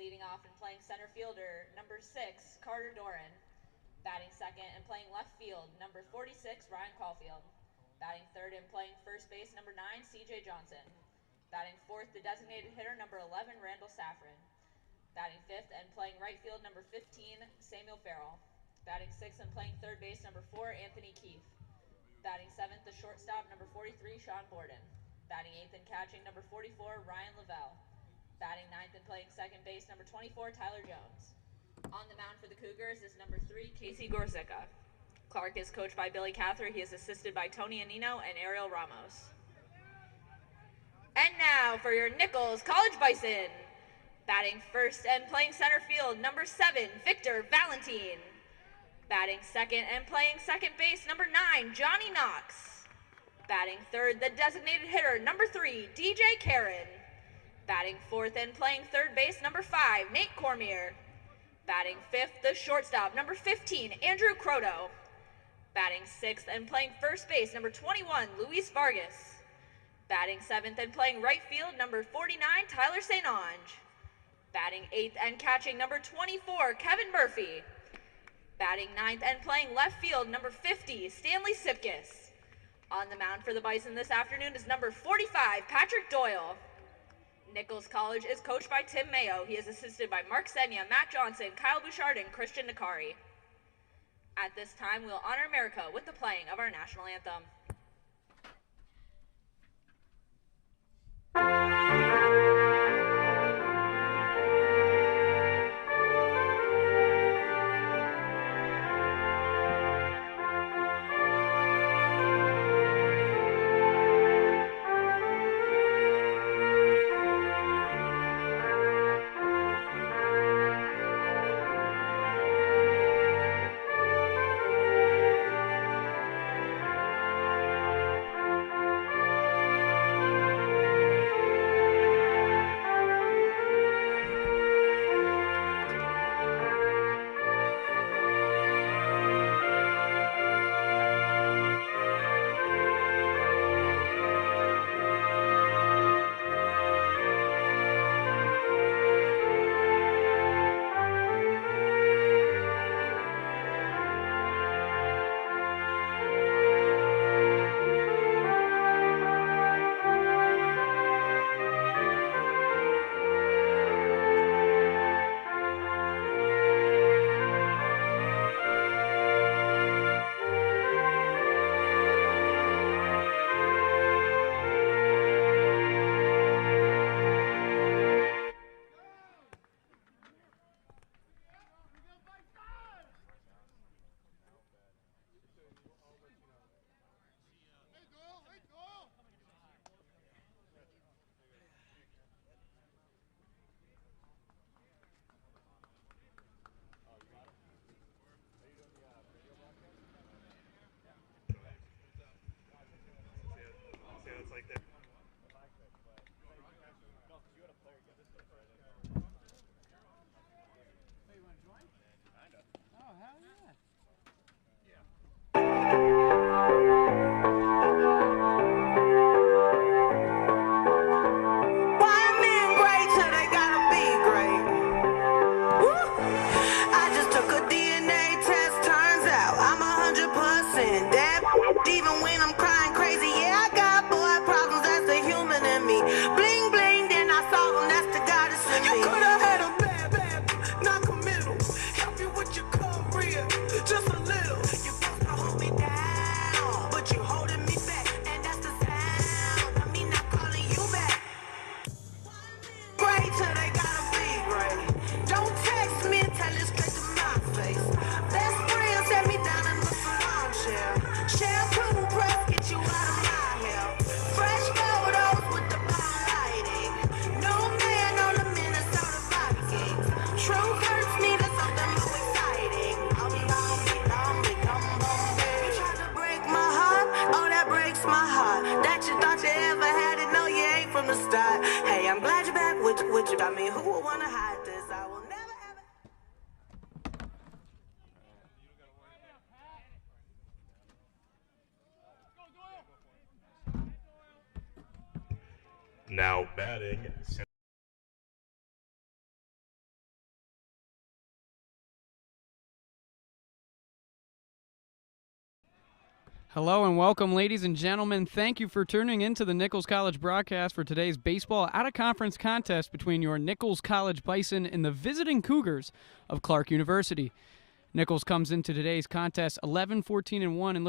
Leading off and playing center fielder, number 6, Carter Doran. Batting second and playing left field, number 46, Ryan Caulfield. Batting third and playing first base, number 9, CJ Johnson. Batting fourth, the designated hitter, number 11, Randall Safran. Batting fifth and playing right field, number 15, Samuel Farrell. Batting sixth and playing third base, number 4, Anthony Keefe. Batting seventh, the shortstop, number 43, Sean Borden. Batting eighth and catching, number 44, Ryan Lavelle. Batting ninth and playing second base, number 24, Tyler Jones. On the mound for the Cougars is number 3, Casey Gorzica. Clark is coached by Billy Cather. He is assisted by Tony Anino and Ariel Ramos. And now for your Nichols College Bison. Batting first and playing center field, number 7, Victor Valentine. Batting second and playing second base, number 9, Johnny Knox. Batting third, the designated hitter, number 3, DJ Karen. Batting fourth and playing third base, number 5, Nate Cormier. Batting fifth, the shortstop, number 15, Andrew Croto. Batting sixth and playing first base, number 21, Luis Vargas. Batting seventh and playing right field, number 49, Tyler St. Ange. Batting eighth and catching, number 24, Kevin Murphy. Batting ninth and playing left field, number 50, Stanley Sipkis. On the mound for the Bison this afternoon is number 45, Patrick Doyle. Nichols College is coached by Tim Mayo. He is assisted by Mark Senya, Matt Johnson, Kyle Bouchard, and Christian Nakari. At this time, we'll honor America with the playing of our national anthem. Even when I'm crying crazy, yeah, I got boy problems, that's the human in me. Bling bling, then I solve them, that's the goddess in me. You could've had a bad, not committal. Help you with your career, just a little. You supposed to hold me down, but you holding me back, and that's the sound of me not calling you back. Great till they gotta be great. Don't text me and tell it straight to my face. Best friend set me down in the salon chair. Shampoo press, get you out of my hair. Fresh photos with the bomb lighting. No man on the Minnesota Vikings. True hurts me to something more exciting. You tried to break my heart, oh that breaks my heart. That you thought you ever had it, no you ain't from the start. Hey, I'm glad you're back with you. I mean, who would wanna hide this? I will never ever. Now batting. Hello and welcome, ladies and gentlemen. Thank you for tuning into the Nichols College broadcast for today's baseball out-of-conference contest between your Nichols College Bison and the visiting Cougars of Clark University. Nichols comes into today's contest 11-14-1 and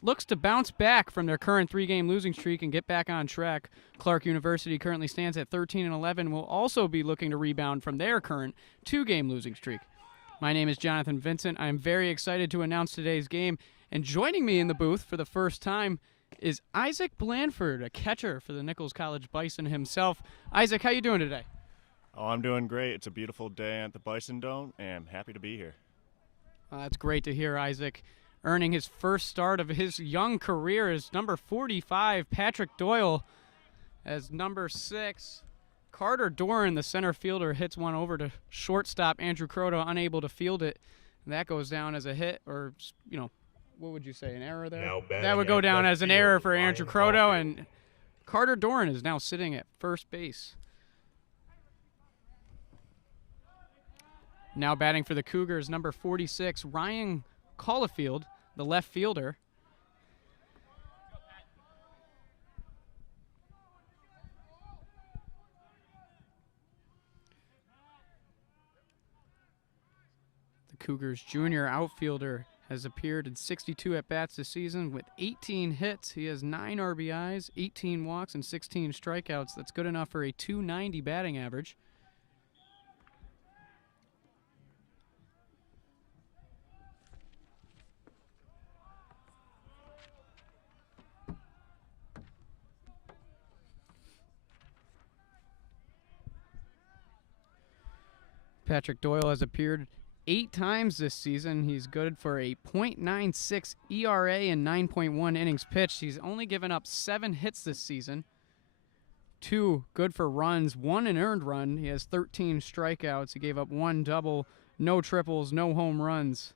looks to bounce back from their current 3-game losing streak and get back on track. Clark University currently stands at 13-11, will also be looking to rebound from their current 2-game losing streak. My name is Jonathan Vincent. I am very excited to announce today's game. And joining me in the booth for the first time is Isaac Blanford, a catcher for the Nichols College Bison himself. Isaac, how you doing today? Oh, I'm doing great. It's a beautiful day at the Bison Dome, and I'm happy to be here. That's great to hear, Isaac. Earning his first start of his young career is number 45, Patrick Doyle, as number 6. Carter Doran, the center fielder, hits one over to shortstop Andrew Croto, unable to field it. And that goes down as a hit, or, what would you say, an error there? That would go down as an error for Andrew Croto, and Carter Doran is now sitting at first base. Now batting for the Cougars, number 46, Ryan Caulfield, the left fielder. The Cougars junior outfielder has appeared in 62 at-bats this season with 18 hits. He has 9 RBIs, 18 walks, and 16 strikeouts. That's good enough for a .290 batting average. Patrick Doyle has appeared 8 times this season. He's good for a .96 ERA and 9.1 innings pitched. He's only given up 7 hits this season. 2 good for runs, 1 an earned run. He has 13 strikeouts. He gave up 1 double, no triples, no home runs.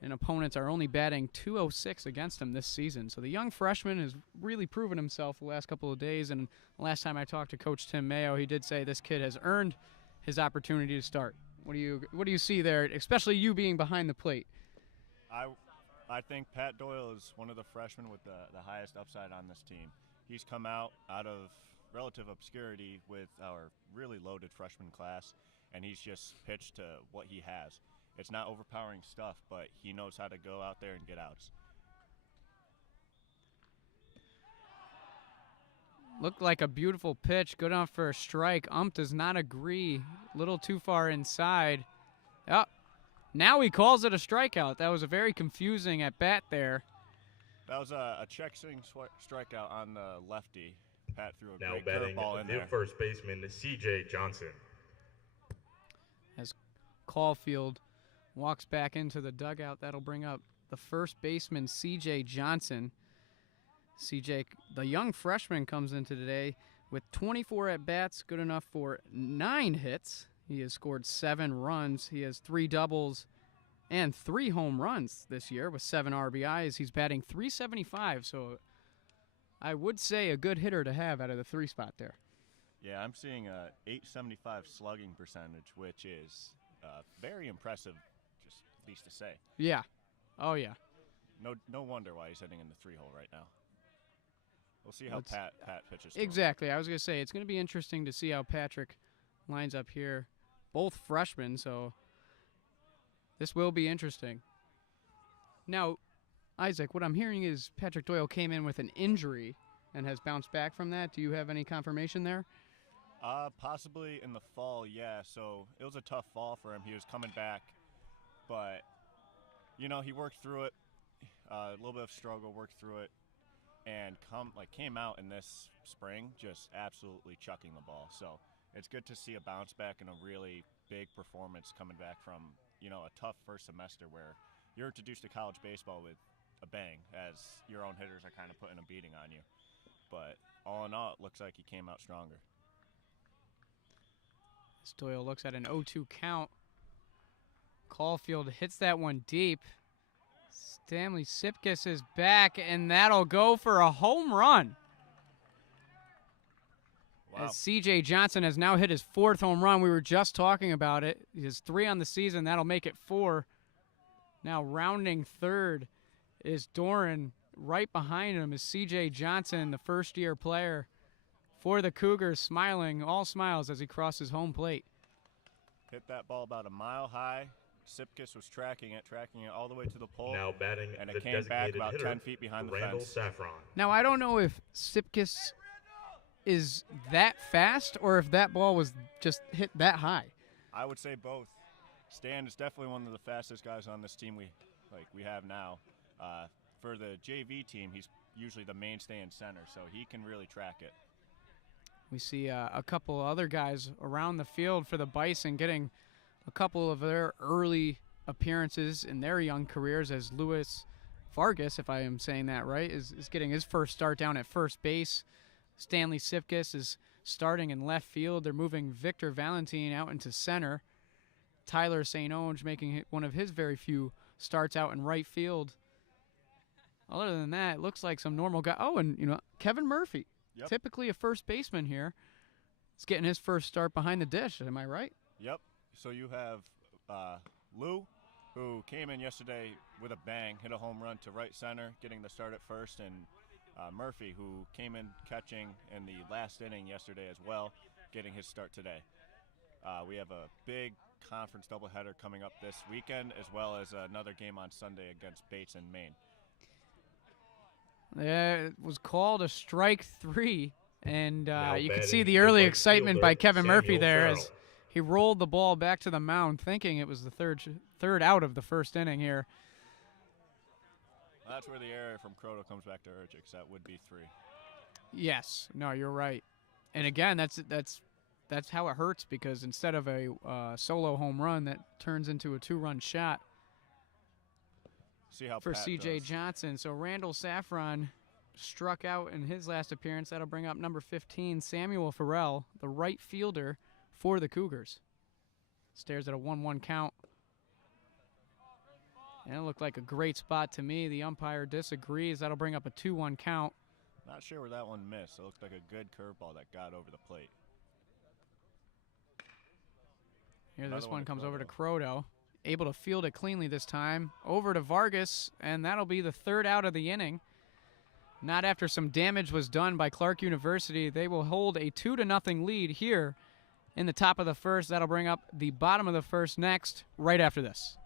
And opponents are only batting .206 against him this season. So the young freshman has really proven himself the last couple of days. And last time I talked to Coach Tim Mayo, he did say this kid has earned his opportunity to start. What do you see there, especially you being behind the plate? I think Pat Doyle is one of the freshmen with the highest upside on this team. He's come out of relative obscurity with our really loaded freshman class, and he's just pitched to what he has. It's not overpowering stuff, but he knows how to go out there and get outs. Looked like a beautiful pitch, good enough for a strike. Ump does not agree, a little too far inside. Oh, now he calls it a strikeout. That was a very confusing at bat there. That was a check swing strikeout on the lefty. Pat threw a now great batting curveball in the there. First baseman, C.J. Johnson. As Caulfield walks back into the dugout, that'll bring up the first baseman, C.J. Johnson. CJ, the young freshman, comes into today with 24 at-bats, good enough for 9 hits. He has scored 7 runs. He has 3 doubles and 3 home runs this year with 7 RBIs. He's batting .375, so I would say a good hitter to have out of the 3 spot there. Yeah, I'm seeing a .875 slugging percentage, which is very impressive, just least to say. Yeah. Oh, yeah. No wonder why he's hitting in the 3-hole right now. We'll see how Pat pitches. Exactly. I was going to say, it's going to be interesting to see how Patrick lines up here. Both freshmen, so this will be interesting. Now, Isaac, what I'm hearing is Patrick Doyle came in with an injury and has bounced back from that. Do you have any confirmation there? Possibly in the fall, yeah. So it was a tough fall for him. He was coming back, but, he worked through it. A little bit of struggle, worked through it. And came out in this spring just absolutely chucking the ball. So it's good to see a bounce back and a really big performance coming back from, a tough first semester where you're introduced to college baseball with a bang as your own hitters are kind of putting a beating on you. But all in all, it looks like he came out stronger. As Doyle looks at an 0-2 count. Caulfield hits that one deep. Stanley Sipkis is back, and that'll go for a home run. Wow. As C.J. Johnson has now hit his 4th home run. We were just talking about it. He has 3 on the season. That'll make it 4. Now rounding third is Doran. right behind him is C.J. Johnson, the first-year player for the Cougars, smiling, all smiles as he crosses home plate. Hit that ball about a mile high. Sipkus was tracking it all the way to the pole. Now batting and the it came back designated about hitter, 10 feet behind the Randall fence. Saffron. Now, I don't know if Sipkus is that fast or if that ball was just hit that high. I would say both. Stan is definitely one of the fastest guys on this team we have now. For the JV team, he's usually the mainstay in center, so he can really track it. We see a couple other guys around the field for the Bison getting a couple of their early appearances in their young careers, as Luis Vargas, if I am saying that right, is getting his first start down at first base. Stanley Sipkus is starting in left field. They're moving Victor Valentin out into center. Tyler St. Onge making one of his very few starts out in right field. Other than that, it looks like some normal guy. Oh, and Kevin Murphy, typically a first baseman here, is getting his first start behind the dish. Am I right? Yep. So you have Lou, who came in yesterday with a bang, hit a home run to right center, getting the start at first, and Murphy, who came in catching in the last inning yesterday as well, getting his start today. We have a big conference doubleheader coming up this weekend, as well as another game on Sunday against Bates in Maine. Yeah, it was called a strike 3, and you can see batting the early right excitement fielder, by Kevin Murphy Samuel there Farrell. as he rolled the ball back to the mound, thinking it was the third out of the first inning here. That's where the error from Croto comes back to Urchix. That would be 3. Yes, no, you're right. And again, that's how it hurts, because instead of a solo home run, that turns into a 2-run shot. See how For Pat C.J. does. Johnson. So Randall Saffron struck out in his last appearance. That'll bring up number 15, Samuel Farrell, the right fielder for the Cougars. Stares at a 1-1 count. And it looked like a great spot to me. The umpire disagrees. That'll bring up a 2-1 count. Not sure where that one missed. It looked like a good curveball that got over the plate. Here, Another this one one to comes over to Croto. Croto. Able to field it cleanly this time. Over to Vargas, and that'll be the third out of the inning. Not after some damage was done by Clark University. They will hold a 2-0 lead here in the top of the first. That'll bring up the bottom of the first next, right after this.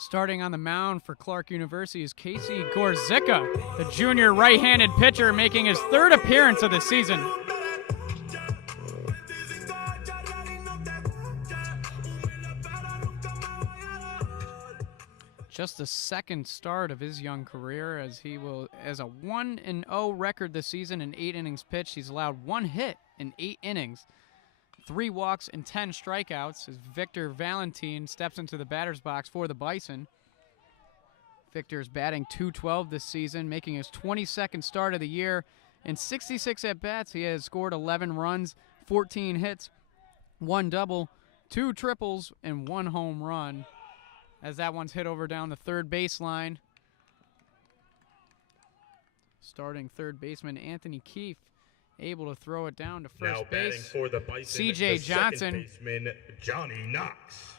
Starting on the mound for Clark University is Casey Gorzyka, the junior right-handed pitcher, making his third appearance of the season. Just the second start of his young career, as he will, as a 1-0 record this season in 8 innings pitched. He's allowed 1 hit in 8 innings, 3 walks and 10 strikeouts as Victor Valentin steps into the batter's box for the Bison. Victor's batting .212 this season, making his 22nd start of the year. In 66 at-bats, he has scored 11 runs, 14 hits, 1 double, 2 triples, and 1 home run. As that one's hit over down the third baseline. Starting third baseman Anthony Keefe able to throw it down to first Now base. batting for the Bison, CJ the Johnson. second baseman Johnny Knox.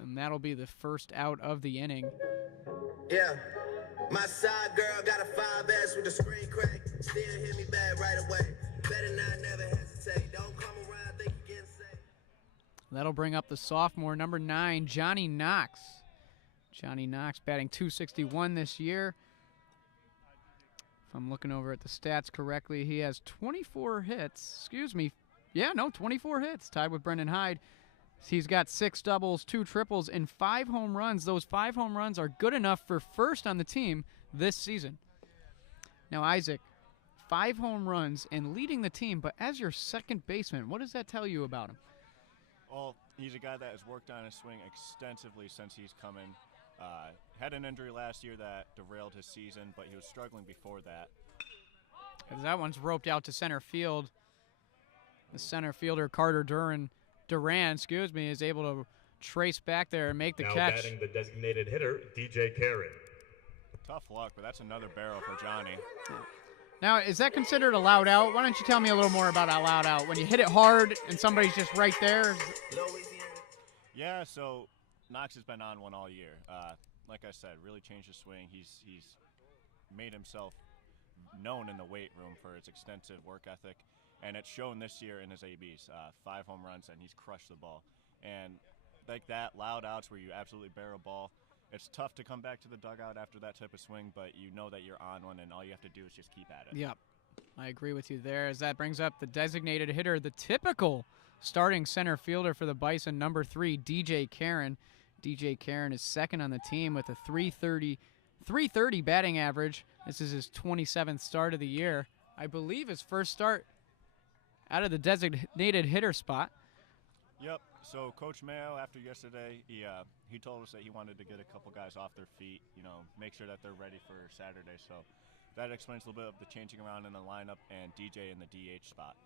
And that'll be the first out of the inning. Yeah. My side girl got a 5S with a screen crack. Still hit me back right away. Better not never hesitate. Don't come around, think you getting safe. That'll bring up the sophomore, number 9, Johnny Knox. Johnny Knox batting .261 this year. If I'm looking over at the stats correctly, he has 24 hits. Excuse me. Yeah, no, 24 hits, tied with Brendan Hyde. He's got 6 doubles, 2 triples, and 5 home runs. Those 5 home runs are good enough for first on the team this season. Now, Isaac, 5 home runs and leading the team, but as your second baseman, what does that tell you about him? Well, he's a guy that has worked on his swing extensively since he's come in. Had an injury last year that derailed his season, but he was struggling before that. As that one's roped out to center field. The center fielder, Carter Duran, is able to trace back there and make the Now catch. batting the designated hitter, DJ Karen. Tough luck, but that's another barrel for Johnny. Now, is that considered a loud out? Why don't you tell me a little more about a loud out? When you hit it hard and somebody's just right there? Yeah, so Knox has been on one all year. Like I said, really changed his swing. He's made himself known in the weight room for his extensive work ethic, and it's shown this year in his ABs. 5 home runs, and he's crushed the ball. And like that, loud outs where you absolutely bear a ball, it's tough to come back to the dugout after that type of swing, but you know that you're on one, and all you have to do is just keep at it. Yep, I agree with you there. As that brings up the designated hitter, the typical starting center fielder for the Bison, number 3, DJ Karen. DJ Karen is second on the team with a .330 batting average. This is his 27th start of the year. I believe his first start out of the designated hitter spot. Yep. So Coach Mayo, after yesterday, he told us that he wanted to get a couple guys off their feet, make sure that they're ready for Saturday. So that explains a little bit of the changing around in the lineup and DJ in the DH spot.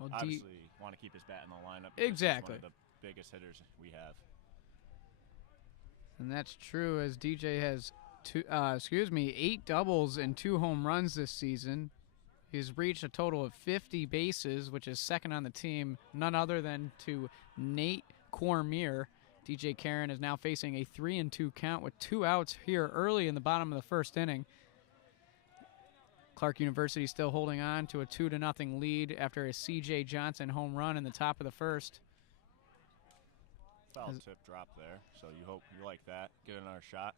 Well, obviously, want to keep his bat in the lineup. Exactly. He's one of the biggest hitters we have. And that's true, as DJ has 8 doubles and 2 home runs this season. He's reached a total of 50 bases, which is second on the team, none other than to Nate Cormier. DJ Karen is now facing a 3-2 count with 2 outs here early in the bottom of the first inning. Clark University still holding on to a 2-0 lead after a CJ Johnson home run in the top of the first. Foul tip drop there, so you hope you like that. Get another shot.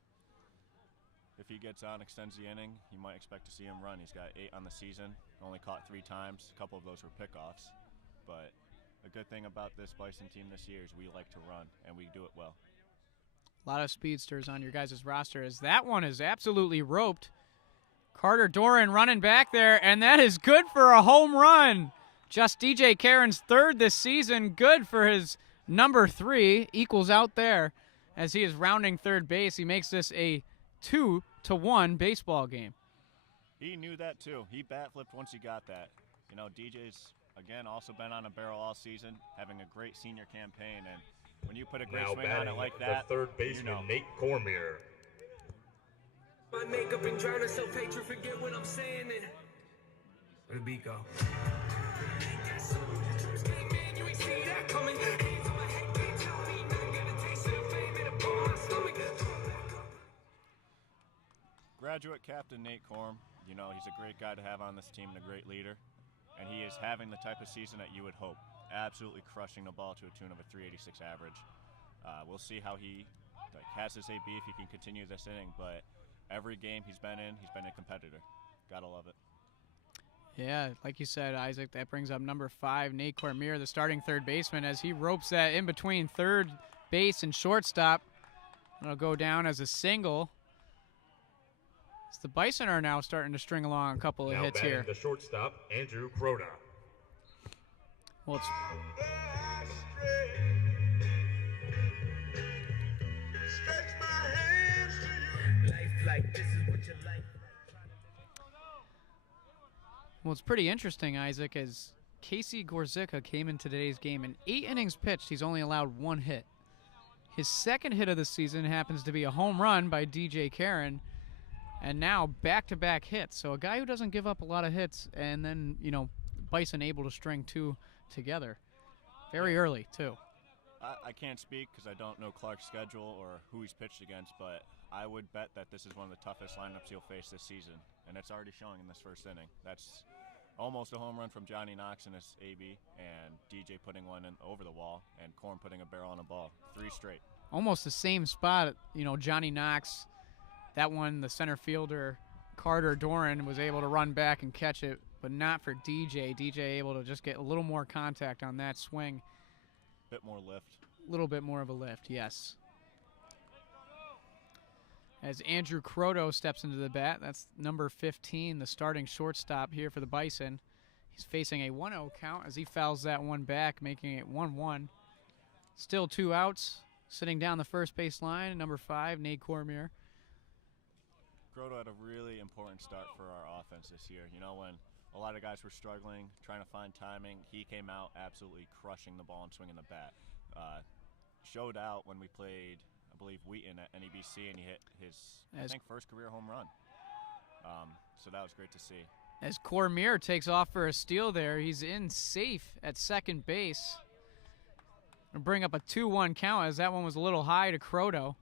If he gets on, extends the inning, you might expect to see him run. He's got 8 on the season, only caught 3 times. A couple of those were pickoffs. But a good thing about this Bison team this year is we like to run, and we do it well. A lot of speedsters on your guys' roster, as that one is absolutely roped. Carter Doran running back there, and that is good for a home run. Just DJ Karen's 3rd this season. Good for his number 3, equals out there as he is rounding third base. He makes this a 2-1 baseball game. He knew that too. He bat flipped once he got that. DJ's, again, also been on a barrel all season, having a great senior campaign, and when you put a great swing on it like that, the third baseman, Nate Cormier. My makeup and drowning self-hatred, forget what I'm saying. Where the beat go? Graduate captain Nate Corm, he's a great guy to have on this team and a great leader, and he is having the type of season that you would hope, absolutely crushing the ball to a tune of a .386 average. We'll see how he has his AB if he can continue this inning, but every game he's been a competitor. Gotta love it. Yeah, like you said, Isaac, that brings up number 5, Nate Cormier, the starting third baseman, as he ropes that in between third base and shortstop. It'll go down as a single. As the Bison are now starting to string along a couple of hits here. The shortstop, Andrew Crota. Well, it's Well, it's pretty interesting, Isaac, as Casey Gorzyka came in today's game. In 8 innings pitched, he's only allowed 1 hit. His second hit of the season happens to be a home run by DJ Karen, and now back-to-back hits. So a guy who doesn't give up a lot of hits, and then, Bison able to string 2 together. Very early, too. I can't speak because I don't know Clark's schedule or who he's pitched against, but I would bet that this is one of the toughest lineups he'll face this season, and it's already showing in this first inning. That's almost a home run from Johnny Knox in his AB, and DJ putting one in over the wall, and Korn putting a barrel on a ball. 3 straight. Almost the same spot, Johnny Knox. That one, the center fielder, Carter Doran, was able to run back and catch it, but not for DJ. DJ able to just get a little more contact on that swing. Bit more lift. A little bit more of a lift, yes. As Andrew Croto steps into the bat, that's number 15, the starting shortstop here for the Bison. He's facing a 1-0 count as he fouls that one back, making it 1-1. Still 2 outs. Sitting down the first base line, number 5, Nate Cormier. Croto had a really important start for our offense this year. When a lot of guys were struggling, trying to find timing, he came out absolutely crushing the ball and swinging the bat. Showed out when we played, I believe, Wheaton at NEBC, and he hit his, first career home run. So that was great to see. As Cormier takes off for a steal there, he's in safe at second base. And bring up a 2-1 count as that one was a little high to Croto.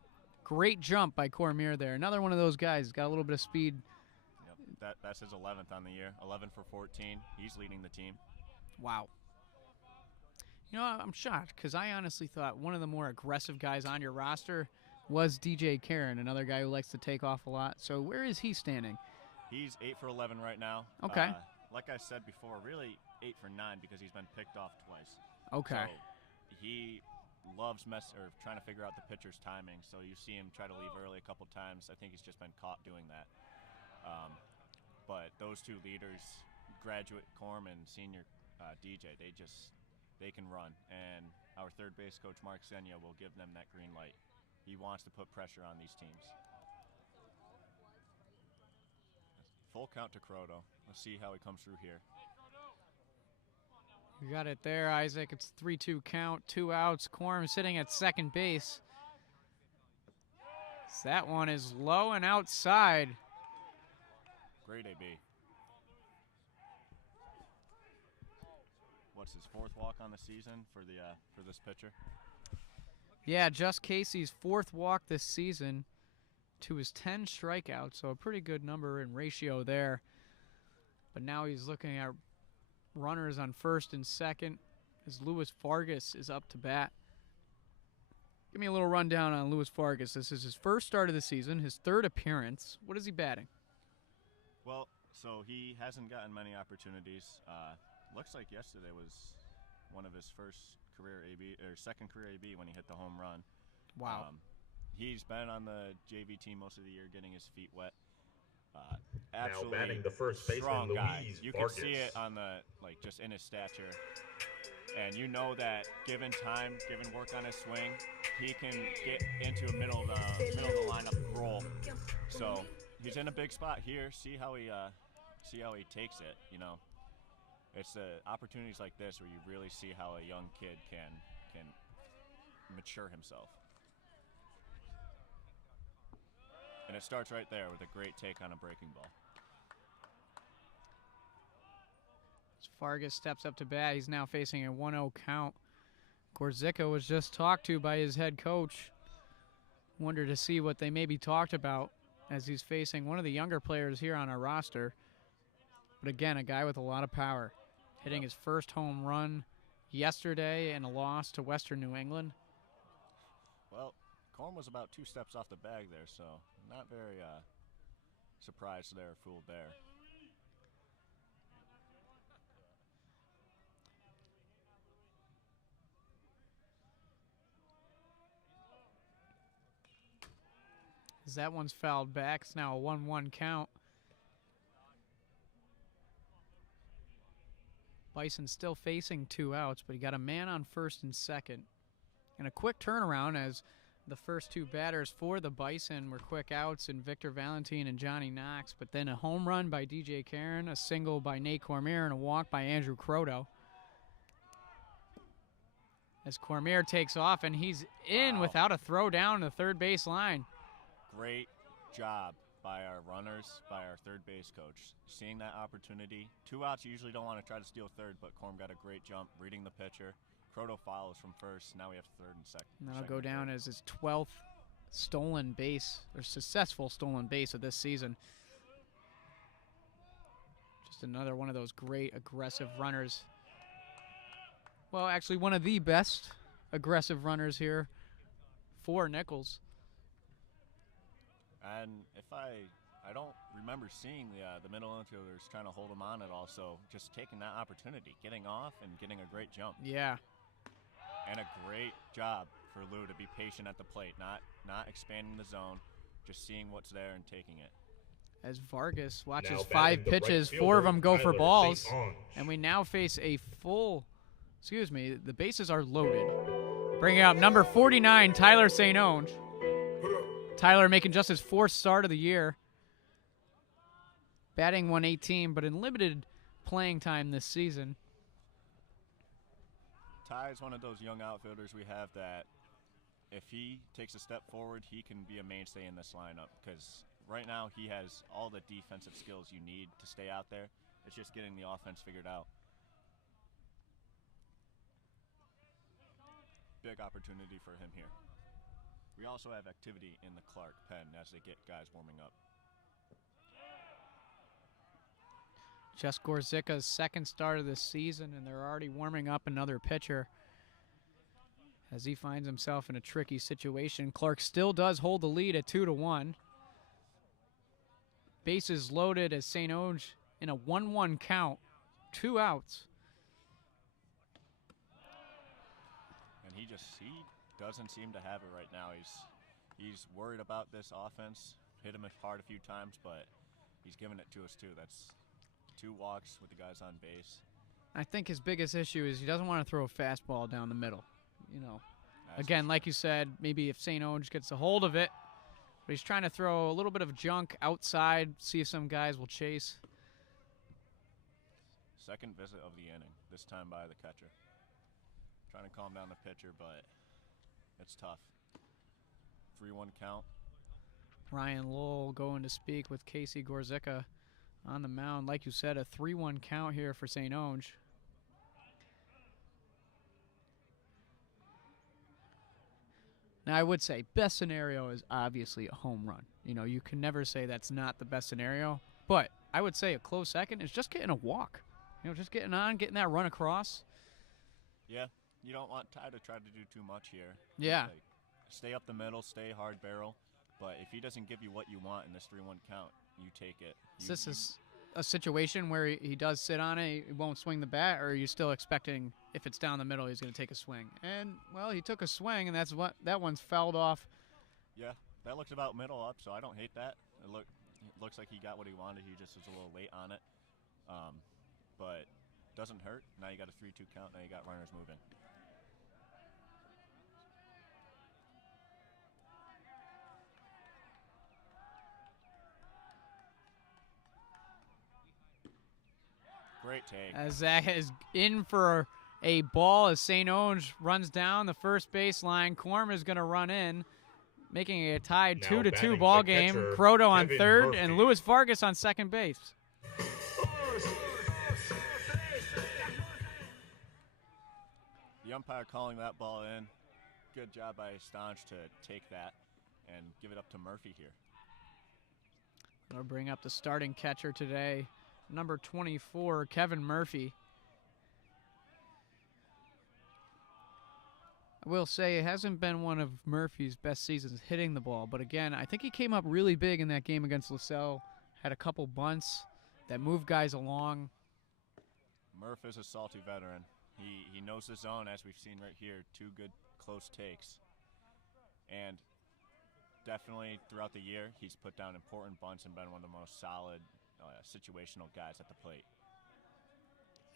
Great jump by Cormier there. Another one of those guys, got a little bit of speed. Yep, that's his 11th on the year, 11 for 14. He's leading the team. Wow. I'm shocked because I honestly thought one of the more aggressive guys on your roster was DJ Karen, another guy who likes to take off a lot. So where is he standing? He's 8 for 11 right now. Okay. Like I said before, really 8 for 9 because he's been picked off twice. Okay. So he loves trying to figure out the pitcher's timing. So you see him try to leave early a couple times. I think he's just been caught doing that. But those 2 leaders, graduate Corm and senior DJ, they can run. And our third base coach, Mark Senya, will give them that green light. He wants to put pressure on these teams. Full count to Croto. Let's see how he comes through here. You got it there, Isaac. It's 3-2 count, 2 outs. Corm sitting at second base. So that one is low and outside. Great AB. What's his 4th walk on the season for this pitcher? Yeah, just Casey's 4th walk this season to his 10 strikeouts, so a pretty good number and ratio there. But now he's looking at runners on first and second as Luis Vargas is up to bat. Give me a little rundown on Luis Vargas. This is his first start of the season, his 3rd appearance. What is he batting? Well, so he hasn't gotten many opportunities. Looks like yesterday was one of his second career AB when he hit the home run. Wow. He's been on the JV team most of the year, getting his feet wet. Now Absolutely batting the first baseman, strong guy. Luis You Vargas. can see it on just in his stature. And you know that given time, given work on his swing, he can get into a middle of the lineup role. So he's in a big spot here. See how he takes it. It's the opportunities like this where you really see how a young kid can mature himself. And it starts right there with a great take on a breaking ball. As Vargas steps up to bat, he's now facing a 1-0 count. Gorzyka was just talked to by his head coach. Wonder to see what they maybe talked about as he's facing one of the younger players here on our roster. But again, a guy with a lot of power. Hitting his first home run yesterday in a loss to Western New England. Well, Corm was about 2 steps off the bag there, so not very surprised there, fooled there. As that one's fouled back, it's now a 1-1 count. Bison still facing 2 outs, but he got a man on first and second. And a quick turnaround as The first two batters for the Bison were quick outs in Victor Valentine and Johnny Knox, but then a home run by DJ Karen, a single by Nate Cormier, and a walk by Andrew Croto. As Cormier takes off, and he's in without a throw down the third base line. Great job by our runners, by our third base coach. Seeing that opportunity. 2 outs, you usually don't want to try to steal third, but Corm got a great jump, reading the pitcher. Croto follows from first. Now we have third and second. And that'll go down as his 12th stolen base, or successful stolen base of this season. Just another one of those great aggressive runners. Well, actually one of the best aggressive runners here for Nichols. And if I don't remember seeing the middle infielders trying to hold him on at all, so just taking that opportunity, getting off and getting a great jump. Yeah. And a great job for Lou to be patient at the plate, not expanding the zone, just seeing what's there and taking it. As Vargas watches Now 5 batting the pitches, right 4 of fielder, them go for Tyler balls, St. Onge. and we now face a full, the bases are loaded. Bringing up number 49, Tyler St. Onge. Tyler making just his 4th start of the year. Batting 118, but in limited playing time this season. Ty is one of those young outfielders we have that if he takes a step forward, he can be a mainstay in this lineup because right now he has all the defensive skills you need to stay out there. It's just getting the offense figured out. Big opportunity for him here. We also have activity in the Clark pen as they get guys warming up. Just Gorzyka's 2nd start of this season, and they're already warming up another pitcher as he finds himself in a tricky situation. Clark still does hold the lead at 2-1. Bases loaded as St. Onge in a 1-1 count, 2 outs. And he doesn't seem to have it right now. He's worried about this offense. Hit him hard a few times, but he's giving it to us too. That's 2 walks with the guys on base. I think his biggest issue is he doesn't want to throw a fastball down the middle. You know, That's again, like you said, maybe if St. Onge gets a hold of it, but he's trying to throw a little bit of junk outside, see if some guys will chase. Second visit of the inning, this time by the catcher. Trying to calm down the pitcher, but it's tough. 3-1 count. Ryan Lowell going to speak with Casey Gorzyka on the mound. Like you said, a 3-1 count here for St. Onge. Now, I would say best scenario is obviously a home run. You know, you can never say that's not the best scenario, but I would say a close second is just getting a walk. You know, just getting on, getting that run across. Yeah, you don't want Ty to try to do too much here. Yeah. Like, stay up the middle, stay hard barrel, but if he doesn't give you what you want in this 3-1 count, you take it. Is this a situation where he does sit on it, he won't swing the bat, or are you still expecting if it's down the middle he's going to take a swing? And, well, he took a swing, and that one's fouled off. Yeah, that looks about middle up, so I don't hate that. It looks like he got what he wanted. He just was a little late on it. But doesn't hurt. Now you got a 3-2 count. Now you got runners moving. Great take. As that is in for a ball as St. Onge runs down the first baseline. Corm is going to run in, making it a tied Now 2-2 batting ball the game. catcher, Croto on Kevin 3rd Murphy. and Luis Vargas on 2nd base. The umpire calling that ball in. Good job by Stange to take that and give it up to Murphy here. I'll bring up the starting catcher today, number 24, Kevin Murphy. I will say it hasn't been one of Murphy's best seasons hitting the ball, but again, I think he came up really big in that game against LaSalle. Had a couple bunts that moved guys along. Murph is a salty veteran. He knows the zone, as we've seen right here. 2 good close takes. And definitely throughout the year, he's put down important bunts and been one of the most solid situational guys at the plate.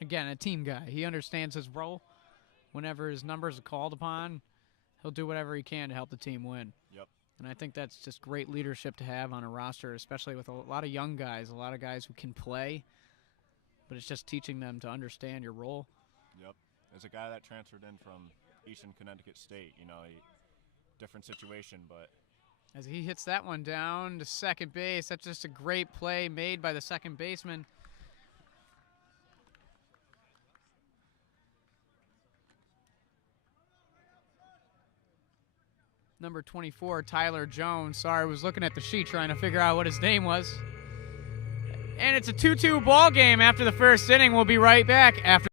Again, a team guy. He understands his role. Whenever his numbers are called upon, he'll do whatever he can to help the team win. Yep. And I think that's just great leadership to have on a roster, especially with a lot of young guys, a lot of guys who can play, but it's just teaching them to understand your role. Yep. As a guy that transferred in from Eastern Connecticut State, you know, different situation, but as he hits that one down to second base, that's just a great play made by the second baseman. Number 24, Tyler Jones. Sorry, I was looking at the sheet trying to figure out what his name was. And it's a 2-2 ball game after the first inning. We'll be right back after.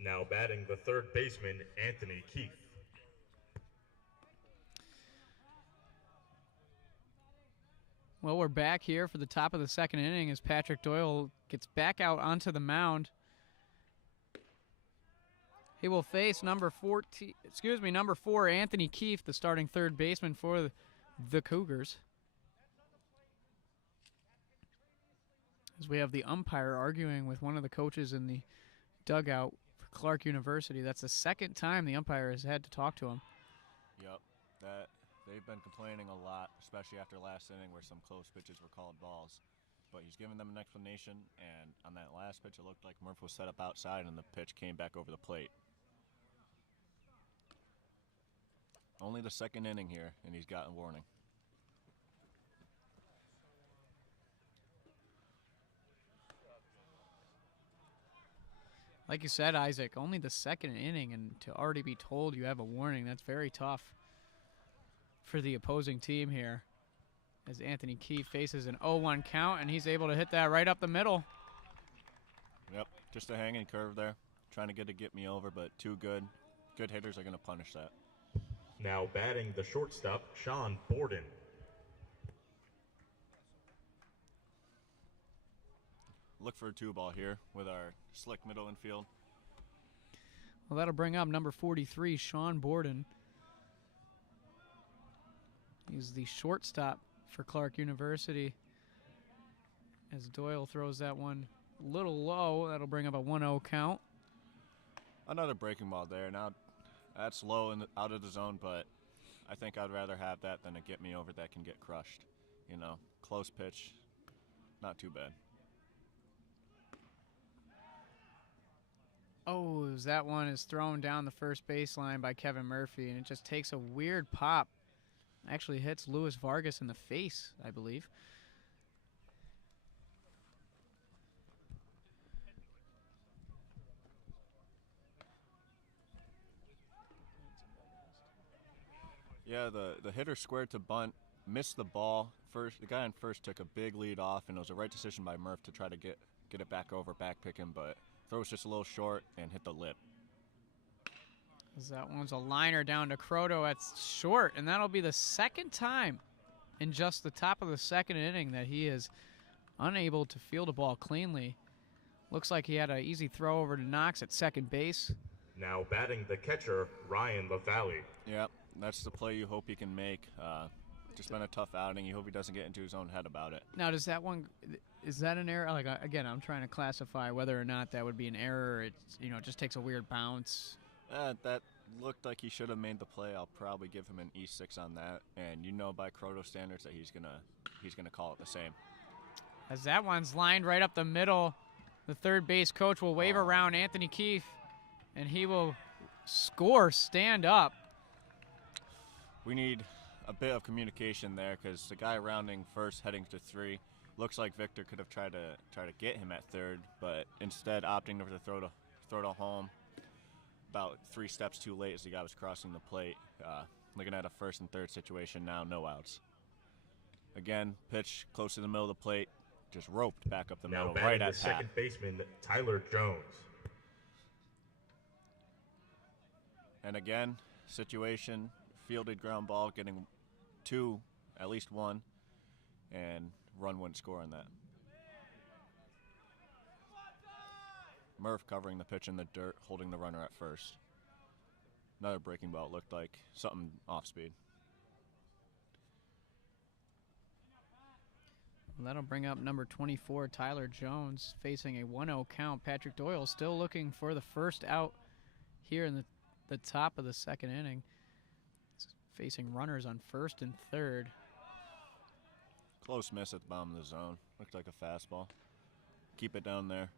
Now batting the third baseman, Anthony Keith. Well, we're back here for the top of the second inning as Patrick Doyle gets back out onto the mound. He will face number 4, Anthony Keith, the starting third baseman for the Cougars. As we have the umpire arguing with one of the coaches in the dugout for Clark University. That's the second time the umpire has had to talk to him. yep, that they've been complaining a lot, especially after last inning where some close pitches were called balls. But he's giving them an explanation, and on that last pitch, it looked like Murph was set up outside, and the pitch came back over the plate. Only the second inning here, and he's gotten warning. Like you said, Isaac, only the second inning, and to already be told you have a warning, that's very tough for the opposing team here. As Anthony Keith faces an 0-1 count, and he's able to hit that right up the middle. Yep, just a hanging curve there. Trying to get me over, but too good. Good hitters are going to punish that. Now batting the shortstop, Sean Borden. Look for a 2-ball here with our slick middle infield. Well, that'll bring up number 43, Sean Borden. He's the shortstop for Clark University. As Doyle throws that one a little low, that'll bring up a 1-0 count. Another breaking ball there. Now, that's low and out of the zone, but I think I'd rather have that than a get me over that can get crushed. You know, close pitch, not too bad. Oh, that one is thrown down the first baseline by Kevin Murphy, and it just takes a weird pop. Actually hits Luis Vargas in the face, I believe. Yeah, the hitter squared to bunt, missed the ball. First, the guy on first took a big lead off, and it was a right decision by Murph to try to get it back over, back pick him, but throw was just a little short and hit the lip. That one's a liner down to Croto at short, and that'll be the second time in just the top of the second inning that he is unable to field a ball cleanly. Looks like he had an easy throw over to Knox at second base. Now batting the catcher, Ryan LaValle. Yep, that's the play you hope he can make. Just been a tough outing. You hope he doesn't get into his own head about it. Now, does that one, is that an error? Like, again, I'm trying to classify whether or not that would be an error. It's, it just takes a weird bounce. That looked like he should have made the play. I'll probably give him an E6 on that. And by Croto standards that he's gonna call it the same. As that one's lined right up the middle, the third base coach will wave around Anthony Keefe, and he will score stand up. We need a bit of communication there because the guy rounding first, heading to 3, looks like Victor could have tried to get him at third, but instead opting to throw to home about 3 steps too late as the guy was crossing the plate. Looking at a first and third situation now, no outs. Again, pitch close to the middle of the plate, just roped back up the Now middle, batting right the at second Pat. baseman, Tyler Jones. And again, situation, fielded ground ball, getting 2, at least 1, and run wouldn't score on that. Murph covering the pitch in the dirt, holding the runner at first. Another breaking ball, it looked like something off speed. That'll bring up number 24, Tyler Jones, facing a 1-0 count. Patrick Doyle still looking for the first out here in the top of the second inning. Facing runners on first and third. Close miss at the bottom of the zone. Looked like a fastball. Keep it down there.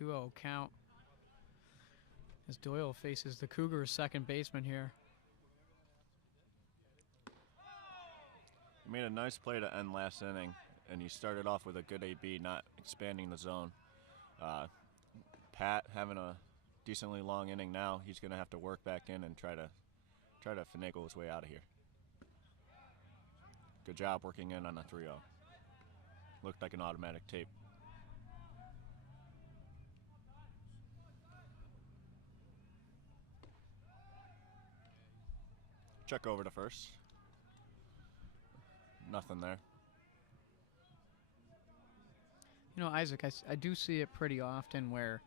2-0 count as Doyle faces the Cougars' second baseman here. He made a nice play to end last inning, and he started off with a good AB, not expanding the zone. Pat having a decently long inning now. He's going to have to work back in and try to finagle his way out of here. Good job working in on a 3-0. Looked like an automatic tape. Check over to first. Nothing there. Isaac, I do see it pretty often where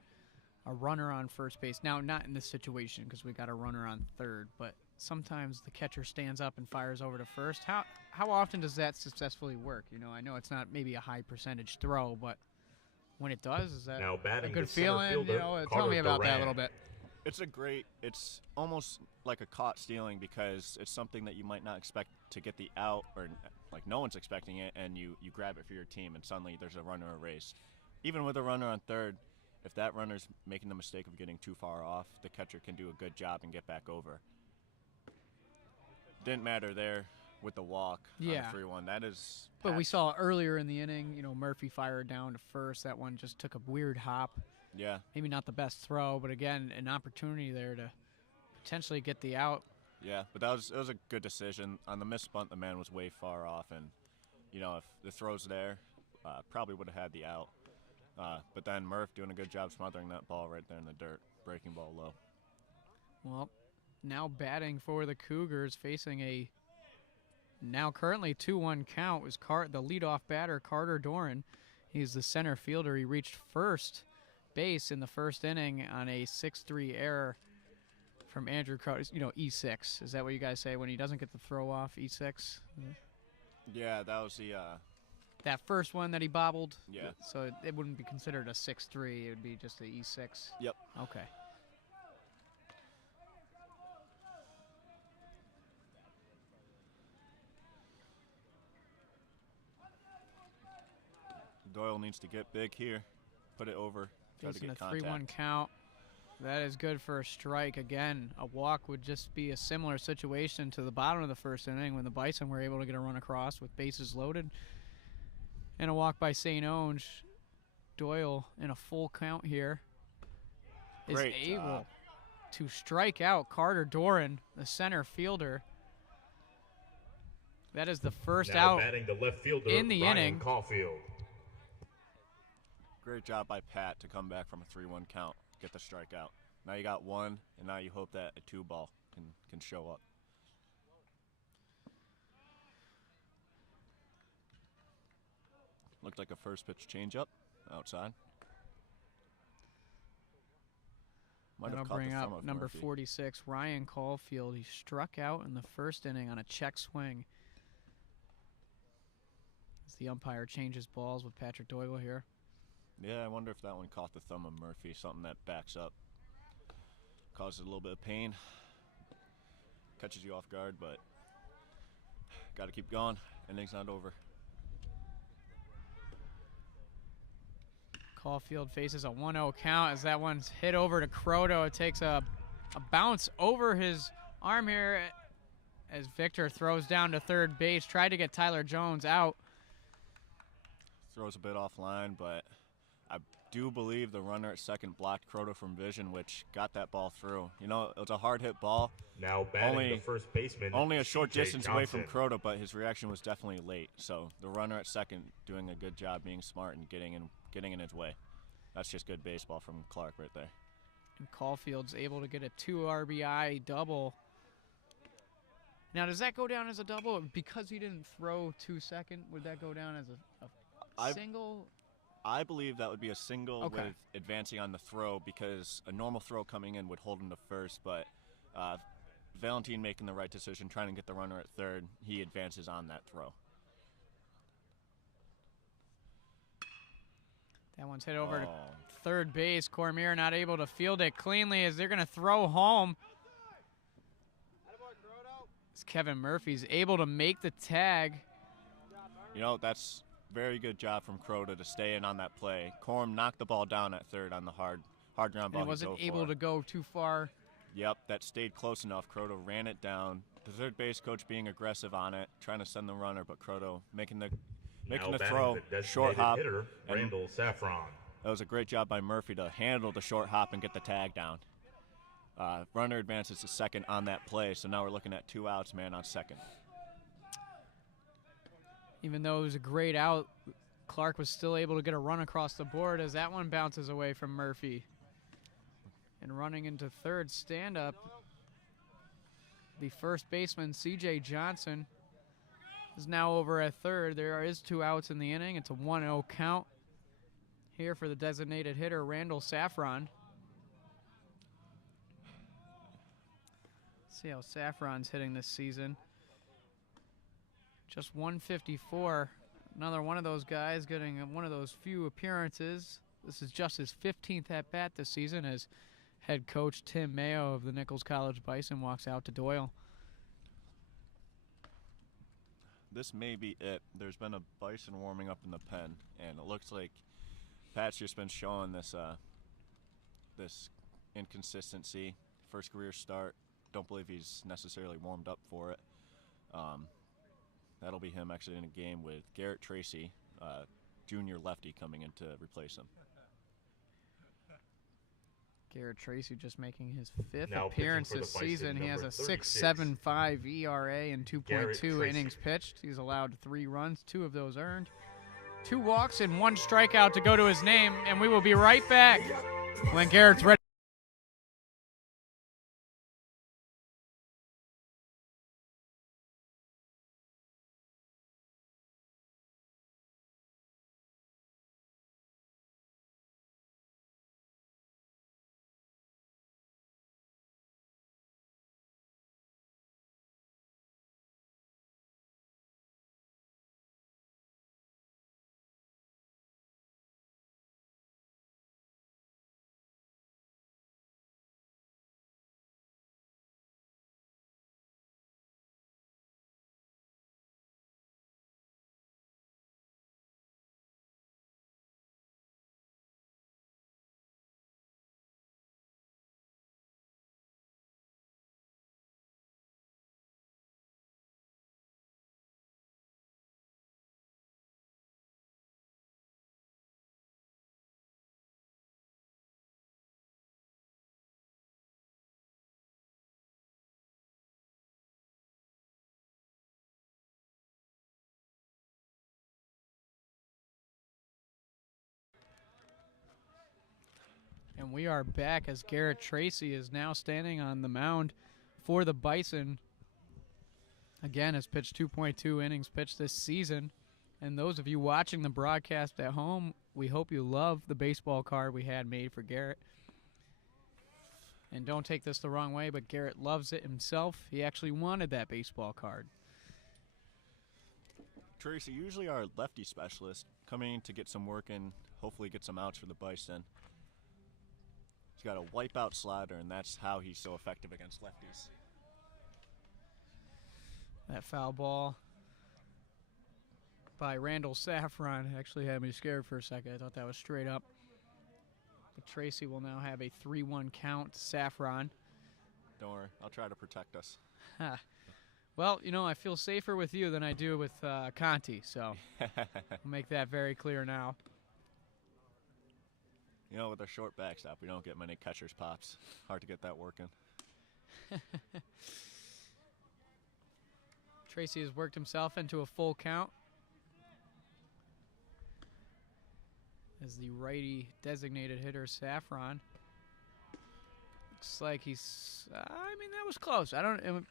a runner on first base, now not in this situation because we got a runner on third, but sometimes the catcher stands up and fires over to first. How often does that successfully work? I know it's not maybe a high percentage throw, but when it does, is that Now a batting good the center feeling? fielder, Tell Carter me about that a Duran. little bit. It's almost like a caught stealing because it's something that you might not expect to get the out, or like no one's expecting it, and you grab it for your team, and suddenly there's a runner erased. Even with a runner on third, if that runner's making the mistake of getting too far off, the catcher can do a good job and get back over. Didn't matter there with the walk on the 3-1. That is. But we Pat's. saw earlier in the inning, Murphy fired down to first. That one just took a weird hop. Yeah. Maybe not the best throw, but again, an opportunity there to potentially get the out. Yeah, but it was a good decision. On the missed bunt, the man was way far off, and if the throw's there, probably would have had the out. But then Murph doing a good job smothering that ball right there in the dirt, breaking ball low. Well, now batting for the Cougars, facing a now currently 2-1 count, was the leadoff batter, Carter Doran. He's the center fielder. He reached first base in the first inning on a 6-3 error from Andrew Crow. E6. Is that what you guys say when he doesn't get the throw off? E6? Yeah, that was the. That first one that he bobbled? Yeah. So it wouldn't be considered a 6-3. It would be just a E6? Yep. Okay. Doyle needs to get big here. Put it over. Try to Facing a get contact. 3-1 count. That is good for a strike. Again, a walk would just be a similar situation to the bottom of the first inning when the Bison were able to get a run across with bases loaded. And a walk by St. Onge. Doyle in a full count here is Great able job. to strike out Carter Doran, the center fielder. That is the first Now out batting the left fielder, in the Ryan inning. Caulfield. Great job by Pat to come back from a 3-1 count, get the strikeout. Now you got one, and now you hope that a 2-ball can show up. Looked like a first pitch changeup outside. Might That'll have caught bring the thumb up of number Murphy. 46, Ryan Caulfield. He struck out in the first inning on a check swing. As the umpire changes balls with Patrick Doyle here. Yeah, I wonder if that one caught the thumb of Murphy, something that backs up. Causes a little bit of pain. Catches you off guard, but got to keep going. Inning's not over. Caulfield faces a 1-0 count as that one's hit over to Croto. It takes a bounce over his arm here as Victor throws down to third base. Tried to get Tyler Jones out. Throws a bit offline, but I do believe the runner at second blocked Croto from vision, which got that ball through. You know, it was a hard hit ball. Now batting the first baseman. Only a short CJ distance away from Johnson. Croto, but his reaction was definitely late. So the runner at second doing a good job being smart and getting in his way. That's just good baseball from Clark right there. And Caulfield's able to get a 2 RBI double. Now, does that go down as a double? Because he didn't throw 2-second, would that go down as a single? I believe that would be a single Okay. with advancing on the throw, because a normal throw coming in would hold him to first, but Valentine making the right decision, trying to get the runner at third, he advances on that throw. That one's hit over to Oh. third base. Cormier not able to field it cleanly as they're going to throw home. As Kevin Murphy's able to make the tag. You know, that's very good job from Croto to stay in on that play. Corm knocked the ball down at third on the hard ground ball. And wasn't able to go too far. Yep, that stayed close enough. Croto ran it down. The third base coach being aggressive on it, trying to send the runner, but Croto making the Now batting throw, the designated short hop. hitter, and Randall Saffron. that was a great job by Murphy to handle the short hop and get the tag down. Runner advances to second on that play, so now we're looking at 2 outs, man on second. Even though it was a great out, Clark was still able to get a run across the board as that one bounces away from Murphy. And running into third stand-up, the first baseman, CJ Johnson, is now over at third. There is 2 outs in the inning. It's a 1-0 count here for the designated hitter, Randall Saffron. See how Saffron's hitting this season. Just 154. Another one of those guys getting one of those few appearances. This is just his 15th at-bat this season as head coach Tim Mayo of the Nichols College Bison walks out to Doyle. This may be it. There's been a Bison warming up in the pen, and it looks like Pat's just been showing this this inconsistency. First career start. Don't believe he's necessarily warmed up for it. That'll be him actually in a game with Garrett Tracy, junior lefty, coming in to replace him. Garrett Tracy just making his 5th Now appearance pitching for this the Bison, season. He has a number 36. 6.75 ERA and Garrett 2.2 Tracy. innings pitched. He's allowed 3 runs, 2 of those earned. 2 walks and 1 strikeout to go to his name, and we will be right back when Garrett's ready. And we are back as Garrett Tracy is now standing on the mound for the Bison. Again, has pitched 2.2 innings pitched this season. And those of you watching the broadcast at home, we hope you love the baseball card we had made for Garrett. And don't take this the wrong way, but Garrett loves it himself. He actually wanted that baseball card. Tracy, usually our lefty specialist, coming in to get some work in, hopefully get some outs for the Bison. He's got a wipeout slider, and that's how he's so effective against lefties. That foul ball by Randall Saffron actually had me scared for a second. I thought that was straight up. But Tracy will now have a 3-1 count to Saffron. Don't worry, I'll try to protect us. Well, you know, I feel safer with you than I do with Conti, so I'll make that very clear now. You know, with our short backstop, we don't get many catcher's pops. Hard to get that working. Tracy has worked himself into a full count as the righty designated hitter, Saffron. Looks like he's, I mean, that was close.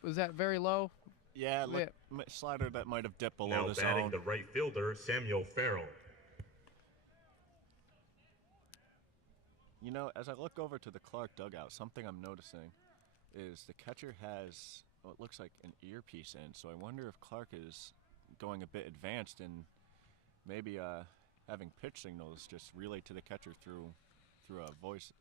Was that very low? Yeah, slider that might have dipped below Now the batting zone. the right fielder, Samuel Farrell. You know, as I look over to the Clark dugout, something I'm noticing is the catcher has what looks like an earpiece in, so I wonder if Clark is going a bit advanced and maybe having pitch signals just relayed to the catcher through a voice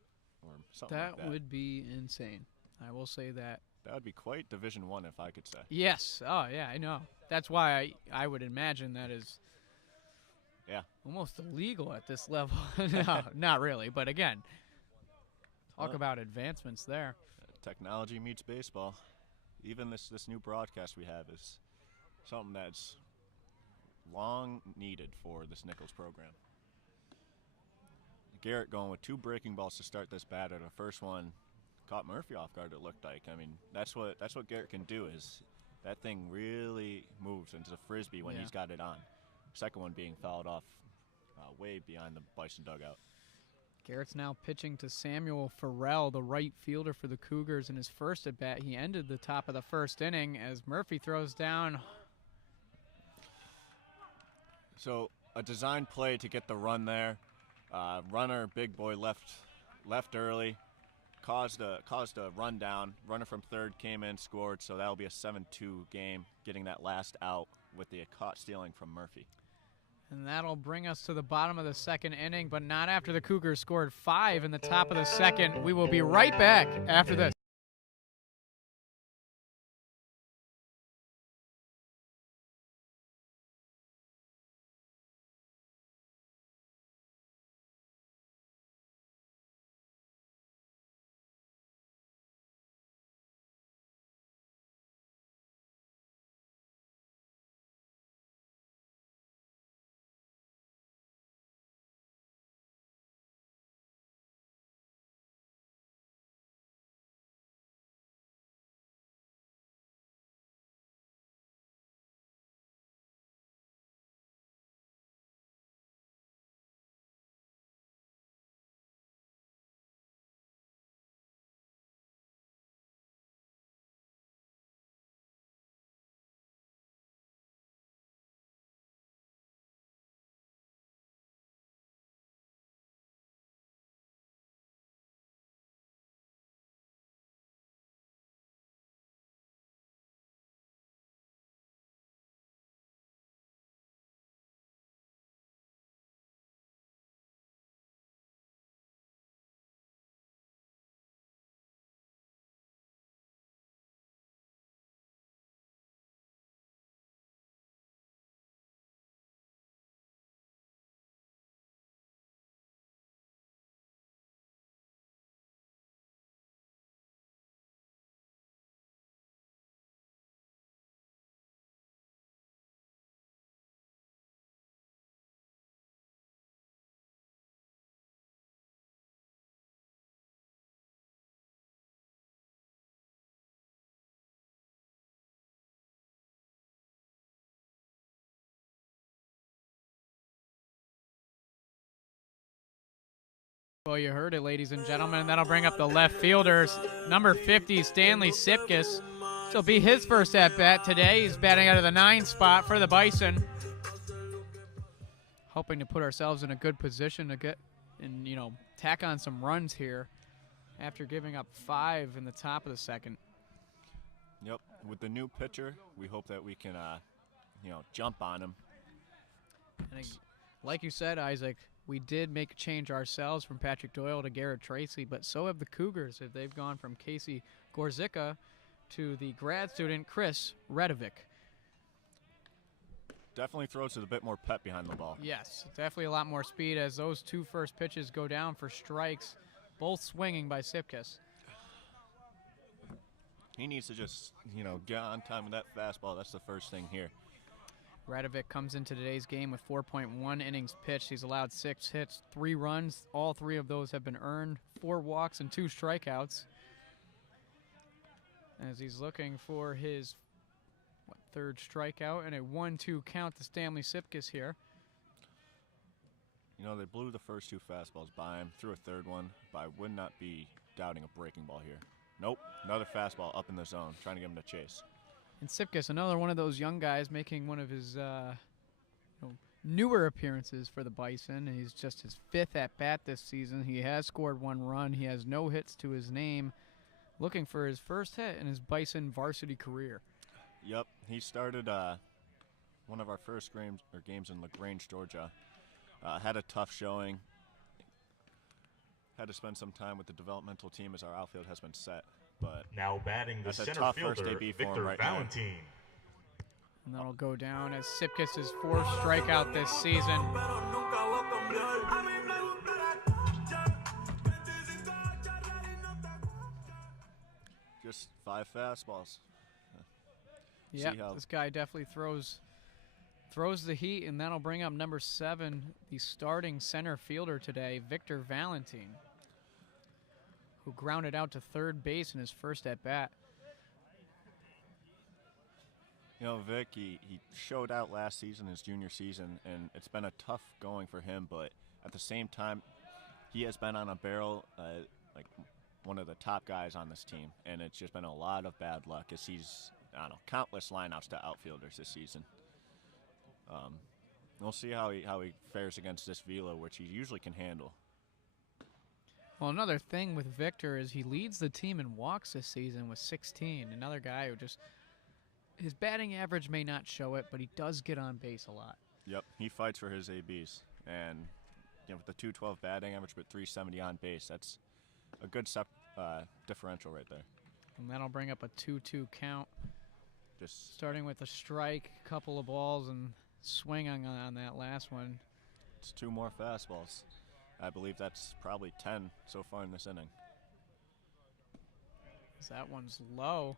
or something like that. That would be insane. I will say that. That would be quite Division I, if I could say. Yes. Oh, yeah, I know. That's why I would imagine that is almost illegal at this level. No, not really. But again, talk about advancements there. Technology meets baseball. Even this new broadcast we have is something that's long needed for this Nichols program. Garrett going with 2 breaking balls to start this batter. The first one caught Murphy off guard, it looked like. I mean, that's what Garrett can do, is that thing really moves into the frisbee when he's got it on. Second one being fouled off way behind the Bison dugout. Garrett's now pitching to Samuel Farrell, the right fielder for the Cougars. In his first at bat, he ended the top of the first inning as Murphy throws down. So a design play to get the run there. Runner, big boy, left early, caused a run down. Runner from third came in, scored, so that'll be a 7-2 game, getting that last out with the caught stealing from Murphy. And that'll bring us to the bottom of the second inning, but not after the Cougars scored 5 in the top of the second. We will be right back after this. Well, you heard it, ladies and gentlemen. That'll bring up the left fielders. Number 50, Stanley Sipkis. This will be his first at-bat today. He's batting out of the 9 spot for the Bison. Hoping to put ourselves in a good position to get and, tack on some runs here after giving up 5 in the top of the second. Yep. With the new pitcher, we hope that we can, jump on him. And like you said, Isaac, we did make a change ourselves from Patrick Doyle to Garrett Tracy, but so have the Cougars. They've gone from Casey Gorzyka to the grad student Chris Redovic. Definitely throws with a bit more pep behind the ball. Yes, definitely a lot more speed as those 2 first pitches go down for strikes, both swinging by Sipkus. He needs to just, get on time with that fastball. That's the first thing here. Radovic comes into today's game with 4.1 innings pitched. He's allowed 6 hits, 3 runs. All 3 of those have been earned, 4 walks and 2 strikeouts. As he's looking for his 3rd strikeout and a 1-2 count to Stanley Sipkus here. They blew the first 2 fastballs by him, threw a 3rd one, but I would not be doubting a breaking ball here. Nope, another fastball up in the zone, trying to get him to chase. And Sipkus, another one of those young guys making one of his newer appearances for the Bison. He's just his 5th at-bat this season. He has scored 1 run. He has no hits to his name, looking for his first hit in his Bison varsity career. Yep, he started one of our first games in LaGrange, Georgia. Had a tough showing. Had to spend some time with the developmental team as our outfield has been set. But now batting the that's a center tough first fielder, debut for him Victor right now. Valentin. And that'll go down as Sipkus' 4th strikeout this season. Just 5 fastballs. Yeah, this guy definitely throws the heat, and that'll bring up number 7, the starting center fielder today, Victor Valentin, who grounded out to 3rd base in his first at-bat. Vic, he showed out last season, his junior season, and it's been a tough going for him, but at the same time, he has been on a barrel like one of the top guys on this team, and it's just been a lot of bad luck as he's, countless lineouts to outfielders this season. We'll see how he fares against this velo, which he usually can handle. Well, another thing with Victor is he leads the team in walks this season with 16. Another guy who his batting average may not show it, but he does get on base a lot. Yep, he fights for his ABs, and with the 212 batting average but 370 on base, that's a good differential right there. And that'll bring up a 2-2 count. Just starting with a strike, couple of balls, and swinging on that last one. It's 2 more fastballs. I believe that's probably 10 so far in this inning. That one's low.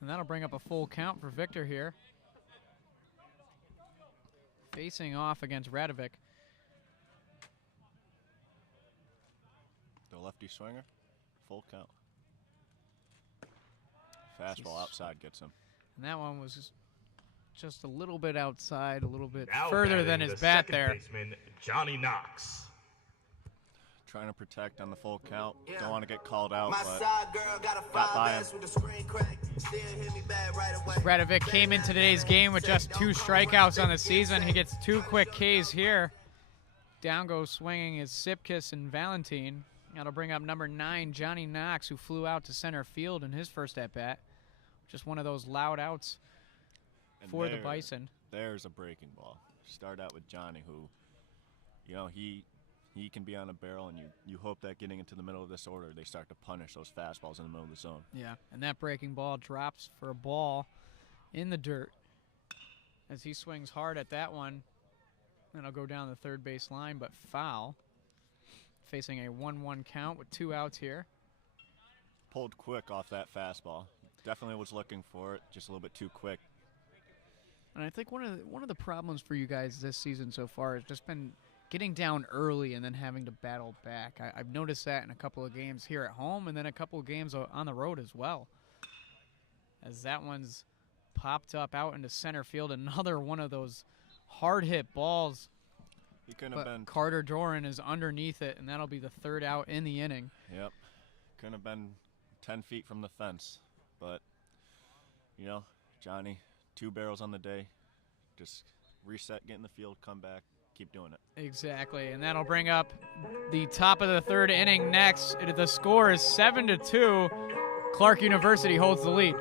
And that'll bring up a full count for Victor here. Facing off against Radovic. The lefty swinger, full count. Fastball outside gets him. And that one was just a little bit outside, a little bit Now further than his bat there. Baseman, Johnny Knox. Trying to protect on the full count. Don't want to get called out, My but side girl got a got by 5S him. with a screen crack. Still hit me back right away. Radovic came into today's game with just 2 strikeouts on the season. He gets 2 quick Ks here. Down goes swinging is Sipkus and Valentin. That'll bring up number 9, Johnny Knox, who flew out to center field in his first at-bat. Just one of those loud outs for the Bison. There's a breaking ball. Start out with Johnny, who, he can be on a barrel, and you hope that getting into the middle of this order, they start to punish those fastballs in the middle of the zone. Yeah, and that breaking ball drops for a ball in the dirt as he swings hard at that one. And I'll go down the third base line, but foul. Facing a 1-1 count with 2 outs here. Pulled quick off that fastball. Definitely was looking for it, just a little bit too quick. And I think one of the problems for you guys this season so far has just been getting down early and then having to battle back. I've noticed that in a couple of games here at home and then a couple of games on the road as well. As that one's popped up out into center field, another one of those hard-hit balls. He couldn't have been. Carter Doran is underneath it, and that'll be the 3rd out in the inning. Yep. Couldn't have been 10 feet from the fence. But, Johnny, 2 barrels on the day. Just reset, get in the field, come back, keep doing it. Exactly, and that'll bring up the top of the third inning next. The score is 7-2. Clark University holds the lead.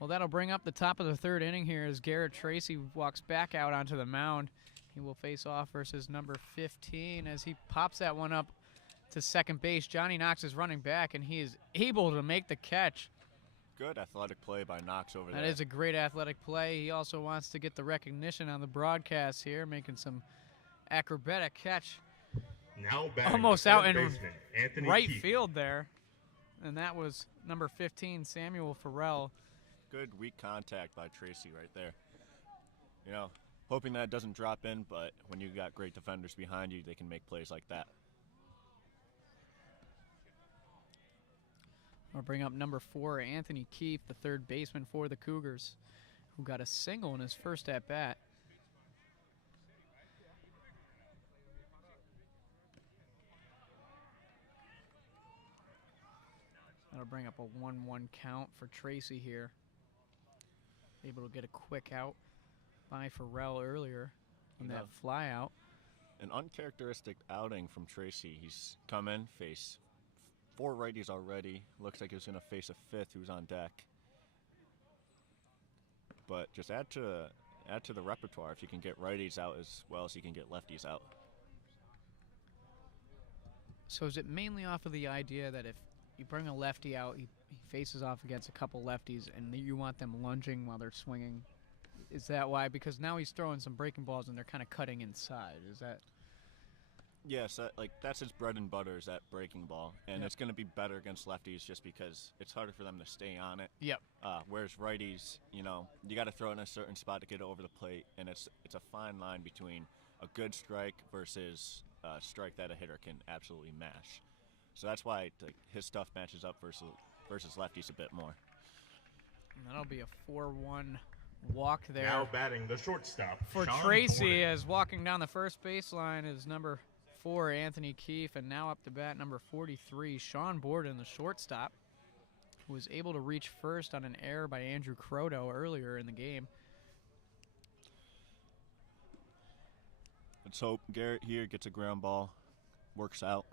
Well, that'll bring up the top of the third inning here as Garrett Tracy walks back out onto the mound. He will face off versus number 15 as he pops that one up to second base. Johnny Knox is running back, and he is able to make the catch. Good athletic play by Knox over there. That is a great athletic play. He also wants to get the recognition on the broadcast here, making some acrobatic catch. Now batting Almost the out third in baseman, Anthony right Keith. field there. And that was number 15, Samuel Farrell. Good weak contact by Tracy right there. You know, hoping that doesn't drop in, but when you got great defenders behind you, they can make plays like that. I'll bring up number 4, Anthony Keefe, the third baseman for the Cougars, who got a single in his first at-bat. That'll bring up a 1-1 count for Tracy here. Able to get a quick out by Farrell earlier on that fly out. An uncharacteristic outing from Tracy. He's come in, faced 4 righties already. Looks like he's going to face a 5th who's on deck. But just add to the repertoire if you can get righties out as well as you can get lefties out. So is it mainly off of the idea that if you bring a lefty out, he faces off against a couple lefties, and you want them lunging while they're swinging? Is that why? Because now he's throwing some breaking balls, and they're kind of cutting inside. Is that? Yes, that's his bread and butter is that breaking ball, and it's going to be better against lefties just because it's harder for them to stay on it. Yep. Whereas righties, you got to throw it in a certain spot to get it over the plate, and it's a fine line between a good strike versus a strike that a hitter can absolutely mash. So that's why his stuff matches up versus lefties a bit more. And that'll be a 4-1 walk there. Now batting the shortstop For Sean Tracy, Borden. as walking down the first baseline is number 4, Anthony Keefe, and now up to bat number 43, Sean Borden, the shortstop, who was able to reach first on an error by Andrew Croto earlier in the game. Let's hope Garrett here gets a ground ball, works out.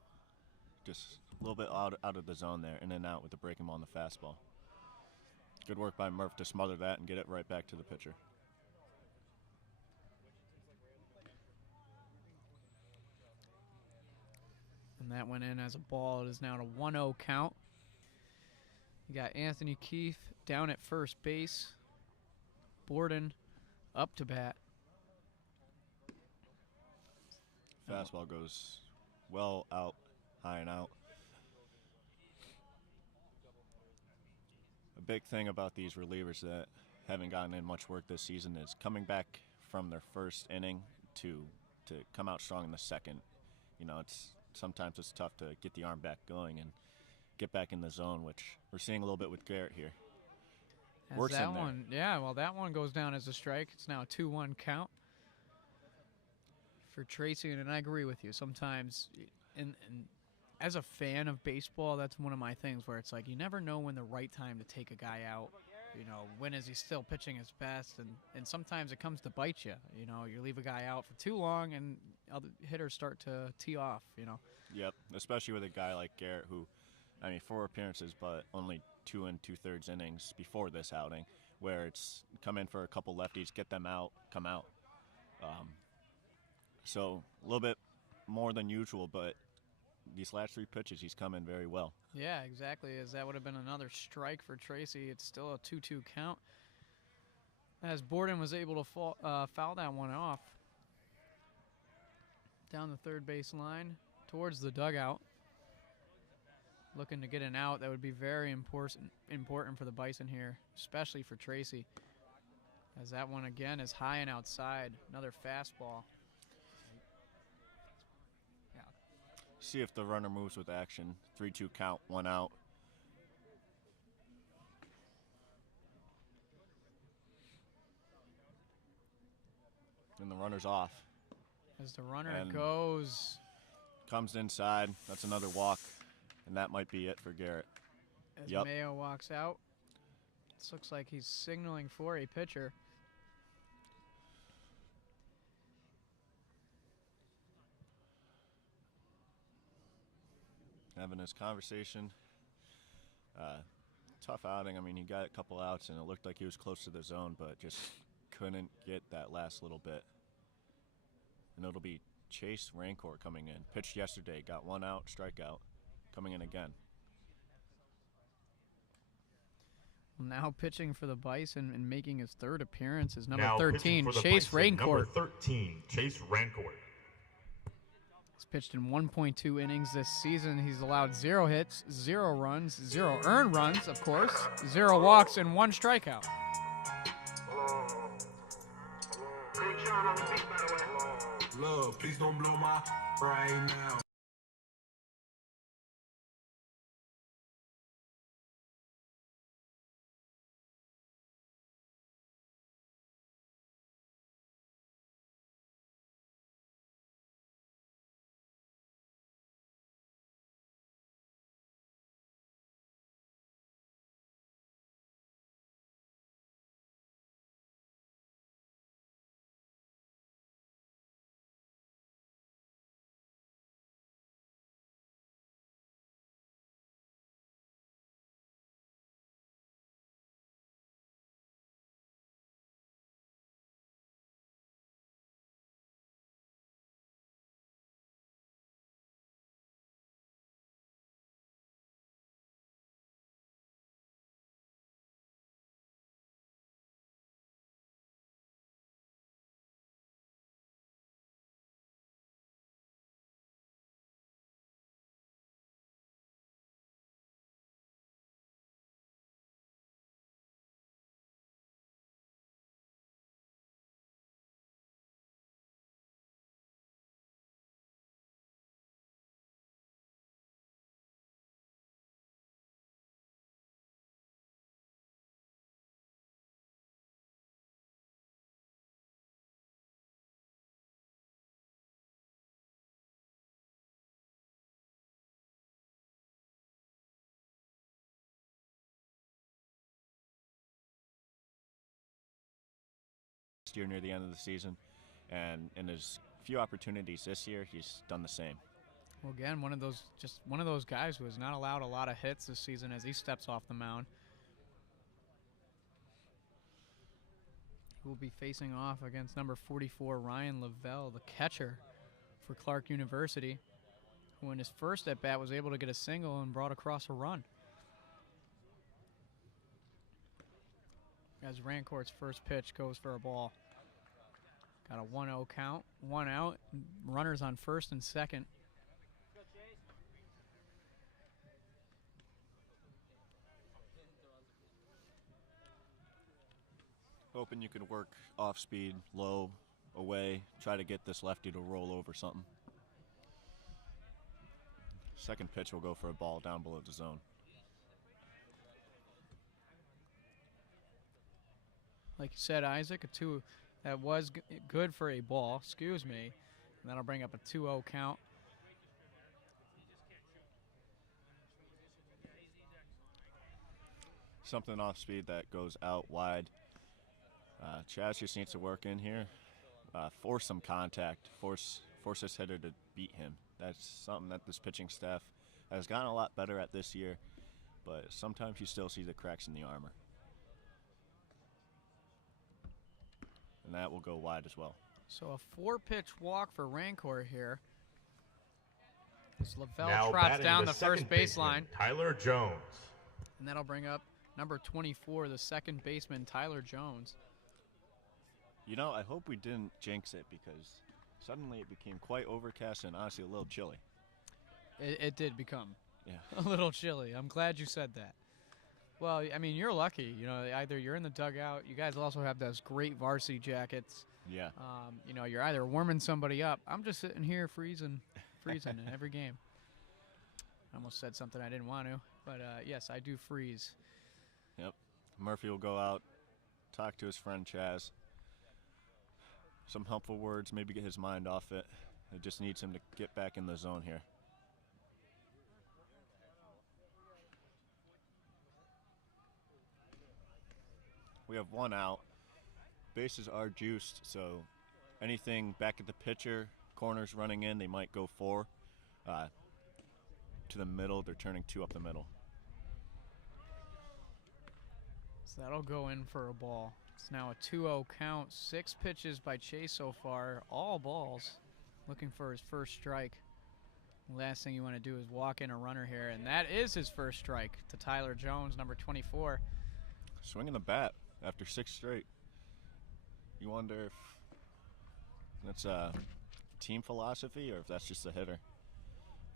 Just a little bit out of the zone there, in and out with the breaking ball and the fastball. Good work by Murph to smother that and get it right back to the pitcher. And that went in as a ball. It is now a 1-0 count. You got Anthony Keefe down at first base. Borden up to bat. Fastball goes well out, high and out. A big thing about these relievers that haven't gotten in much work this season is coming back from their first inning to come out strong in the second. You know, sometimes it's tough to get the arm back going and get back in the zone, which we're seeing a little bit with Garrett here. Works that in there. one, yeah, well, that one goes down as a strike. It's now a 2-1 count for Tracy, and I agree with you. Sometimes, and as a fan of baseball, that's one of my things where it's like you never know when the right time to take a guy out when is he still pitching his best? And sometimes it comes to bite you. You leave a guy out for too long and other hitters start to tee off, Yep, especially with a guy like Garrett who, 4 appearances, but only 2 2/3 innings before this outing, where it's come in for a couple lefties, get them out, come out. So a little bit more than usual, but these last 3 pitches, he's come in very well. Yeah, exactly. As that would have been another strike for Tracy. It's still a 2-2 count. As Borden was able to foul that one off. Down the third base line towards the dugout. Looking to get an out. That would be very important for the Bison here, especially for Tracy. As that one again is high and outside. Another fastball. See if the runner moves with action. 3-2 count, 1 out. And the runner's off. As the runner And goes. Comes inside. That's another walk. And that might be it for Garrett. As Mayo walks out. This looks like he's signaling for a pitcher. Having his conversation. Tough outing. He got a couple outs, and it looked like he was close to the zone, but just couldn't get that last little bit. And it'll be Chase Rancourt coming in. Pitched yesterday, got 1 out, strikeout, coming in again. Now pitching for the Bison and making his 3rd appearance is number Now 13, pitching for the Chase Bison, Rancourt. Number 13, Chase Rancourt. He's pitched in 1.2 innings this season. He's allowed 0 hits, 0 runs, 0 earned runs, of course, 0 walks, and 1 strikeout. Love, please don't blow my right now. Year near the end of the season, and in his few opportunities this year, he's done the same. Well, again, one of those guys who has not allowed a lot of hits this season as he steps off the mound. He will be facing off against number 44, Ryan Lavelle, the catcher for Clark University, who in his first at-bat was able to get a single and brought across a run. As Rancourt's first pitch goes for a ball. Got a 1-0 count, 1 out, runners on first and second. Hoping you can work off speed, low, away, try to get this lefty to roll over something. Second pitch will go for a ball down below the zone. Like you said, Isaac, a 2 that was good for a ball, excuse me. And that'll bring up a 2-0 count. something off speed that goes out wide. Chaz just needs to work in here, force some contact, force this hitter to beat him. That's something that this pitching staff has gotten a lot better at this year, but sometimes you still see the cracks in the armor. And that will go wide as well. So a 4-pitch walk for Rancor here. As Lavelle Now trots batting down the second first baseman, baseline. Tyler Jones. And that'll bring up number 24, the second baseman, Tyler Jones. You know, I hope we didn't jinx it because suddenly it became quite overcast and honestly a little chilly. It did become Yeah. a little chilly. I'm glad you said that. Well, I mean, you're lucky. You know, either you're in the dugout. You guys also have those great varsity jackets. Yeah. You know, you're either warming somebody up. I'm just sitting here freezing in every game. I almost said something I didn't want to, but yes, I do freeze. Yep. Murphy will go out, talk to his friend Chaz. Some helpful words, maybe get his mind off it. It just needs him to get back in the zone here. We have one out. Bases are juiced, so anything back at the pitcher, corners running in, they might go 4. To the middle, they're turning 2 up the middle. So that'll go in for a ball. It's now a 2-0 count. 6 pitches by Chase so far, all balls. Looking for his first strike. Last thing you want to do is walk in a runner here, and that is his first strike to Tyler Jones, number 24. Swinging the bat after 6 straight. You wonder if that's a team philosophy or if that's just a hitter.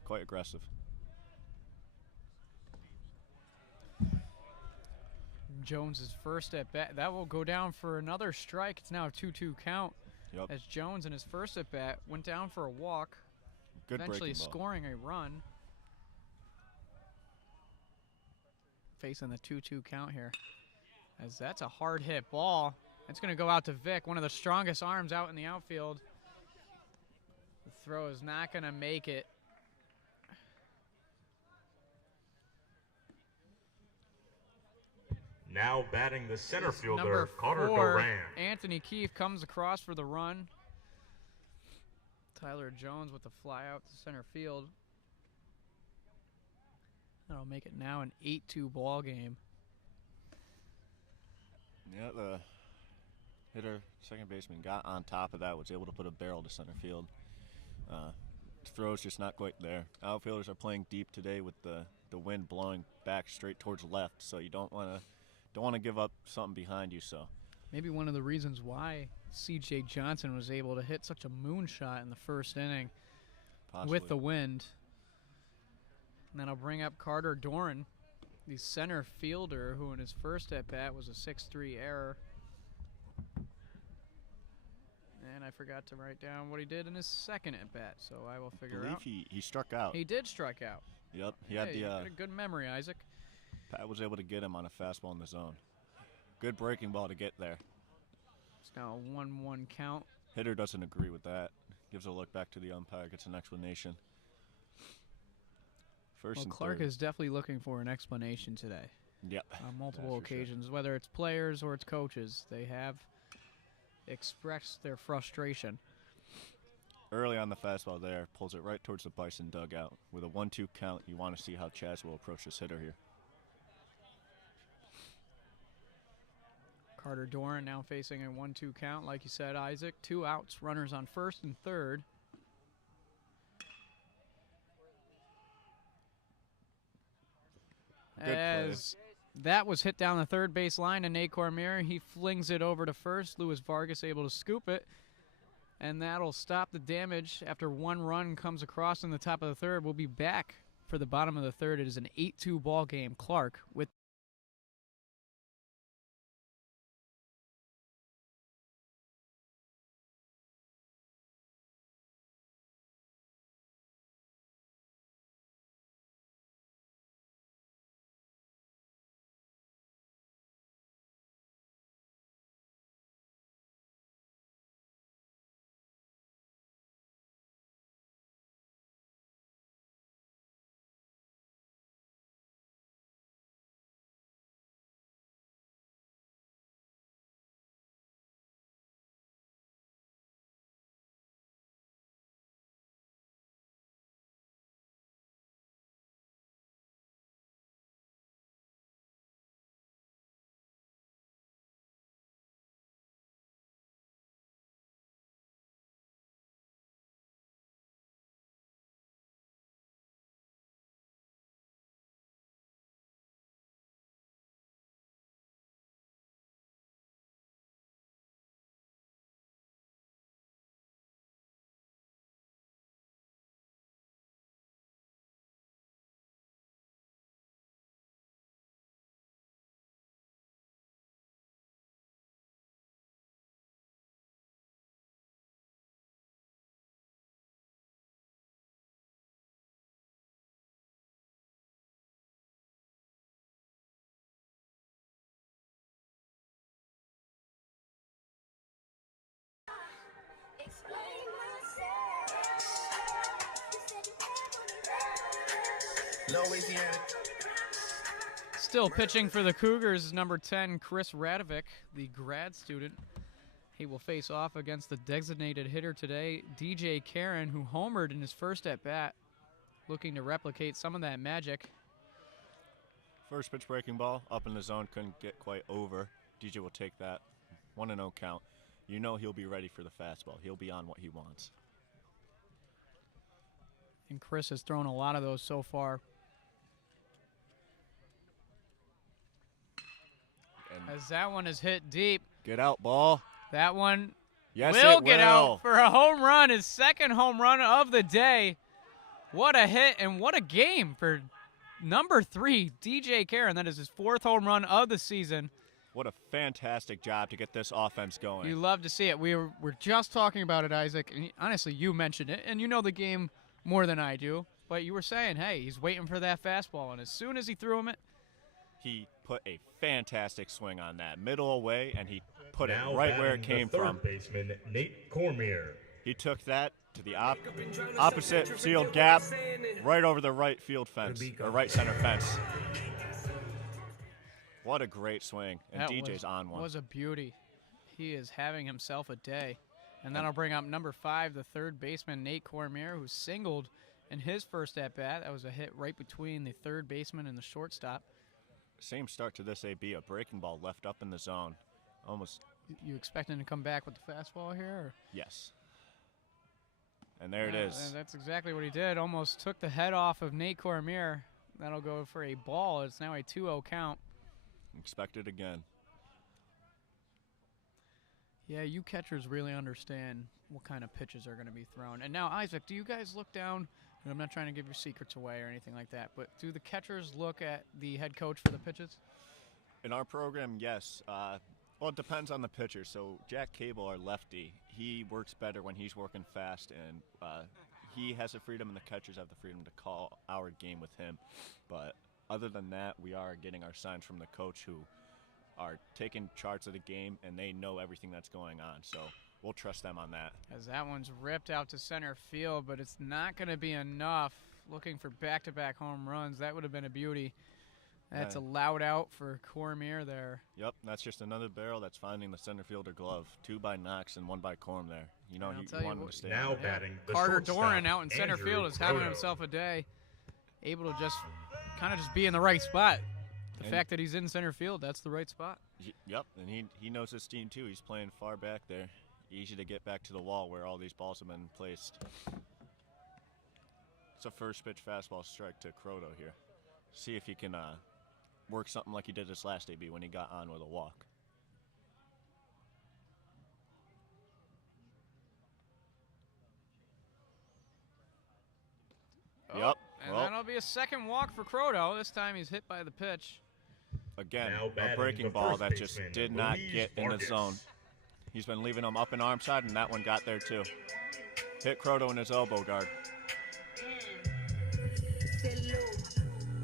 Quite aggressive. Jones's first at bat. That will go down for another strike. It's now a 2-2 count. Yep. As Jones in his first at bat went down for a walk, Good eventually breaking ball. scoring a run. Facing the 2-2 count here. As that's a hard hit ball. It's going to go out to Vic, one of the strongest arms out in the outfield. The throw is not going to make it. Now batting the center It's fielder, number Carter 4, Duran. Anthony Keefe comes across for the run. Tyler Jones with the fly out to center field. That'll make it now an 8-2 ball game. Yeah, the hitter, second baseman, got on top of that, was able to put a barrel to center field. Throw's just not quite there. Outfielders are playing deep today with the wind blowing back straight towards left, so you don't want to give up something behind you. So Maybe one of the reasons why C.J. Johnson was able to hit such a moonshot in the first inning with the wind. And then I'll bring up Carter Doran, the center fielder, who in his first at-bat was a 6-3 error. And I forgot to write down what he did in his second at-bat, so I will figure out. I believe he struck out. He did strike out. Yep, he Hey, had you the got a good memory, Isaac. Pat was able to get him on a fastball in the zone. Good breaking ball to get there. It's now a 1-1 count. Hitter doesn't agree with that. Gives a look back to the umpire, gets an explanation. First Well, and Clark third. is definitely looking for an explanation today. Yep. On multiple That's for sure. occasions, whether it's players or it's coaches, they have expressed their frustration. Early on the fastball there, pulls it right towards the Bison dugout. With a 1-2 count, you want to see how Chaz will approach this hitter here. Carter Doran now facing a 1-2 count, like you said, Isaac. 2 outs, runners on first and third. Good play. As that was hit down the third base line to Nate Cormier, he flings it over to first. Luis Vargas able to scoop it, and that'll stop the damage after 1 run comes across in the top of the third. We'll be back for the bottom of the third. It is an 8-2 ball game. Clark with Louisiana. Still pitching for the Cougars, number 10, Chris Radovic, the grad student. He will face off against the designated hitter today, DJ Karen, who homered in his first at-bat, looking to replicate some of that magic. First pitch breaking ball, up in the zone, couldn't get quite over. DJ will take that. 1-0 count. You know he'll be ready for the fastball. He'll be on what he wants. And Chris has thrown a lot of those so far. And As that one is hit deep. get out, ball. That one Yes, will it get will. out for a home run, his second home run of the day. What a hit and what a game for number 3, DJ Karen. That is his 4th home run of the season. What a fantastic job to get this offense going. You love to see it. We're just talking about it, Isaac. And honestly, you mentioned it, and you know the game more than I do. But you were saying, hey, he's waiting for that fastball, and as soon as he threw him it, He put a fantastic swing on that. Middle away, and he put it Now right where it batting came the third from. baseman Nate Cormier. He took that to the opposite field gap, right over the right field fence, or right center fence. What a great swing, and that DJ's on one. was a beauty. He is having himself a day. And that'll bring up number 5, the third baseman, Nate Cormier, who singled in his first at-bat. That was a hit right between the third baseman and the shortstop. Same start to this AB, a breaking ball left up in the zone. Almost, You expecting to come back with the fastball here? Or? yes. And there it Yeah, is. and that's exactly what he did. Almost took the head off of Nate Cormier. That'll go for a ball. It's now a 2-0 count. Expected again. Yeah, you catchers really understand what kind of pitches are going to be thrown. And now, Isaac, do you guys look down? And I'm not trying to give your secrets away or anything like that, but do the catchers look at the head coach for the pitches? In our program, yes. Well, it depends on the pitcher. So Jack Cable, our lefty, he works better when he's working fast, and he has the freedom, and the catchers have the freedom to call our game with him. But other than that, we are getting our signs from the coach, who are taking charts of the game, and they know everything that's going on. So we'll trust them on that. As that one's ripped out to center field, but it's not going to be enough. Looking for back-to-back home runs. That would have been a beauty. That's Yeah. a loud out for Cormier there. Yep, that's just another barrel that's finding the center fielder glove. 2 by Knox and 1 by Corm there. You know, And I'll he tell you wanted what- to stay Now on. batting the Carter shortstop, Doran out in center Andrew field is having Croto. himself a day. Able to just kind of just be in the right spot. The And- fact that he's in center field, that's the right spot. Yep, and he knows his team too. He's playing far back there. Easy to get back to the wall where all these balls have been placed. It's a first pitch fastball strike to Croto here. See if he can work something like he did his last AB when he got on with a walk. Yep. And Well, that'll be a second walk for Croto. This time he's hit by the pitch. again, Now a batting breaking the ball first that just baseman, did not Luis get in the Vargas. zone. He's been leaving him up in arm side, and that one got there too. Hit Croto in his elbow guard. Say, look,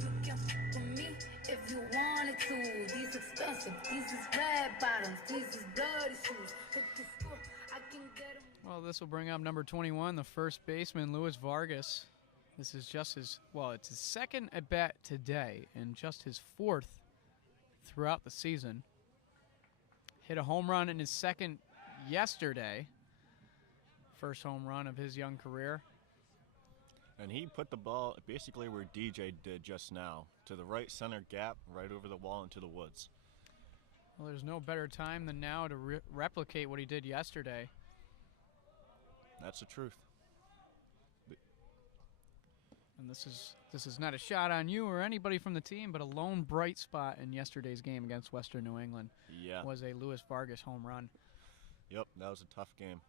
you can fuck with me if you wanted to. These expensive, these is red bottoms, these is bloody shoes. Hit the school, I can get 'em. Well, this will bring up number 21, the first baseman, Luis Vargas. This is just his, well, it's his second at bat today and just his 4th throughout the season. Hit a home run in his second yesterday. First home run of his young career. And he put the ball basically where DJ did just now, to the right center gap, right over the wall into the woods. Well, there's no better time than now to replicate what he did yesterday. That's the truth. And this is not a shot on you or anybody from the team, but a lone bright spot in yesterday's game against Western New England Yeah. was a Luis Vargas home run. Yep, that was a tough game.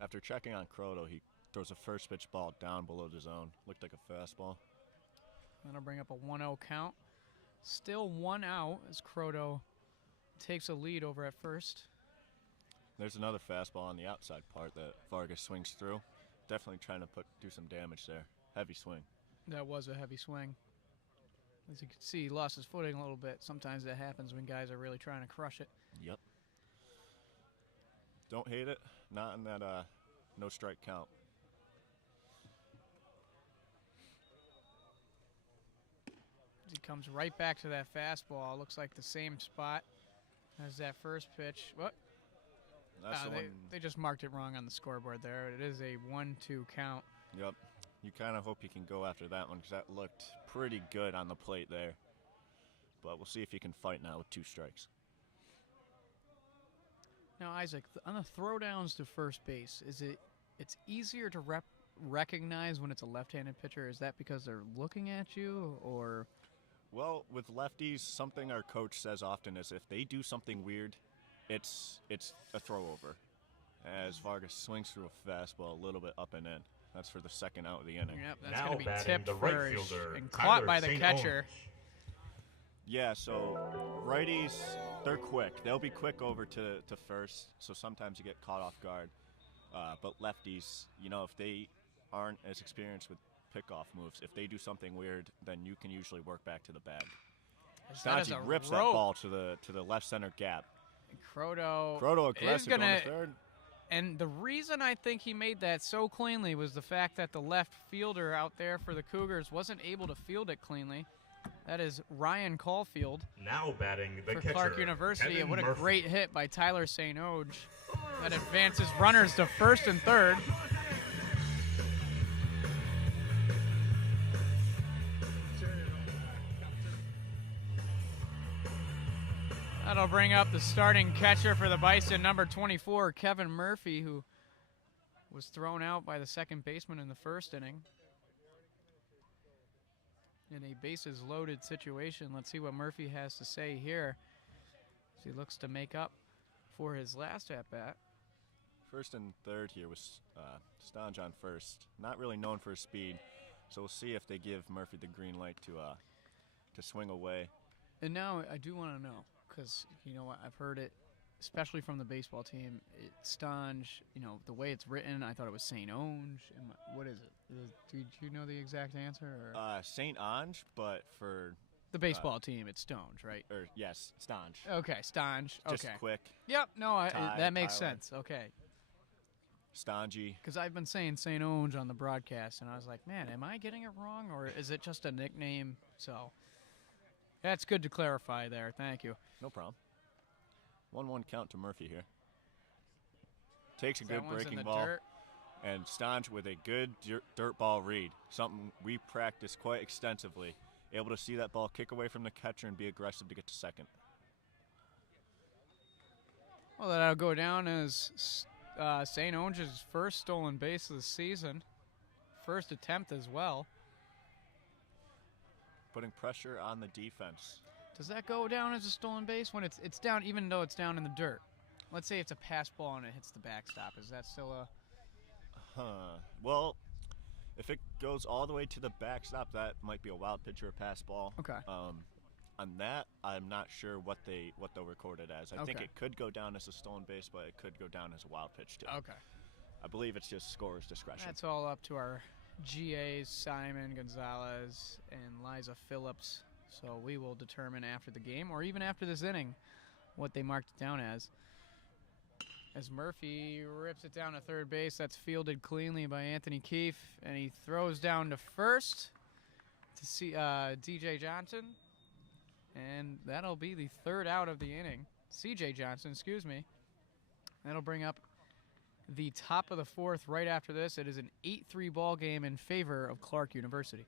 After checking on Croto, he throws a first pitch ball down below the zone. Looked like a fastball. That'll bring up a 1-0 count. Still 1 out as Croto takes a lead over at first. There's another fastball on the outside part that Vargas swings through. Definitely trying to do some damage there. Heavy swing. That was a heavy swing. As you can see, he lost his footing a little bit. Sometimes that happens when guys are really trying to crush it. Yep. Don't hate it. Not in that no strike count. He comes right back to that fastball. Looks like the same spot as that first pitch. What? That's the one. They just marked it wrong on the scoreboard there. It is a 1-2 count. Yep. You kind of hope you can go after that one because that looked pretty good on the plate there. But we'll see if you can fight now with 2 strikes. Now, Isaac, on the throwdowns to first base, it's easier to recognize when it's a left-handed pitcher? Is that because they're looking at you, or? Well, with lefties, something our coach says often is if they do something weird, it's a throw over. As Vargas swings through a fastball a little bit up and in. That's for the second out of the inning. Yep, that's Now going to be batting tipped the right first fielder, and Tyler caught by the St. catcher. Yeah, so righties, they're quick. They'll be quick over to first, so sometimes you get caught off guard. But lefties, if they aren't as experienced with pickoff moves, if they do something weird, then you can usually work back to the bag. That is Stanchi a rips that rope. ball to the left center gap. And Croto aggressive gonna, going to third. And the reason I think he made that so cleanly was the fact that the left fielder out there for the Cougars wasn't able to field it cleanly. That is Ryan Caulfield Now batting the for catcher, Clark University. Kevin And what a Murphy. great hit by Tyler St. Oge. That advances runners to first and third. That'll bring up the starting catcher for the Bison, number 24, Kevin Murphy, who was thrown out by the second baseman in the first inning. In a bases-loaded situation, let's see what Murphy has to say here as he looks to make up for his last at-bat. First and third here was Stange on first. Not really known for his speed, so we'll see if they give Murphy the green light to swing away. And now I do want to know, because, I've heard it, especially from the baseball team, Stange, the way it's written, I thought it was St. Onge. What is it? Did you know the exact answer? Or? St. Onge, but for The baseball team, it's Stonge, right? Yes, Stange. Okay, Stange. Just Okay. quick. Yep, no, Ty, that makes Tyler. sense. Okay. Stangy. Because I've been saying St. Onge on the broadcast, and I was like, man, am I getting it wrong, or is it just a nickname? So that's good to clarify there. Thank you. No problem. 1-1 count to Murphy here. Takes a That good one's in breaking the ball. dirt. And Stange with a good dirt ball read. Something we practice quite extensively. Able to see that ball kick away from the catcher and be aggressive to get to second. Well, that'll go down as St. Onge's first stolen base of the season. First attempt as well. Putting pressure on the defense. Does that go down as a stolen base when it's down, even though it's down in the dirt? Let's say it's a pass ball and it hits the backstop. Is that still a... Well, if it goes all the way to the backstop, that might be a wild pitch or a pass ball. Okay. On that, I'm not sure what they'll record it as. I think Okay. it could go down as a stolen base, but it could go down as a wild pitch too. Okay. I believe it's just scorer's discretion. That's all up to our GAs, Simon Gonzalez and Liza Phillips. So we will determine after the game, or even after this inning, what they marked it down as. As Murphy rips it down to third base, that's fielded cleanly by Anthony Keefe, and he throws down to first to see DJ Johnson, and that'll be the third out of the inning. CJ Johnson, excuse me. That'll bring up the top of the fourth right after this. It is an 8-3 ball game in favor of Clark University.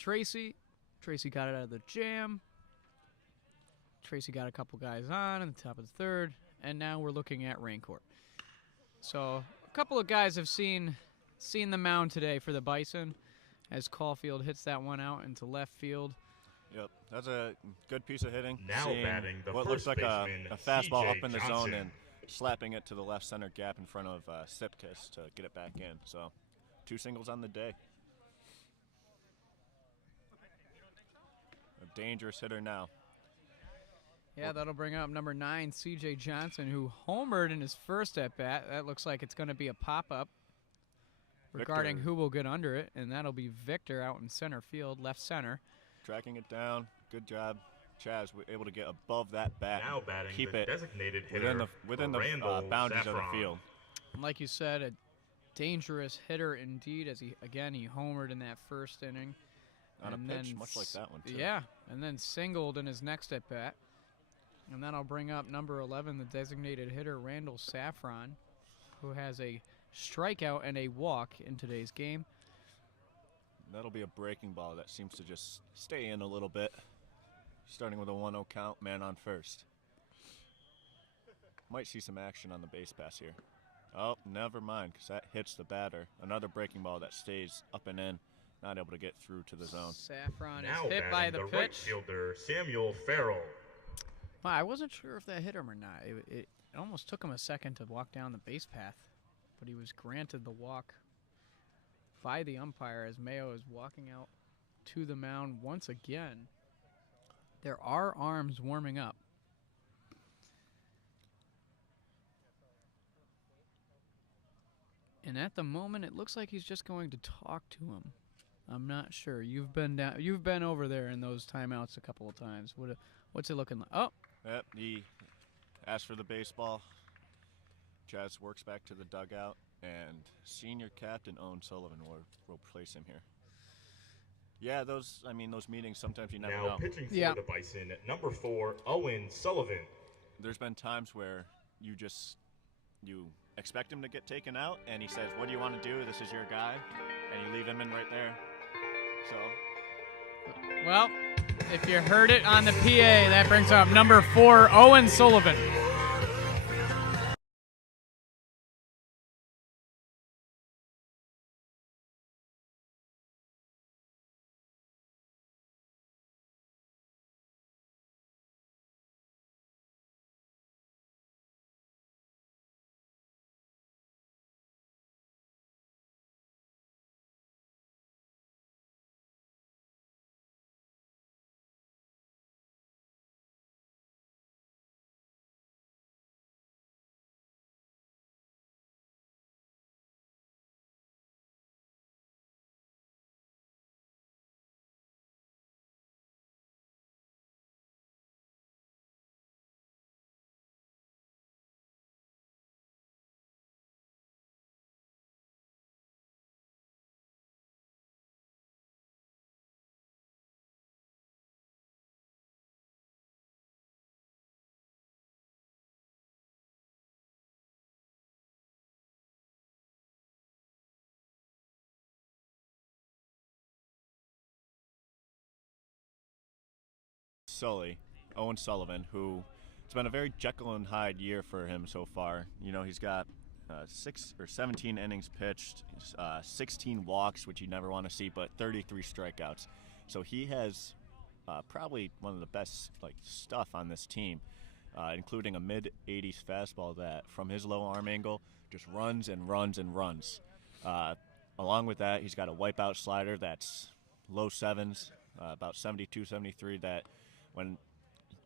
Tracy. Tracy got it out of the jam. Tracy got a couple guys on the top of the third, and now we're looking at Raincourt. So a couple of guys have seen the mound today for the Bison as Caulfield hits that one out into left field. Yep, that's a good piece of hitting. Now Seeing batting the what first looks like a baseman, fastball CJ up in the zone Johnson. and slapping it to the left center gap in front of Sipkiss to get it back in. So 2 singles on the day. A dangerous hitter now. Yeah, that'll bring up number 9, CJ Johnson, who homered in his first at-bat. That looks like it's going to be a pop-up regarding Victor. who will get under it, and that'll be Victor out in center field, left center. Tracking it down. Good job. Chaz able to get above that bat. Now batting keep the it designated hitter within the Randall boundaries of the Saffron. field. And like you said, a dangerous hitter indeed, as he homered in that first inning. On and a pitch, then much like that one, too. Yeah, and then singled in his next at-bat. And then I'll bring up number 11, the designated hitter, Randall Saffron, who has a strikeout and a walk in today's game. That'll be a breaking ball that seems to just stay in a little bit. Starting with a 1-0 count, man on first. Might see some action on the base pass here. Oh, never mind, because that hits the batter. Another breaking ball that stays up and in, not able to get through to the zone. Saffron Now is hit by batting the right pitch. fielder Samuel Farrell. Wow, I wasn't sure if that hit him or not. It almost took him a second to walk down the base path, but he was granted the walk by the umpire as Mayo is walking out to the mound once again. There are arms warming up. And at the moment, it looks like he's just going to talk to him. I'm not sure. You've been over there in those timeouts a couple of times. What's it looking like? Oh, Yep, he asked for the baseball. Chaz works back to the dugout, and senior captain Owen Sullivan will replace him here. Yeah, those meetings, sometimes you never Now know. pitching for Yeah. the Bison, number 4, Owen Sullivan. There's been times where you expect him to get taken out, and he says, "What do you want to do? This is your guy," and you leave him in right there. So well, if you heard it on the PA, that brings up number 4, Owen Sullivan. Owen Sullivan, who it's been a very Jekyll and Hyde year for him so far. You know, he's got 6 or 17 innings pitched, 16 walks, which you never want to see, but 33 strikeouts. So he has probably one of the best stuff on this team, including a mid-80s fastball that, from his low arm angle, just runs and runs and runs. Along with that, he's got a wipeout slider that's low 7s, about 72, 73, that when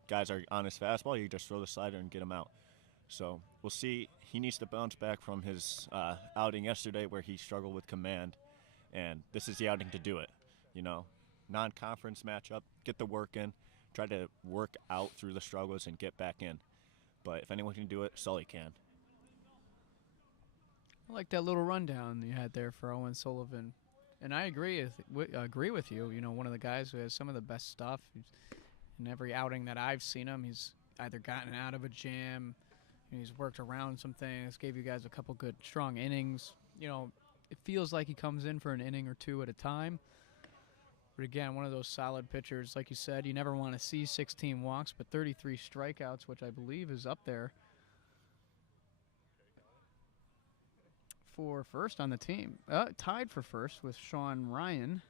guys are on his fastball, you just throw the slider and get him out. So we'll see. He needs to bounce back from his outing yesterday where he struggled with command, and this is the outing to do it. You know, non-conference matchup, get the work in, try to work out through the struggles and get back in. But if anyone can do it, Sully can. I like that little rundown you had there for Owen Sullivan, and I agree with you. You know, one of the guys who has some of the best stuff. In every outing that I've seen him, he's either gotten out of a jam, he's worked around some things, gave you guys a couple good strong innings. You know, it feels like he comes in for an inning or two at a time. But again, one of those solid pitchers. Like you said, you never want to see 16 walks, but 33 strikeouts, which I believe is up there for first on the team. Tied for first with Sean Ryan,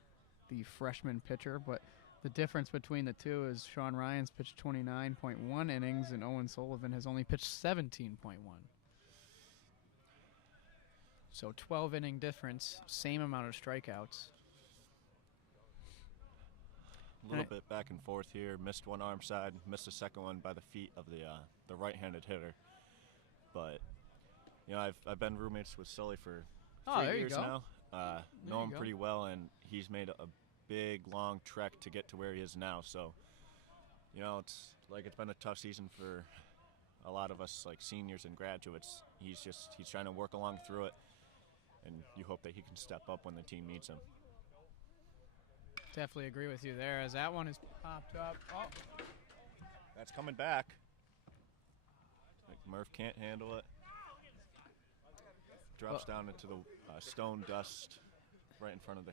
the freshman pitcher, but the difference between the two is Sean Ryan's pitched 29.1 innings and Owen Sullivan has only pitched 17.1. So 12 inning difference, same amount of strikeouts. A little bit back and forth here. Missed one arm side, missed the second one by the feet of the right-handed hitter. But you know, I've been roommates with Sully for 3 years now. Know him pretty well, and he's made a big, long trek to get to where he is now. So, you know, it's been a tough season for a lot of us, like seniors and graduates. He's trying to work along through it, and you hope that he can step up when the team needs him. Definitely agree with you there, as that one is popped up. Oh, That's coming back. Like Murph can't handle it. Drops down into the stone dust right in front of the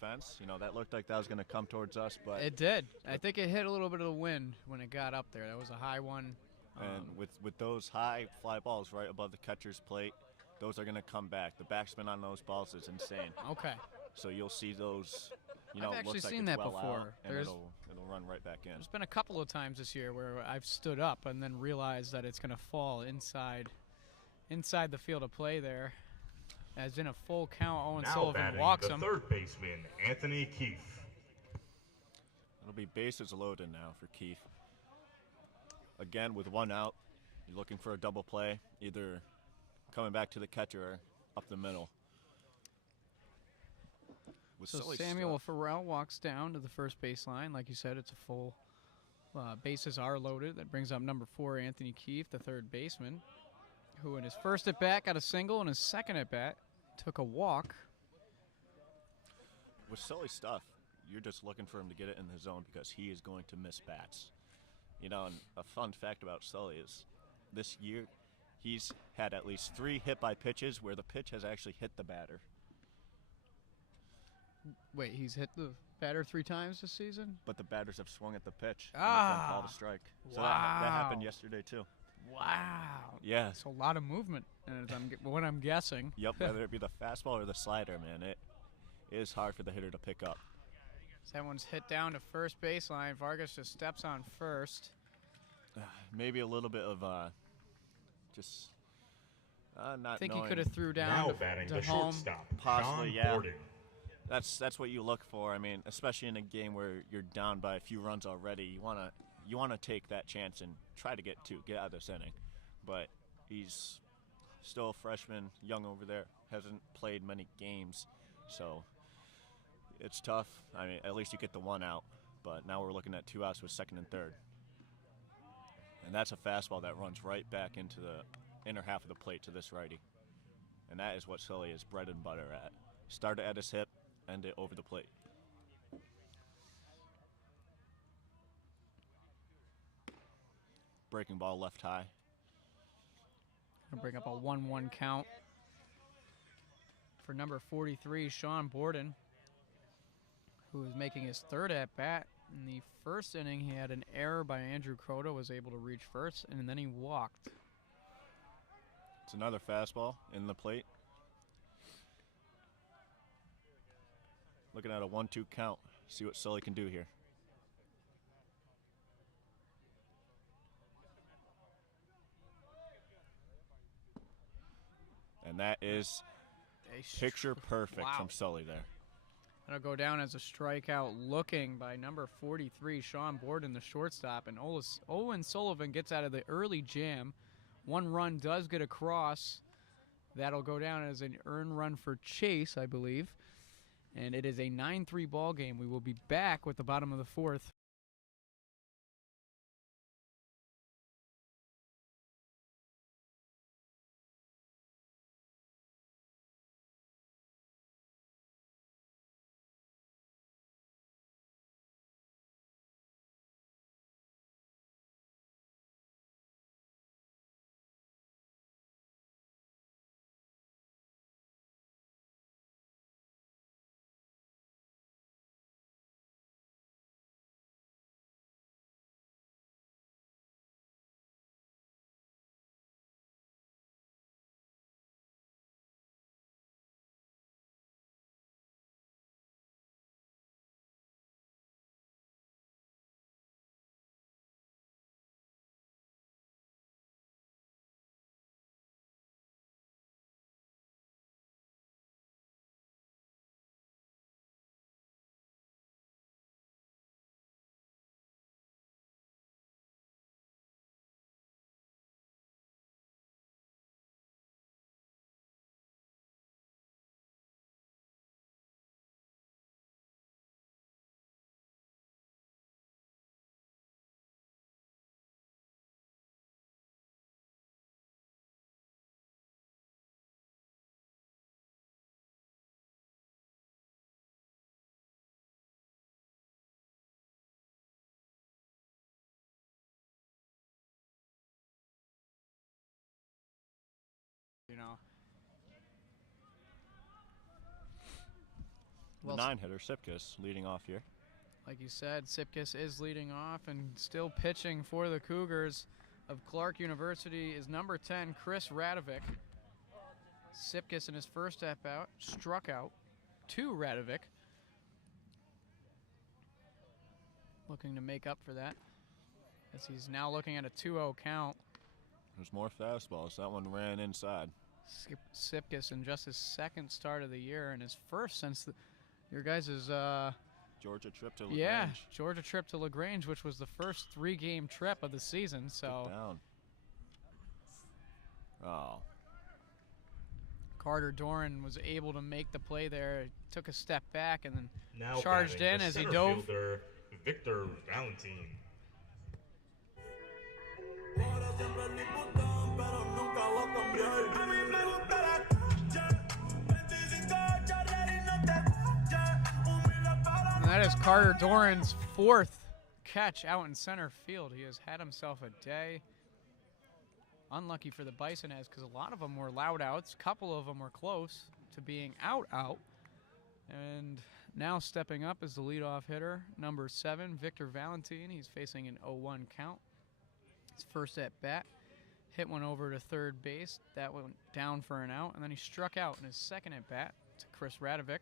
fence. You know, that looked like that was going to come towards us, but it did. I think it hit a little bit of the wind when it got up there. That was a high one. And with those high fly balls right above the catcher's plate, those are going to come back. The backspin on those balls is insane. Okay. So you'll see those. You know, I've it actually looks like seen it's that well before. out, and it'll run right back in. There's been a couple of times this year where I've stood up and then realized that it's going to fall inside the field of play there. As in a full count, Owen Now Sullivan batting walks the him. third baseman, Anthony Keefe. It'll be bases loaded now for Keefe. Again, with one out, you're looking for a double play, either coming back to the catcher or up the middle. With So Sully's Samuel stuff, Farrell walks down to the first baseline. Like you said, it's a full bases are loaded. That brings up number 4, Anthony Keefe, the third baseman, who in his first at bat got a single, and his second at bat took a walk. with Sully's stuff, you're just looking for him to get it in the zone because he is going to miss bats. You know, and a fun fact about Sully is this year he's had at least 3 hit by pitches where the pitch has actually hit the batter. Wait, he's hit the batter 3 times this season? But the batters have swung at the pitch and Ah, it's been called a strike. So wow. that happened yesterday too. Wow. Yeah. That's a lot of movement, as what I'm guessing. Yep, whether it be the fastball or the slider, man, it is hard for the hitter to pick up. That one's hit down to first baseline. Vargas just steps on first. Maybe a little bit of just not I think knowing. he could have threw down Now to, batting to the home. shortstop, Possibly, Sean yeah. Borden. That's what you look for. I mean, especially in a game where you're down by a few runs already, you wanna take that chance and try to get out of this inning. But he's still a freshman, young over there, hasn't played many games, so it's tough. I mean, at least you get the 1 out, but now we're looking at 2 outs with second and third. And that's a fastball that runs right back into the inner half of the plate to this righty. And that is what Sully is bread and butter at. Start it at his hip, end it over the plate. Breaking ball left high. Gonna bring up a 1-1 count for number 43, Sean Borden, who is making his third at bat. In the first inning, he had an error by Andrew Crota, was able to reach first, and then he walked. It's another fastball in the plate. Looking at a 1-2 count. See what Sully can do here. And that is picture perfect Wow. from Sully there. That'll go down as a strikeout looking by number 43, Sean Borden, the shortstop. And Owen Sullivan gets out of the early jam. 1 run does get across. That'll go down as an earned run for Chase, I believe. And it is a 9-3 ball game. We will be back with the bottom of the 4th. Well, the 9-hitter, Sipkus, leading off here. like you said, Sipkus is leading off and still pitching for the Cougars of Clark University is number 10, Chris Radovic. Sipkus in his first at-bat struck out to Radovic. Looking to make up for that as he's now looking at a 2-0 count. There's more fastballs. That one ran inside. Sipkus in just his second start of the year and his first since your guys' Georgia trip to LaGrange. yeah, Georgia trip to LaGrange, which was the first 3-game trip of the season. So Get down. Oh. Carter Doran was able to make the play there, took a step back and then Now charged batting in the as he center dove. fielder, Victor Valentin. And that is Carter Doran's 4th catch out in center field. He has had himself a day. Unlucky for the Bison as because a lot of them were loud outs. A couple of them were close to being out. And now stepping up is the leadoff hitter, number 7, Victor Valentin. He's facing an 0-1 count. His first at bat. Hit one over to third base. That went down for an out. And then he struck out in his second at bat to Chris Radovic.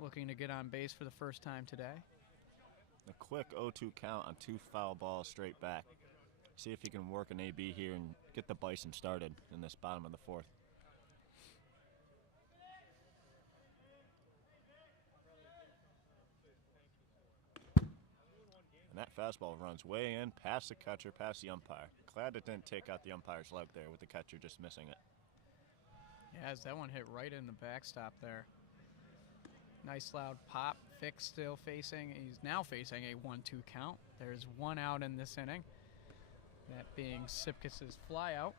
Looking to get on base for the first time today. A quick 0-2 count on 2 foul balls straight back. See if he can work an AB here and get the Bison started in this bottom of the 4th. And that fastball runs way in, past the catcher, past the umpire. Glad it didn't take out the umpire's leg there with the catcher just missing it. Yeah, as that one hit right in the backstop there. Nice loud pop. Vic still facing. He's now facing a 1-2 count. There's 1 out in this inning. That being Sipkus' fly out.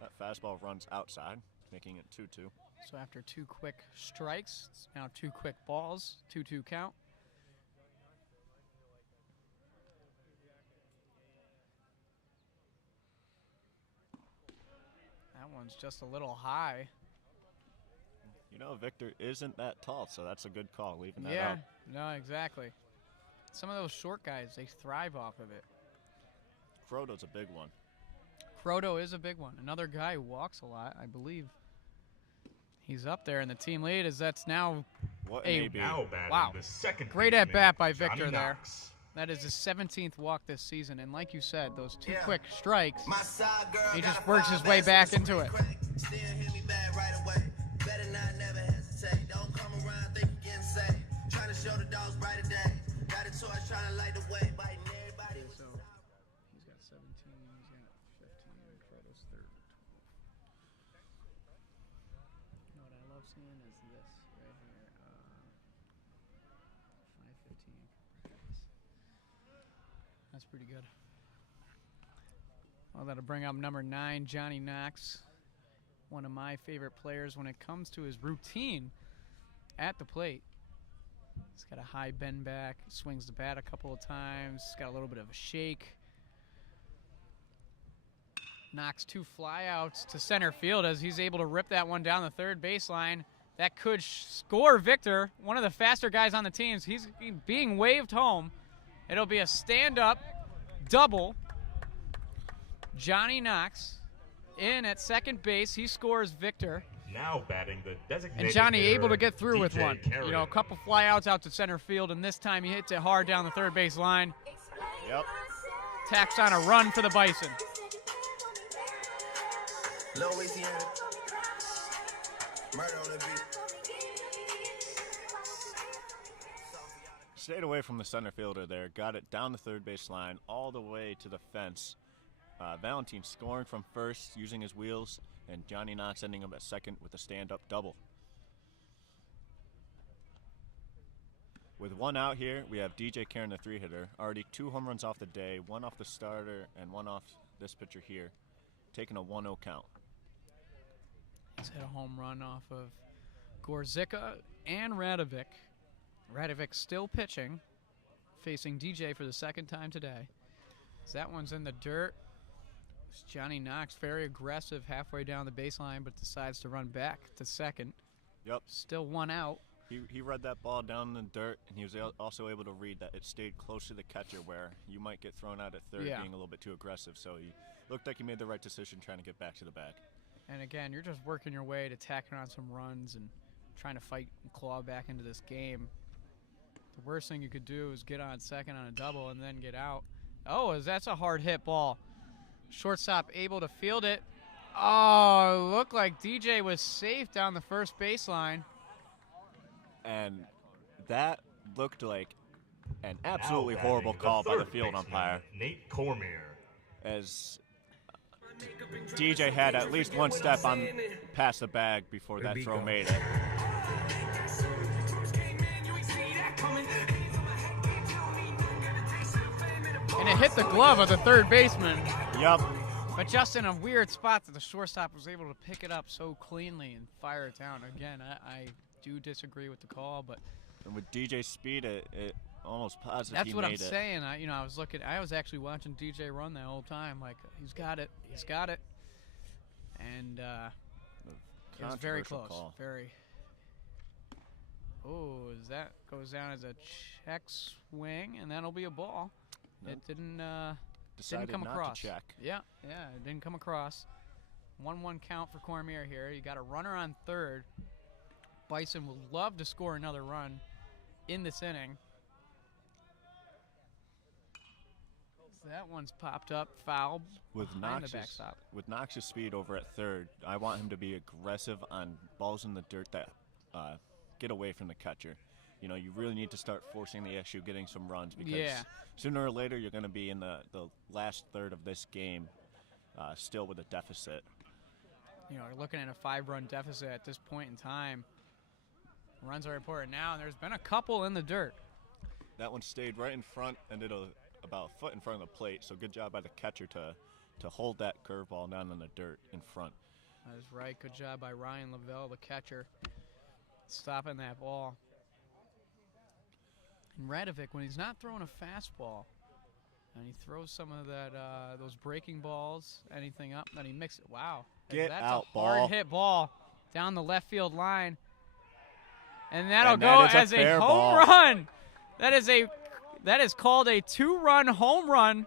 That fastball runs outside, making it 2-2. So after 2 quick strikes, it's now 2 quick balls, 2-2 count. That one's just a little high. You know, Victor isn't that tall, so that's a good call, leaving that Yeah, up. no, exactly. Some of those short guys, they thrive off of it. Croto's a big one. Croto is a big one. Another guy who walks a lot, I believe. He's up there in the team lead as that's now What a an AB. Now batting Wow. the second Great baseman, at-bat by Johnny Victor there. Knox. that is his 17th walk this season. And like you said, those 2 Yeah. quick strikes, My side girl he got just a works fine his way back, back so into it. crack. Still hit me back right away. Better not never hesitate. Don't come around thinking getting saved. Trying to show the dogs brighter day. Got a torch trying to light the way. Biting everybody. with So the he's got 17, he's got 15, and Croto's third. You know what I love seeing is this right here. 5:15. That's pretty good. Well, that'll bring up number 9, Johnny Knox. One of my favorite players when it comes to his routine at the plate. He's got a high bend back, swings the bat a couple of times, got a little bit of a shake. Knocks 2 flyouts to center field as he's able to rip that one down the third baseline. That could score Victor, one of the faster guys on the teams. He's being waved home. It'll be a stand-up double. Johnny Knox in at second base. He scores Victor. Now batting the designated And Johnny hitter, able to get through with DJ one. You know, a Carradine. couple flyouts out to center field, and this time he hits it hard down the third base line. Yep. Tacks on a run for the Bison. Louisiana. Murder on the beat. Stayed away from the center fielder there. Got it down the third base line all the way to the fence. Valentin scoring from first using his wheels, and Johnny Knox ending up at second with a stand-up double. With 1 out here, we have DJ Karen, the 3-hitter. Already 2 home runs off the day, 1 off the starter and 1 off this pitcher here. Taking a 1-0 count. He's hit a home run off of Gorzyka and Radovic. Radovic still pitching, facing DJ for the second time today. So that one's in the dirt. Johnny Knox, very aggressive halfway down the baseline, but decides to run back to second. Yep. Still one out. He read that ball down in the dirt, and he was also able to read that it stayed close to the catcher where you might get thrown out at third Yeah. being a little bit too aggressive. So he looked like he made the right decision trying to get back to the bag. And again, you're just working your way to tacking on some runs and trying to fight and claw back into this game. The worst thing you could do is get on second on a double and then get out. Oh, that's a hard hit ball. Shortstop able to field it. Oh, it looked like DJ was safe down the first baseline. And that looked like an absolutely Now horrible batting call by the third field baseman, umpire, Nate Cormier. as DJ had at least one step on past the bag before that throw made it. And it hit the glove of the third baseman. Yup. But just in a weird spot that the shortstop was able to pick it up so cleanly and fire it down. Again, I do disagree with the call, but And with DJ's speed, it almost positive that's he what made I'm it. saying. I was actually watching DJ run that whole time. Like, he's got it. And it was very Controversial close. call. Very. Oh, that goes down as a check swing, and that'll be a ball. Nope. It didn't Decided come not across. to check. Yeah, it didn't come across. 1-1 count for Cormier here. You got a runner on third. Bison would love to score another run in this inning. So that one's popped up, foul With behind the backstop. Knox's speed over at third, I want him to be aggressive on balls in the dirt that get away from the catcher. You know, you really need to start forcing the issue, getting some runs, because sooner or later you're going to be in the last third of this game still with a deficit. You know, you're looking at a 5-run deficit at this point in time. Runs are important now, and there's been a couple in the dirt. That one stayed right in front, ended about a foot in front of the plate, so good job by the catcher to hold that curveball down in the dirt in front. That is right. Good job by Ryan Lavelle, the catcher, stopping that ball. And Radovic, when he's not throwing a fastball, and he throws some of that those breaking balls, anything up, then he mixes it. Wow. Get That's out, a hard ball. hit ball down the left field line. And that'll And go that is a as a fair home ball. run. That is called a 2-run home run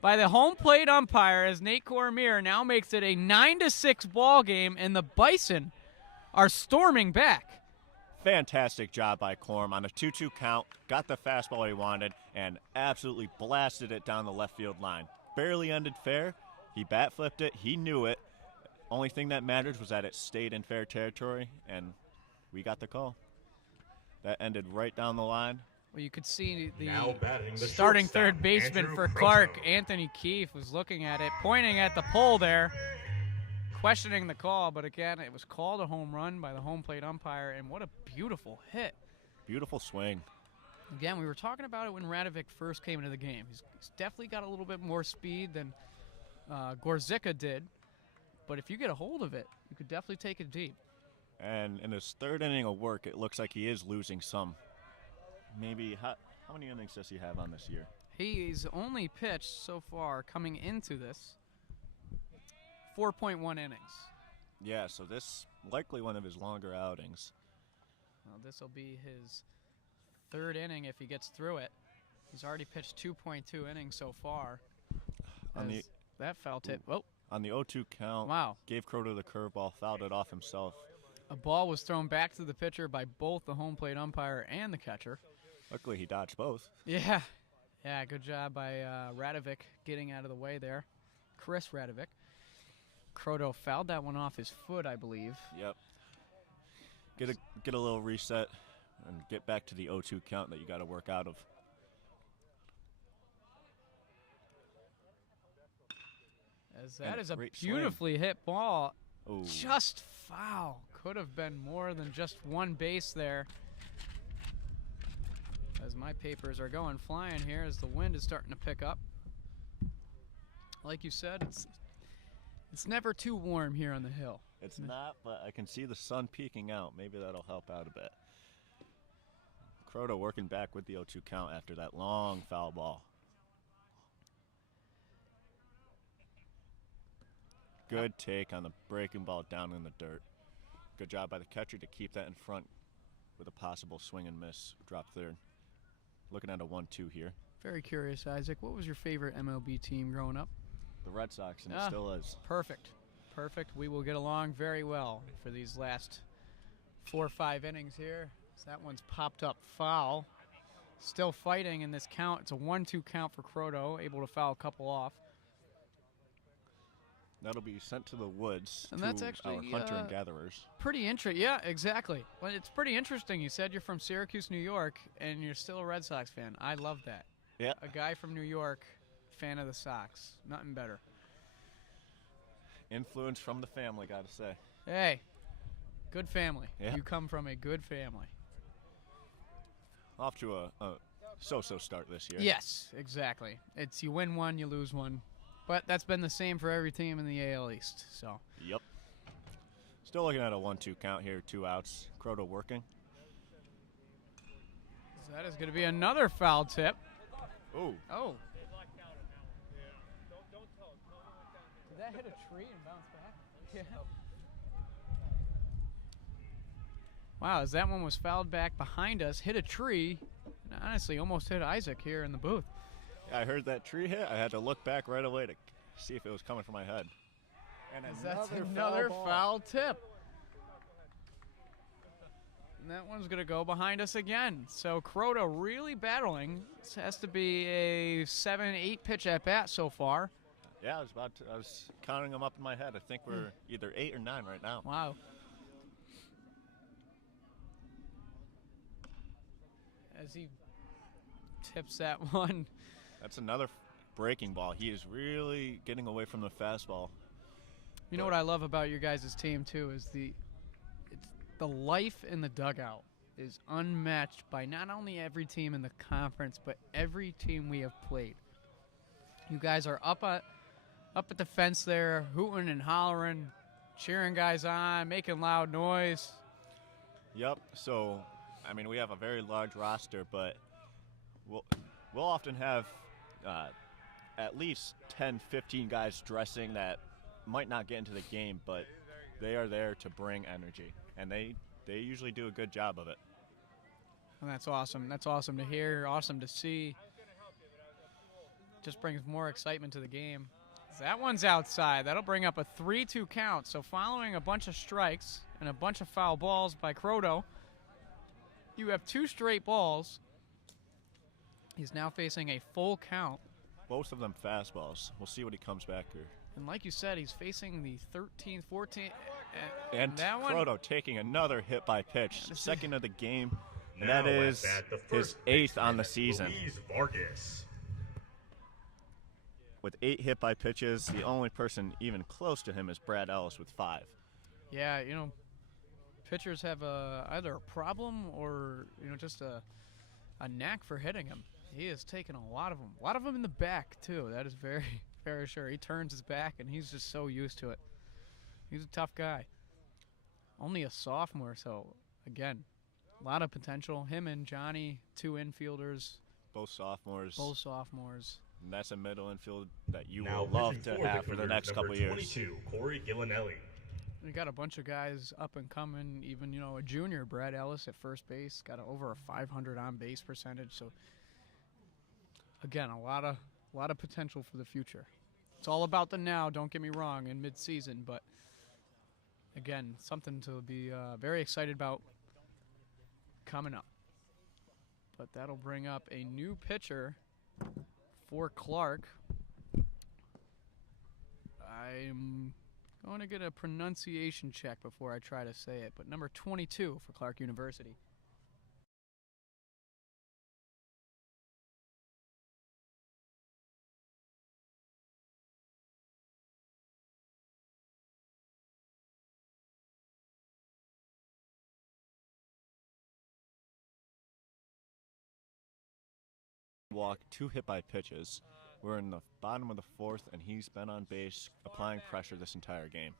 by the home plate umpire, as Nate Cormier now makes it a 9-6 ball game, and the Bison are storming back. Fantastic job by Corm on a 2-2 count, got the fastball he wanted, and absolutely blasted it down the left field line. Barely ended fair. He bat flipped it. He knew it. Only thing that mattered was that it stayed in fair territory, and we got the call. That ended right down the line. Well, you could see the Now batting the starting shortstop, third baseman Andrew for Proto. Clark, Anthony Keefe, was looking at it, pointing at the pole there, questioning the call. But again, it was called a home run by the home plate umpire, and what a beautiful hit. Beautiful swing. Again, we were talking about it when Radovic first came into the game. He's definitely got a little bit more speed than Gorzyka did. But if you get a hold of it, you could definitely take it deep. And in his third inning of work, it looks like he is losing some. Maybe, how many innings does he have on this year? He's only pitched so far coming into this 4.1 innings. Yeah, so this likely one of his longer outings. Well, this will be his third inning if he gets through it. He's already pitched 2.2 innings so far. On the- As that foul tip. Oh, On the 0-2 count, wow. gave Croto the curveball, fouled it off himself. A ball was thrown back to the pitcher by both the home plate umpire and the catcher. Luckily, he dodged both. Yeah, good job by Radovic getting out of the way there. Chris Radovic. Croto fouled that one off his foot, I believe. Yep. Get a little reset and get back to the 0-2 count that you got to work out of. As that And is a great swing. beautifully hit ball. Ooh. Just foul. Could have been more than just one base there. As my papers are going flying here as the wind is starting to pick up. Like you said, it's never too warm here on the hill. It's not, but I can see the sun peeking out. Maybe that'll help out a bit. Croto working back with the 0-2 count after that long foul ball. Good take on the breaking ball down in the dirt. Good job by the catcher to keep that in front with a possible swing and miss drop third. Looking at a 1-2 here. Very curious, Isaac. What was your favorite MLB team growing up? The Red Sox, and it still is. Perfect. Perfect. We will get along very well for these last 4 or 5 innings here. So that one's popped up foul. Still fighting in this count. It's a 1-2 count for Croto, able to foul a couple off. That'll be sent to the woods And to that's actually our hunter and gatherers. Pretty interesting. Yeah, exactly. Well, it's pretty interesting. You said you're from Syracuse, New York, and you're still a Red Sox fan. I love that. Yeah. A guy from New York, fan of the Sox. Nothing better. Influence from the family, gotta say. Hey, good family. Yeah. You come from a good family. Off to a so-so start this year. Yes, exactly. It's you win one, you lose one. But that's been the same for every team in the AL East. So. Yep. Still looking at a 1-2 count here, 2 outs. Croto working. So that is going to be another foul tip. Ooh. Oh. Did that hit a tree and bounce back? Yeah. Wow, as that one was fouled back behind us, hit a tree, and honestly almost hit Isaac here in the booth. I heard that tree hit. I had to look back right away to see if it was coming from my head. And That's another foul tip. And that one's going to go behind us again. So Croto really battling. This has to be a 7-8 pitch at bat so far. Yeah, I was counting them up in my head. I think we're either 8 or 9 right now. Wow. As he tips that one. That's another breaking ball. He is really getting away from the fastball. You know what I love about your guys' team too is the life in the dugout is unmatched by not only every team in the conference but every team we have played. You guys are up at the fence there, hooting and hollering, cheering guys on, making loud noise. Yep. So, I mean, we have a very large roster, but we'll often have at least 10, 15 guys dressing that might not get into the game, but they are there to bring energy, and they usually do a good job of it. And that's awesome. That's awesome to hear, awesome to see. Just brings more excitement to the game. That one's outside. That'll bring up a 3-2 count. So following a bunch of strikes and a bunch of foul balls by Croto, you have 2 straight balls. He's now facing a full count. Both of them fastballs. We'll see what he comes back here. And like you said, he's facing the 13th, 14th. And that one, Croto taking another hit by pitch. Second of the game. And Now that is at bat, the his first 8th on baseman, the season. Luis Vargas. With 8 hit by pitches, the only person even close to him is Brad Ellis with 5. Yeah, you know, pitchers have either a problem or, you know, just a knack for hitting him. He has taken a lot of them. A lot of them in the back, too. That is very, very sure. He turns his back, and he's just so used to it. He's a tough guy. Only a sophomore, so, again, a lot of potential. Him and Johnny, 2 infielders. Both sophomores. Both sophomores. And that's a middle infield that you Now will love pitching to have for the Cougars, next number couple years. 22, Corey Gillinelli. We got a bunch of guys up and coming. Even, you know, a junior, Brad Ellis at first base, got over a 500 on base percentage. So, again, a lot of potential for the future. It's all about the now. Don't get me wrong in mid-season, but again, something to be very excited about coming up. But that'll bring up a new pitcher for Clark. I'm going to get a pronunciation check before I try to say it, but number 22 for Clark University. Walk, 2 hit by pitches. We're in the bottom of the 4th, and he's been on base applying pressure this entire game.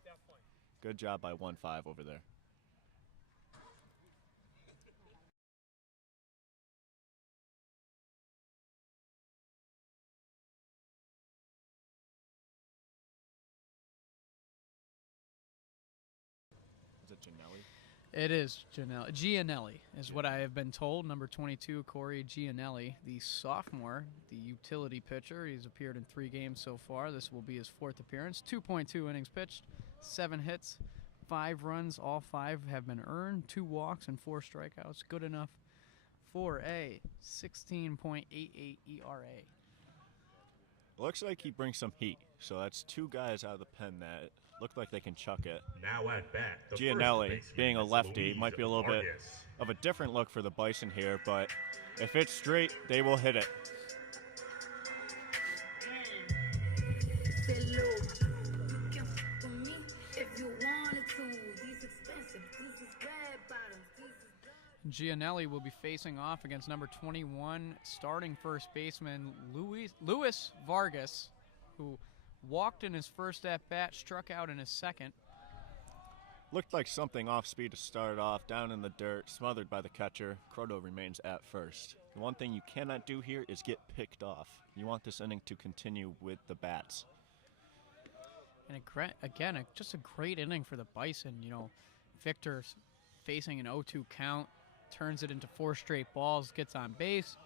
Good job by 1-5 over there. Is it Janelli? It is Gianelli is what I have been told. Number 22, Corey Gianelli, the sophomore, the utility pitcher. He's appeared in 3 games so far. This will be his 4th appearance. 2.2 innings pitched, 7 hits, 5 runs. All 5 have been earned, 2 walks and 4 strikeouts. Good enough for a 16.88 ERA. Looks like he brings some heat. So that's 2 guys out of the pen that look like they can chuck it. Now at bat, the Gianelli, first baseman being a is lefty, Luis might be a little bit Vargas. of a different look for the Bison here, but if it's straight, they will hit it. Say, look, you can f with me if you wanted to. These expensive, these is red bottoms, these is Gianelli will be facing off against number 21, starting first baseman Luis Vargas, who walked in his first at-bat, struck out in his second. Looked like something off speed to start off, down in the dirt, smothered by the catcher. Croto remains at first. The one thing you cannot do here is get picked off. You want this inning to continue with the bats. And just a great inning for the Bison. You know, Victor facing an 0-2 count, turns it into 4 straight balls, gets on base.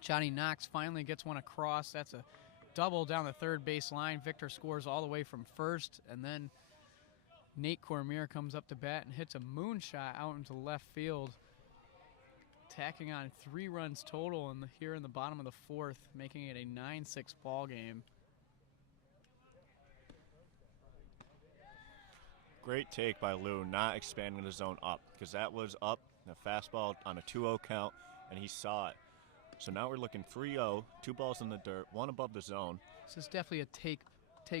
Johnny Knox finally gets one across. That's a double down the third base line. Victor scores all the way from first, and then Nate Cormier comes up to bat and hits a moonshot out into left field, tacking on 3 runs total here in the bottom of the 4th, making it a 9-6 ball game. Great take by Lou, not expanding the zone up, because that was up, a fastball on a 2-0 count, and he saw it. So now we're looking 3-0, 2 balls in the dirt, 1 above the zone. This is definitely a take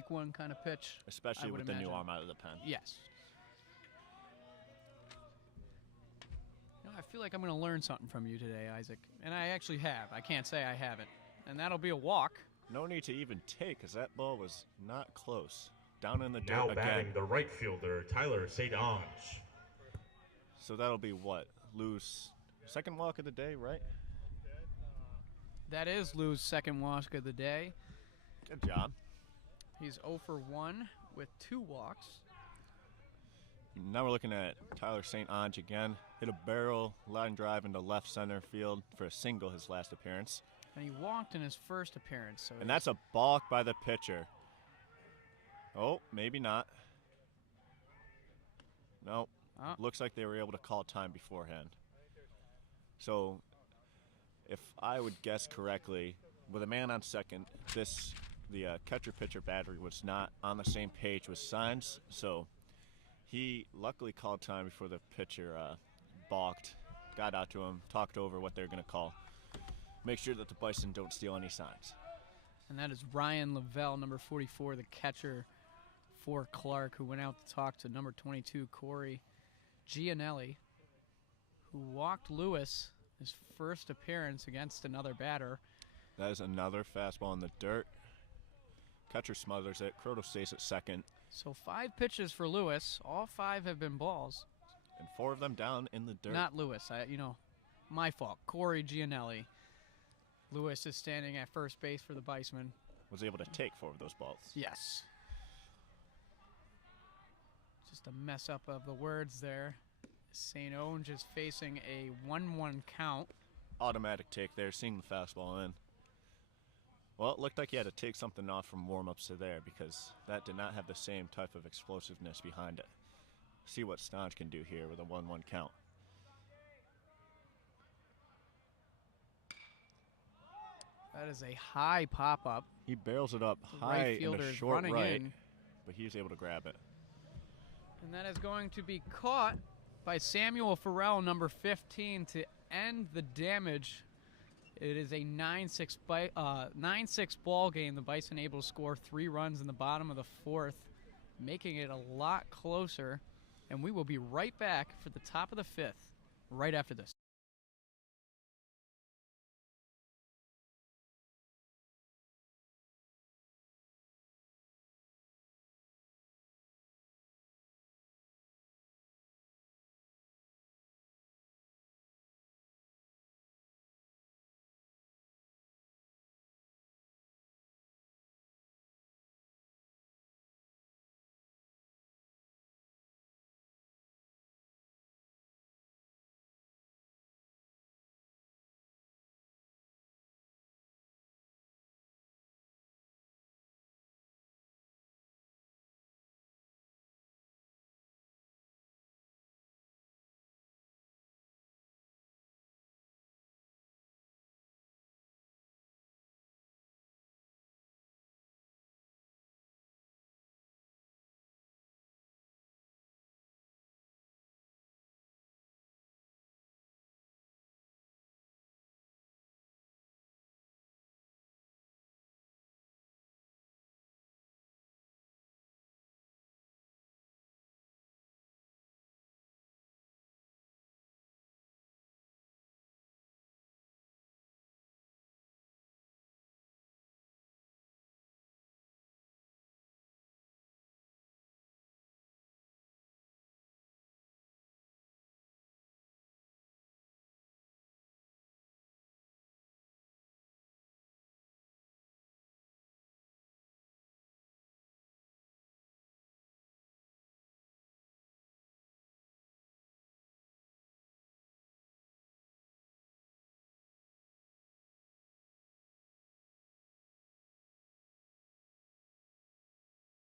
one kind of pitch. Especially with the new arm out of the pen. Yes. You know, I feel like I'm going to learn something from you today, Isaac. And I actually have. I can't say I haven't. And that'll be a walk. No need to even take, because that ball was not close. Down in the dirt Now again. batting the right fielder, Tyler Sadange. So that'll be what? Lou's second walk of the day, right? That is Lou's second walk of the day. Good job. He's 0 for 1 with 2 walks. Now we're looking at Tyler St. Ange again. Hit a barrel line drive into left center field for a single his last appearance. And he walked in his first appearance. So And that's a balk by the pitcher. Oh, maybe not. No. Looks like they were able to call time beforehand. So if I would guess correctly, with a man on second, the catcher-pitcher battery was not on the same page with signs, so he luckily called time before the pitcher balked, got out to him, talked over what they're going to call. Make sure that the Bison don't steal any signs. And that is Ryan Lavelle, number 44, the catcher for Clark, who went out to talk to number 22, Corey Gianelli, who walked Lewis his first appearance against another batter. That is another fastball in the dirt. Catcher smothers it. Croto stays at second. So 5 pitches for Lewis. All 5 have been balls. And 4 of them down in the dirt. Not Lewis. My fault. Corey Gianelli. Lewis is standing at first base for the Bison. Was able to take 4 of those balls. Yes. Just a mess up of the words there. St. Onge is facing a 1-1 count. Automatic take there, seeing the fastball in. Well, it looked like he had to take something off from warm-ups to there because that did not have the same type of explosiveness behind it. See what Stange can do here with a 1-1 count. That is a high pop-up. He barrels it up The high right in the fielder's short running right, in. but he's able to grab it. And that is going to be caught by Samuel Farrell, number 15, to end the damage. It is a 9-6 ball game. The Bison able to score 3 runs in the bottom of the 4th, making it a lot closer. And we will be right back for the top of the 5th right after this.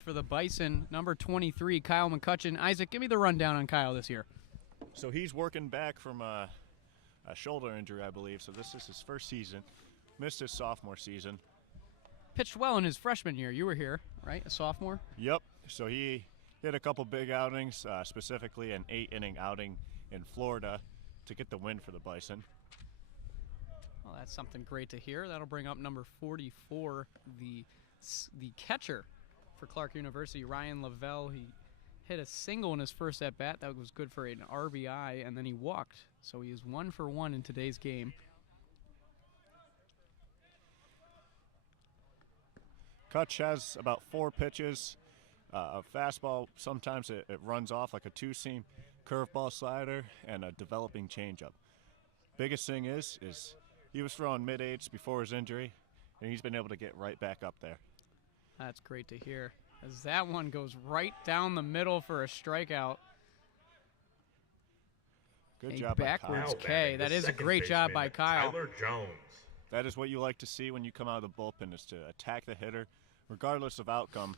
For the Bison, number 23, Kyle McCutcheon. Isaac, give me the rundown on Kyle this year. So he's working back from a shoulder injury, I believe. So this is his first season. Missed his sophomore season. Pitched well in his freshman year. You were here, right? A sophomore? Yep. So he had a couple big outings, specifically an 8-inning outing in Florida to get the win for the Bison. Well, that's something great to hear. That'll bring up number 44, the catcher for Clark University, Ryan Lavelle. He hit a single in his first at-bat. That was good for an RBI, and then he walked. So he is 1 for 1 in today's game. Kutch has about 4 pitches. A fastball, sometimes it runs off like a two-seam, curveball slider, and a developing changeup. Biggest thing is he was throwing mid-eights before his injury, and he's been able to get right back up there. That's great to hear, as that one goes right down the middle for a strikeout. Good A job by Kyle. backwards Now K. batting That the is a second great job baseman, by Kyle. Tyler Jones. That is what you like to see when you come out of the bullpen, is to attack the hitter. Regardless of outcome,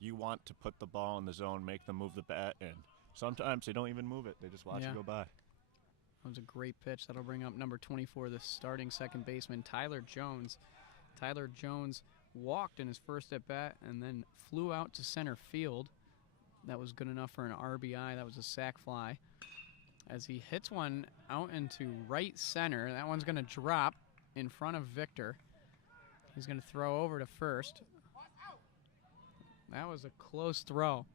you want to put the ball in the zone, make them move the bat, and sometimes they don't even move it. They just watch it go by. That was a great pitch. That'll bring up number 24, the starting second baseman, Tyler Jones. Tyler Jones walked in his first at-bat and then flew out to center field. That was good enough for an RBI. That was a sac fly. As he hits one out into right center, that one's going to drop in front of Victor. He's going to throw over to first. That was a close throw.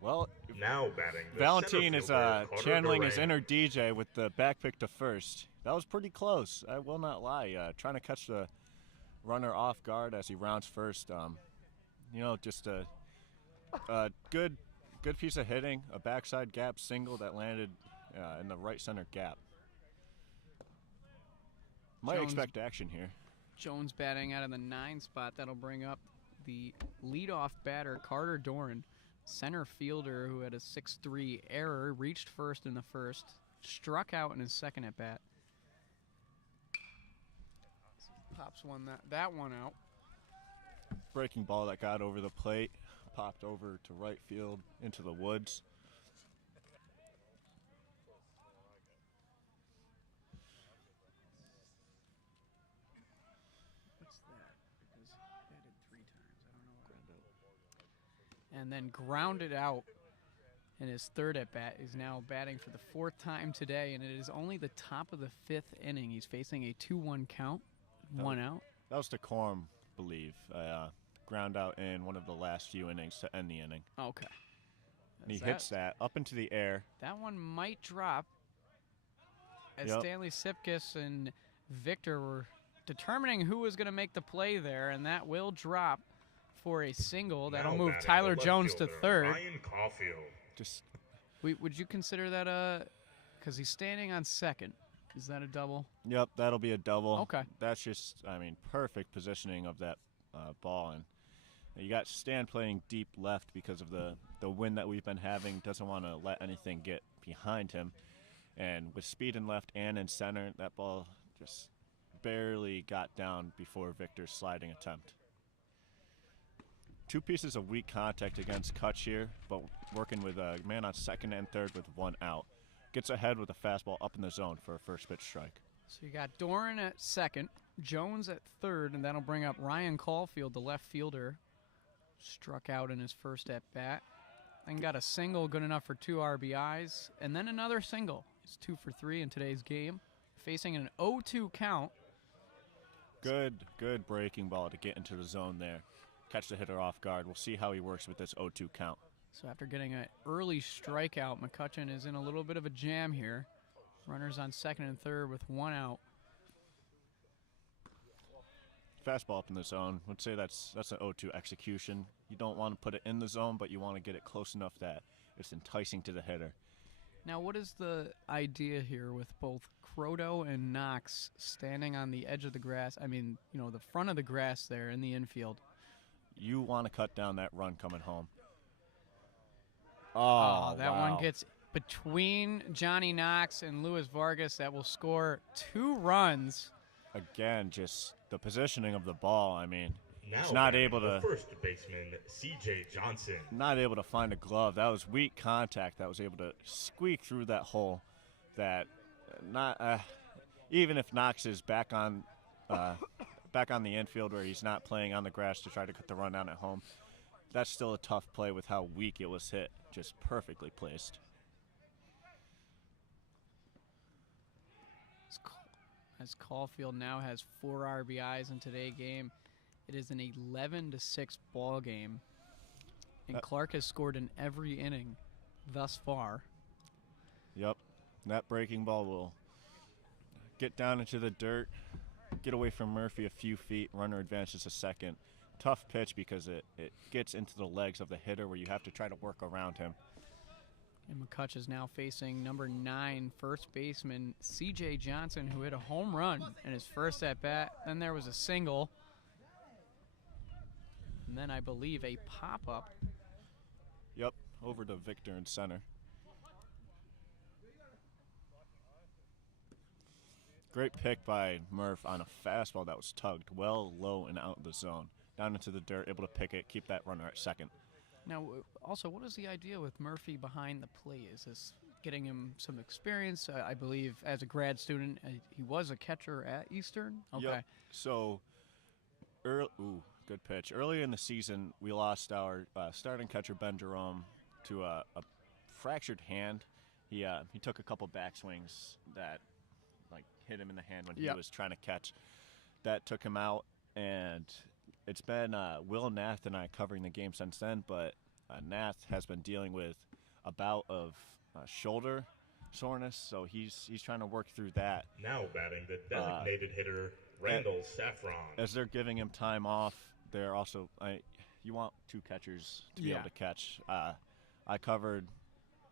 Well, Now batting the Valentine center is fielder, Carter channeling his Duran. inner DJ with the back pick to first. That was pretty close. I will not lie. Trying to catch the runner off guard as he rounds first. Just a good piece of hitting, a backside gap single that landed in the right center gap. Might Jones- expect action here. Jones batting out of the 9 spot. That'll bring up the leadoff batter, Carter Doran, center fielder who had a 6-3 error, reached first in the first, struck out in his second at bat. Pops that one out. Breaking ball that got over the plate, popped over to right field into the woods. What's that? Because they did 3 times. I don't know what. And then grounded out in his third at bat. He's now batting for the 4th time today, and it is only the top of the 5th inning. He's facing a 2-1 count, 1 out. That was Decorum, believe. Ground out in one of the last few innings to end the inning. Okay. And he hits that up into the air. That one might drop as Yep. Stanley Sipkis and Victor were determining who was going to make the play there, and that will drop for a single. That'll Now move batting Tyler the left Jones to fielder, third. Ryan Caulfield. Just Would you consider that because he's standing on second. Is that a double? Yep, that'll be a double. Okay. That's just, perfect positioning of that ball. And you got Stan playing deep left because of the wind that we've been having. Doesn't want to let anything get behind him. And with speed in left and in center, that ball just barely got down before Victor's sliding attempt. 2 pieces of weak contact against Kutch here, but working with a man on second and third with 1 out. Gets ahead with a fastball up in the zone for a first pitch strike. So you got Doran at second, Jones at third, and that'll bring up Ryan Caulfield, the left fielder. Struck out in his first at bat. And got a single good enough for 2 RBIs, and then another single. He's 2 for 3 in today's game, facing an 0-2 count. Good breaking ball to get into the zone there. Catch the hitter off guard. We'll see how he works with this 0-2 count. So after getting an early strikeout, McCutcheon is in a little bit of a jam here. Runners on second and third with 1 out. Fastball up in the zone. Let's say that's an 0-2 execution. You don't want to put it in the zone, but you want to get it close enough that it's enticing to the hitter. Now, what is the idea here with both Croto and Knox standing on the edge of the grass? The front of the grass there in the infield. You want to cut down that run coming home. That wow. one gets between Johnny Knox and Luis Vargas. That will score 2 runs. Again, just the positioning of the ball. Now He's not batting able the to first baseman, C.J. Johnson. not able to find a glove. That was weak contact that was able to squeak through that hole. That not even if Knox is back on the infield where he's not playing on the grass to try to cut the run down at home, that's still a tough play with how weak it was hit. Just perfectly placed. As Caulfield now has 4 RBIs in today's game, it is an 11-6 ball game, and Clark has scored in every inning thus far. Yep, that breaking ball will get down into the dirt, get away from Murphy a few feet, runner advances to second. Tough pitch because it gets into the legs of the hitter where you have to try to work around him. And McCutch is now facing number 9 first baseman C.J. Johnson, who hit a home run in his first at-bat. Then there was a single. And then I believe a pop-up. Yep, over to Victor in center. Great pick by Murph on a fastball that was tugged well low and out of the zone. Down into the dirt, able to pick it, keep that runner at second. Now, also, what is the idea with Murphy behind the plate? Is this getting him some experience? I believe as a grad student, he was a catcher at Eastern. Okay. Yep. So, good pitch. Earlier in the season, we lost our starting catcher, Ben Jerome, to a fractured hand. He took a couple backswings that hit him in the hand when he was trying to catch. That took him out, and it's been Will Nath and I covering the game since then, but Nath has been dealing with a bout of shoulder soreness, so he's trying to work through that. Now batting the designated hitter, Randall Saffron. As they're giving him time off, they're also you want 2 catchers to be able to catch. I covered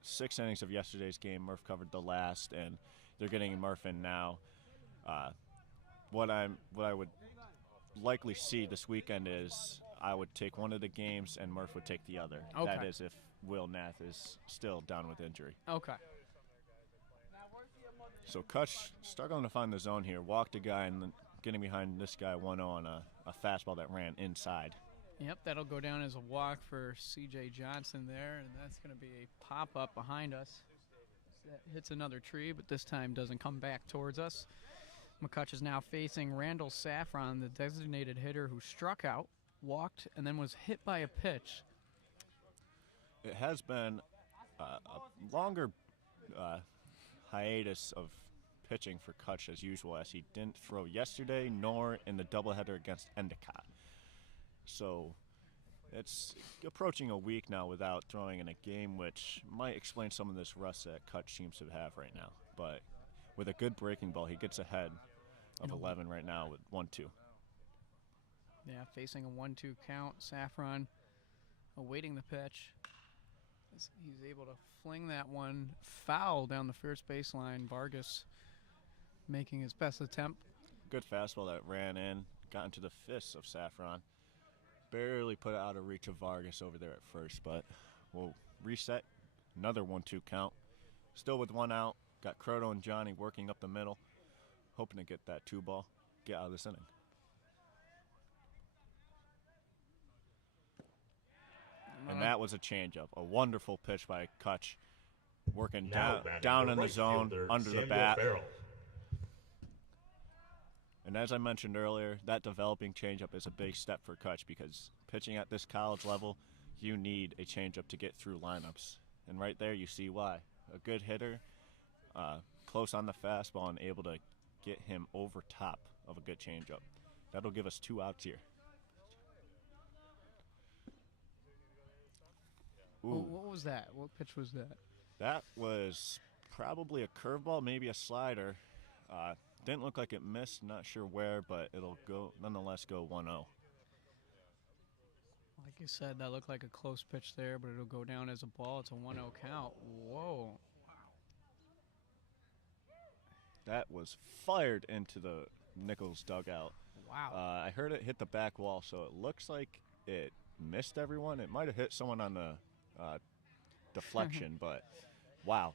6 innings of yesterday's game. Murph covered the last, and they're getting Murph in now. What I would likely see this weekend is I would take one of the games and Murph would take the other. Okay. That is if Will Nath is still down with injury. Okay. So Kutch struggling to find the zone here. Walked a guy and then getting behind this guy 1-0 on a fastball that ran inside. Yep, that'll go down as a walk for C.J. Johnson there, and that's going to be a pop-up behind us. That hits another tree, but this time doesn't come back towards us. McCutch is now facing Randall Saffron, the designated hitter who struck out, walked, and then was hit by a pitch. It has been a longer hiatus of pitching for Kutch as usual, as he didn't throw yesterday nor in the doubleheader against Endicott. So it's approaching a week now without throwing in a game, which might explain some of this rust that Kutch seems to have right now. But with a good breaking ball, he gets ahead of 11 right now with 1-2. Yeah, facing a 1-2 count. Saffron awaiting the pitch. He's able to fling that one foul down the first baseline. Vargas making his best attempt. Good fastball that ran in, got into the fists of Saffron. Barely put it out of reach of Vargas over there at first, but we'll reset. Another 1-2 count. Still with 1 out. Got Croto and Johnny working up the middle, hoping to get that 2-ball, get out of this inning. And that was a changeup. A wonderful pitch by Kutch, working down in the zone, under the bat. And as I mentioned earlier, that developing changeup is a big step for Kutch because pitching at this college level, you need a changeup to get through lineups. And right there you see why. A good hitter, close on the fastball and able to get him over top of a good changeup. That'll give us 2 outs here. Ooh. What was that? What pitch was that? That was probably a curveball, maybe a slider. Didn't look like it missed, not sure where, but it'll go nonetheless go 1-0. Like you said, that looked like a close pitch there, but it'll go down as a ball. It's a 1-0 count. Whoa. That was fired into the Nichols dugout. Wow. I heard it hit the back wall, so it looks like it missed everyone. It might have hit someone on the deflection, but wow.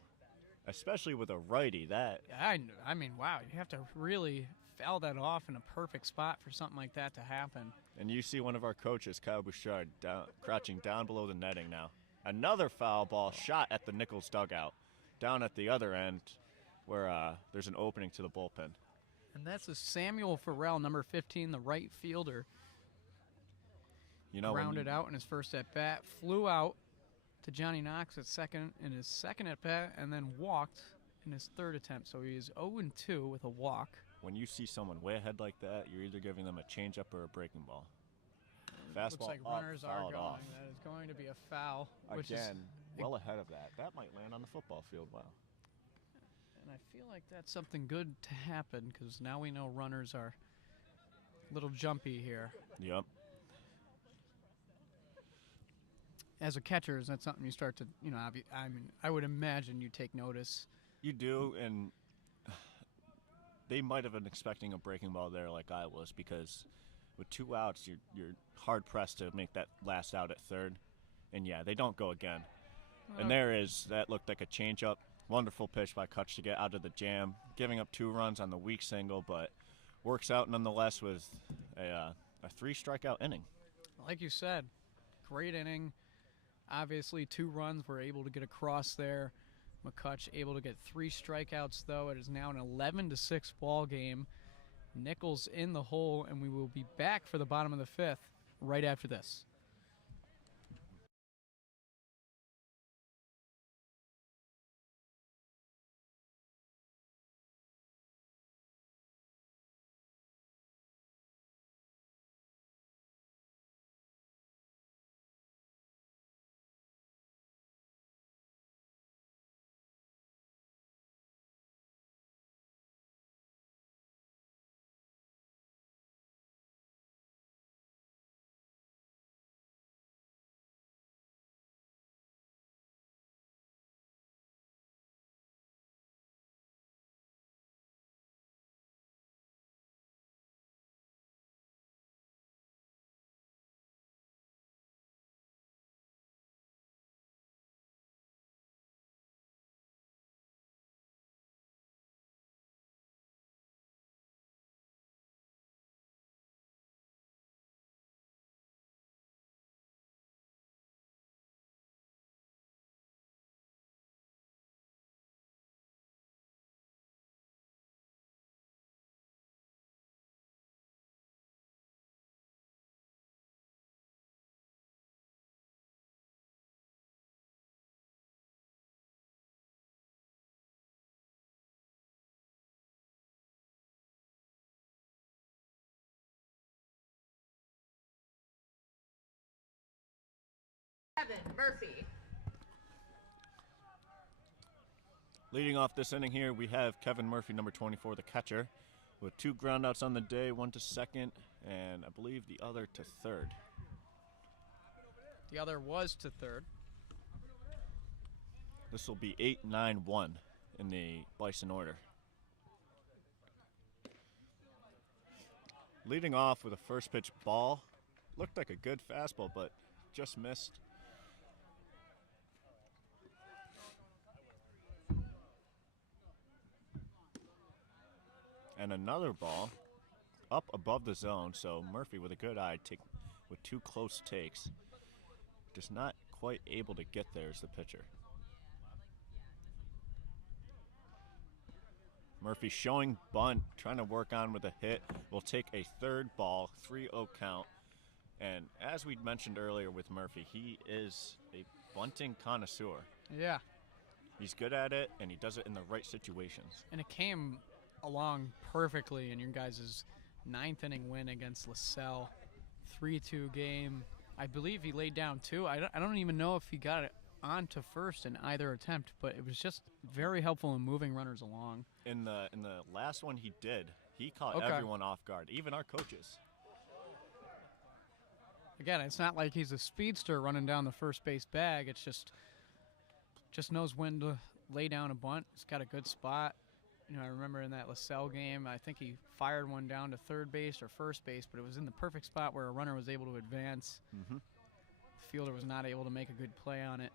especially with a righty. That I mean, wow, you have to really foul that off in a perfect spot for something like that to happen. And you see one of our coaches, Kyle Bouchard, crouching down below the netting now. Another foul ball shot at the Nichols dugout, down at the other end where there's an opening to the bullpen. And that's a Samuel Farrell, number 15, the right fielder. You know, Grounded out in his first at-bat, flew out to Johnny Knox at second in his second at-bat, and then walked in his third attempt. So he is 0-2 with a walk. When you see someone way ahead like that, you're either giving them a changeup or a breaking ball. Fastball Looks like up, runners are fouled going. off. That is going to be a foul. Which Again, is, well ahead of that. That might land on the football field. Wow. and I feel like that's something good to happen because now we know runners are a little jumpy here. Yep. As a catcher, is that something you start to, you know, I mean, I would imagine you take notice. You do, and they might have been expecting a breaking ball there like I was, because with 2 outs, you're hard-pressed to make that last out at third. And, yeah, they don't go again. And that looked like a changeup. Wonderful pitch by Kutch to get out of the jam, giving up 2 runs on the weak single, but works out nonetheless with a 3-strikeout inning. Like you said, great inning. Obviously, 2 runs were able to get across there. McCutch able to get 3 strikeouts, though. It is now an 11-6 ball game. Nichols in the hole, and we will be back for the bottom of the 5th right after this. Kevin Murphy. Leading off this inning here, we have Kevin Murphy, number 24, the catcher, with 2 groundouts on the day, 1 to second, and I believe the other to third. The other was to third. This will be 8-9-1 in the Bison order. Leading off with a first pitch ball. Looked like a good fastball, but just missed. And another ball up above the zone, so Murphy with a good eye with 2 close takes. Just not quite able to get there as the pitcher. Murphy showing bunt, trying to work on with a hit. Will take a third ball, 3-0 count. And as we mentioned earlier with Murphy, he is a bunting connoisseur. Yeah. He's good at it, and he does it in the right situations. And it came along perfectly in your guys' 9th inning win against LaSalle. 3-2 game. I believe he laid down 2. I don't even know if he got it on to first in either attempt, but it was just very helpful in moving runners along. In the last one he did, he caught everyone off guard, even our coaches. Again, it's not like he's a speedster running down the first base bag. It's just knows when to lay down a bunt. He's got a good spot. You know, I remember in that LaSalle game, I think he fired one down to third base or first base, but it was in the perfect spot where a runner was able to advance. Mm-hmm. The fielder was not able to make a good play on it.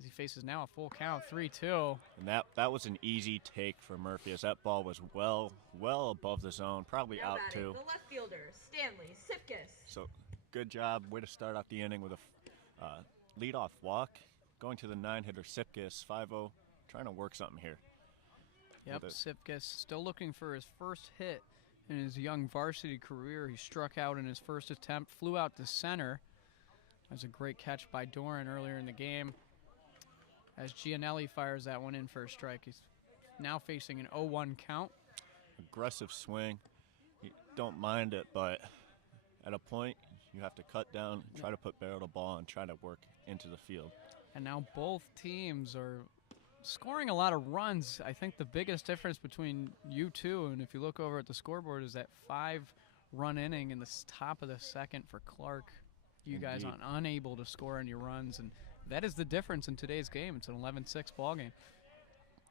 as he faces now a full count, 3-2. And that was an easy take for Murphy, as that ball was well above the zone, probably Now out batting, too. the left fielder, Stanley Sipkus. So good job, way to start off the inning with a leadoff walk. Going to the 9-hitter Sipkus, 5-0, trying to work something here. Yep, Sipkus still looking for his first hit in his young varsity career. He struck out in his first attempt, flew out to center. That was a great catch by Doran earlier in the game. As Gianelli fires that one in for a strike, he's now facing an 0-1 count. Aggressive swing. You don't mind it, but at a point, you have to cut down, try to put barrel to ball, and try to work into the field. And now both teams are scoring a lot of runs. I think the biggest difference between you two, and if you look over at the scoreboard, is that 5-run inning in the top of the second for Clark. You guys Indeed. are unable to score any runs, and that is the difference in today's game. It's an 11-6 ball game.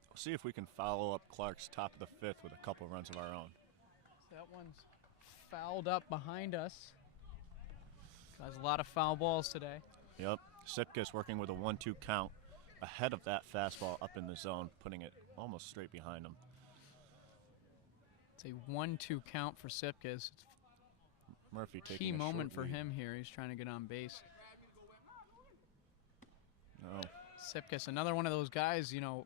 We'll see if we can follow up Clark's top of the fifth with a couple runs of our own. That one's fouled up behind us. Guys, a lot of foul balls today. Yep, Sipkus working with a 1-2 count ahead of that fastball up in the zone, putting it almost straight behind him. It's a 1-2 count for Sipkus. Murphy taking Key a moment short for lead. him here. He's trying to get on base. No. Sipkus, another one of those guys, you know,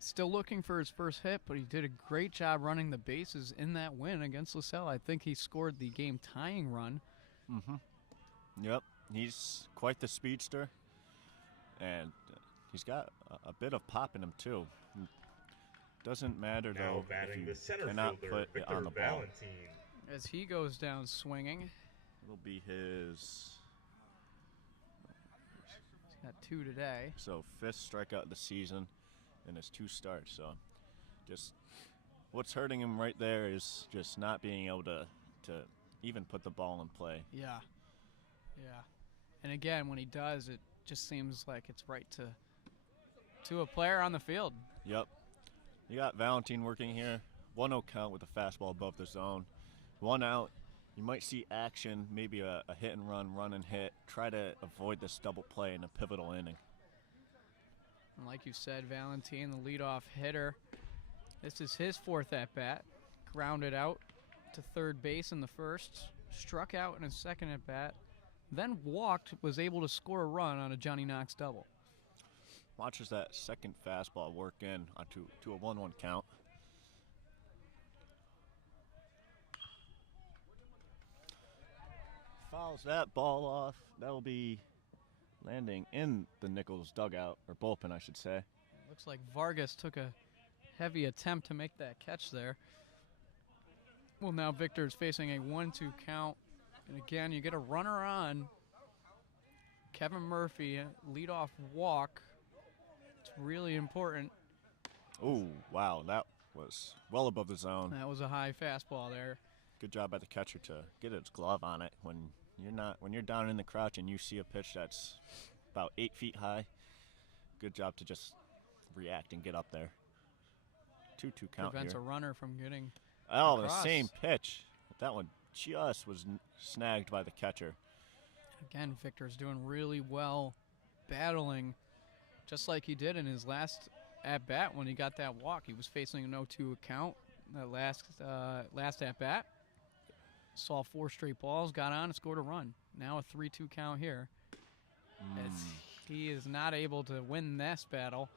still looking for his first hit, but he did a great job running the bases in that win against LaSalle. I think he scored the game-tying run. Yep, he's quite the speedster, and he's got a bit of pop in him too. Doesn't matter Now though batting the if center you cannot fielder, put it Victor on the ball. Valentine. As he goes down swinging, It'll be his he's got 2 today. fifth strikeout of the season and his 2 starts. So just what's hurting him right there is just not being able to even put the ball in play. Yeah. And again, when he does, it just seems like it's right to a player on the field. Yep. You got Valentine working here. 1-0 count with a fastball above the zone. 1 out. You might see action, maybe a hit and run and hit. Try to avoid this double play in a pivotal inning. And like you said, Valentine, the leadoff hitter. This is his 4th at-bat. Grounded out to third base in the first. Struck out in his second at-bat. Then walked, was able to score a run on a Johnny Knox double. Watches that second fastball work in to a 1-1 count. Fouls that ball off. That'll be landing in the Nichols dugout, or bullpen, I should say. Looks like Vargas took a heavy attempt to make that catch there. Well, now Victor's facing a 1-2 count. And again, you get a runner on. Kevin Murphy, leadoff walk. It's really important. Oh, wow, that was well above the zone. That was a high fastball there. Good job by the catcher to get his glove on it when you're down in the crouch and you see a pitch that's about 8 feet high. Good job to just react and get up there. 2-2 count Prevents here. a runner from getting Oh, across. the same pitch. That one just was snagged by the catcher. Again, Victor's doing really well battling, just like he did in his last at-bat when he got that walk. He was facing an 0-2 count that last at-bat. Saw 4 straight balls, got on and scored a run. Now a 3-2 count here. As he is not able to win this battle.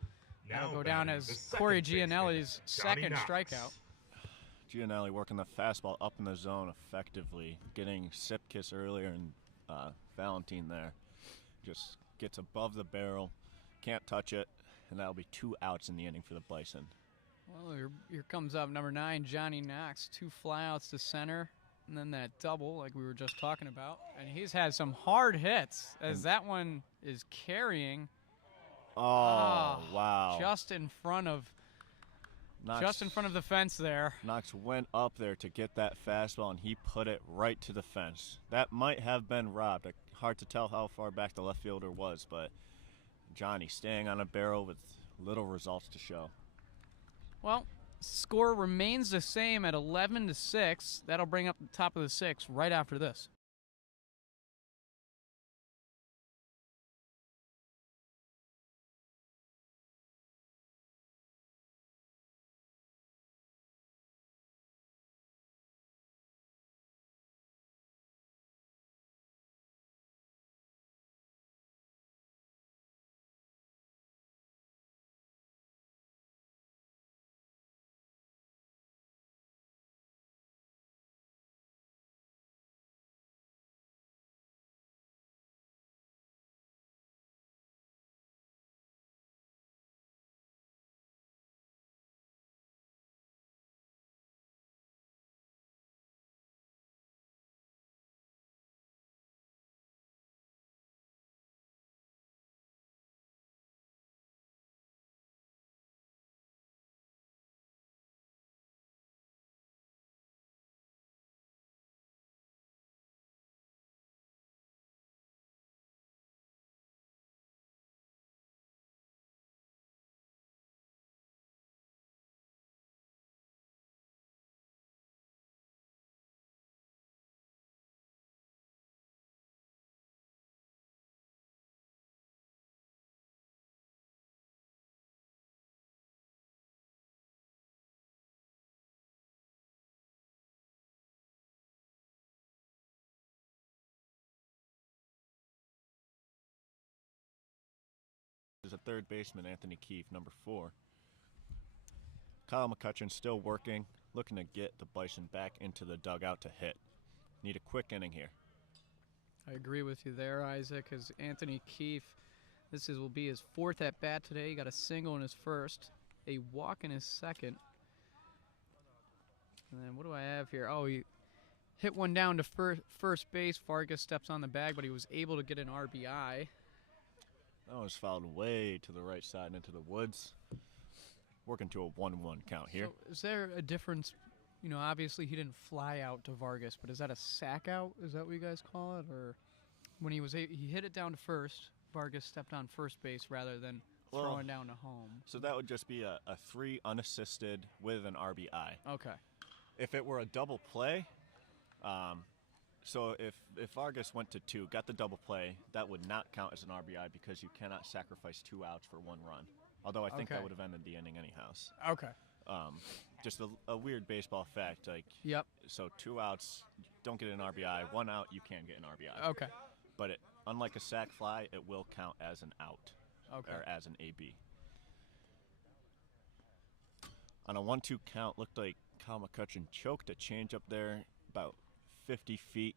That'll Now go down batting as the second Corey baseman, Gianelli's Johnny second Knox. strikeout. Gianelli working the fastball up in the zone effectively, getting Sipkus earlier and Valentine there. Just gets above the barrel, can't touch it, and that'll be 2 outs in the inning for the Bison. Well, here comes up number 9, Johnny Knox. 2 flyouts to center, and then that double like we were just talking about. And he's had some hard hits as that one is carrying. Oh, wow. Just in front of the fence there. Knox went up there to get that fastball, and he put it right to the fence. That might have been robbed. Hard to tell how far back the left fielder was, but Johnny staying on a barrel with little results to show. Well, score remains the same at 11-6. That'll bring up the top of the 6 right after this. third baseman, Anthony Keefe, number 4. Kyle McCutcheon still working, looking to get the Bison back into the dugout to hit. Need a quick inning here. I agree with you there, Isaac, as Anthony Keefe, will be his 4th at bat today. He got a single in his first, a walk in his second. And then what do I have here? Oh, he hit one down to first base. Vargas steps on the bag, but he was able to get an RBI. That was fouled way to the right side into the woods. Working to a 1-1 count here. So is there a difference? You know, obviously he didn't fly out to Vargas, but is that a sack out? Is that what you guys call it? Or when he hit it down to first, Vargas stepped on first base rather than throwing down to home. So that would just be a 3 unassisted with an RBI. Okay. If it were a double play, so if Vargas went to 2, got the double play, that would not count as an RBI because you cannot sacrifice 2 outs for 1 run. Although I think that would have ended the inning anyhow. Okay. Just a weird baseball fact. Like, yep. So 2 outs, don't get an RBI. 1 out, you can get an RBI. Okay. But unlike a sac fly, it will count as an out. Okay. Or as an AB. On a 1-2 count, looked like Kyle McCutcheon choked a change up there about 50 feet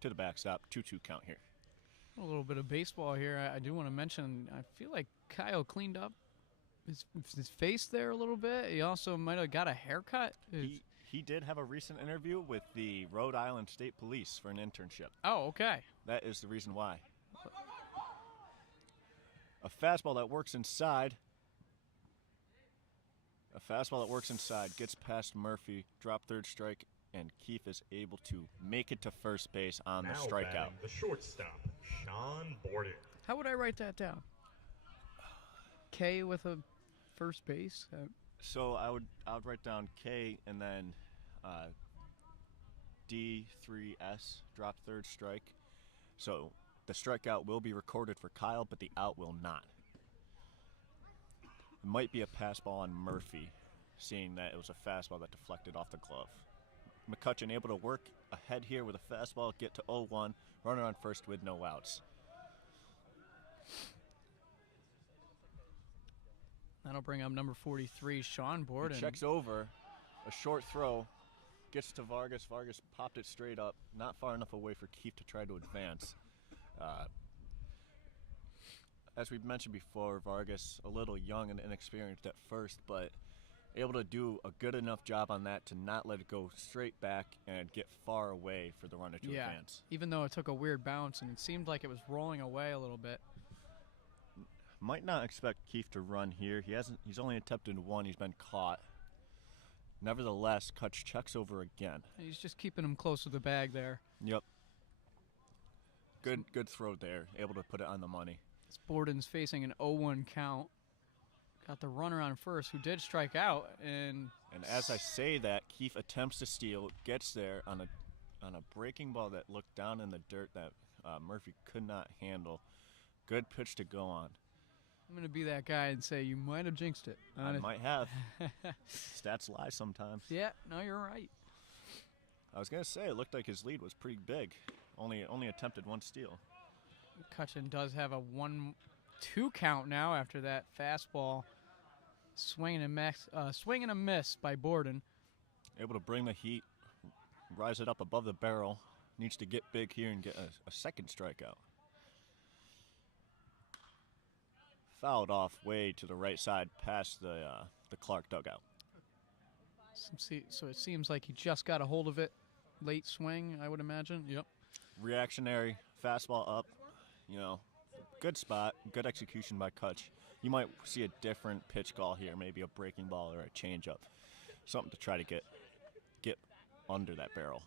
to the backstop. 2-2 count here. A little bit of baseball here. I do want to mention, I feel like Kyle cleaned up his face there a little bit. He also might have got a haircut. He did have a recent interview with the Rhode Island State Police for an internship. Oh, okay. That is the reason why. A fastball that works inside. A fastball that works inside gets past Murphy, drop third strike, and Keefe is able to make it to first base on the strikeout. Batting the shortstop, Sean Borden. How would I write that down? K with a first base? So I would write down K and then D3S, drop third strike. So the strikeout will be recorded for Kyle, but the out will not. It might be a pass ball on Murphy, seeing that it was a fastball that deflected off the glove. McCutcheon able to work ahead here with a fastball, get to 0-1, runner on first with no outs. That'll bring up number 43, Sean Borden. He checks over, a short throw, gets to Vargas. Vargas popped it straight up, not far enough away for Keefe to try to advance. As we've mentioned before, Vargas a little young and inexperienced at first, but able to do a good enough job on that to not let it go straight back and get far away for the runner to advance. Even though it took a weird bounce and it seemed like it was rolling away a little bit. Might not expect Keefe to run here. He's only attempted 1. He's been caught. Nevertheless, Kutch checks over again. He's just keeping him close to the bag there. Yep. Good throw there. Able to put it on the money. This Borden's facing an 0-1 count. Got the runner on first, who did strike out, and as I say that, Keefe attempts to steal, gets there on a breaking ball that looked down in the dirt that Murphy could not handle. Good pitch to go on. I'm going to be that guy and say you might have jinxed it. I might have. Stats lie sometimes. Yeah, no, you're right. I was going to say, it looked like his lead was pretty big. Only attempted 1 steal. McCutcheon does have a 1-2 count now after that fastball. Swing and a miss by Borden. Able to bring the heat, rise it up above the barrel. Needs to get big here and get a second strikeout. Fouled off way to the right side past the Clark dugout. So it seems like he just got a hold of it. Late swing, I would imagine. Yep. Reactionary, fastball up. You know, good spot, good execution by Kutch. You might see a different pitch call here, maybe a breaking ball or a changeup. Something to try to get under that barrel.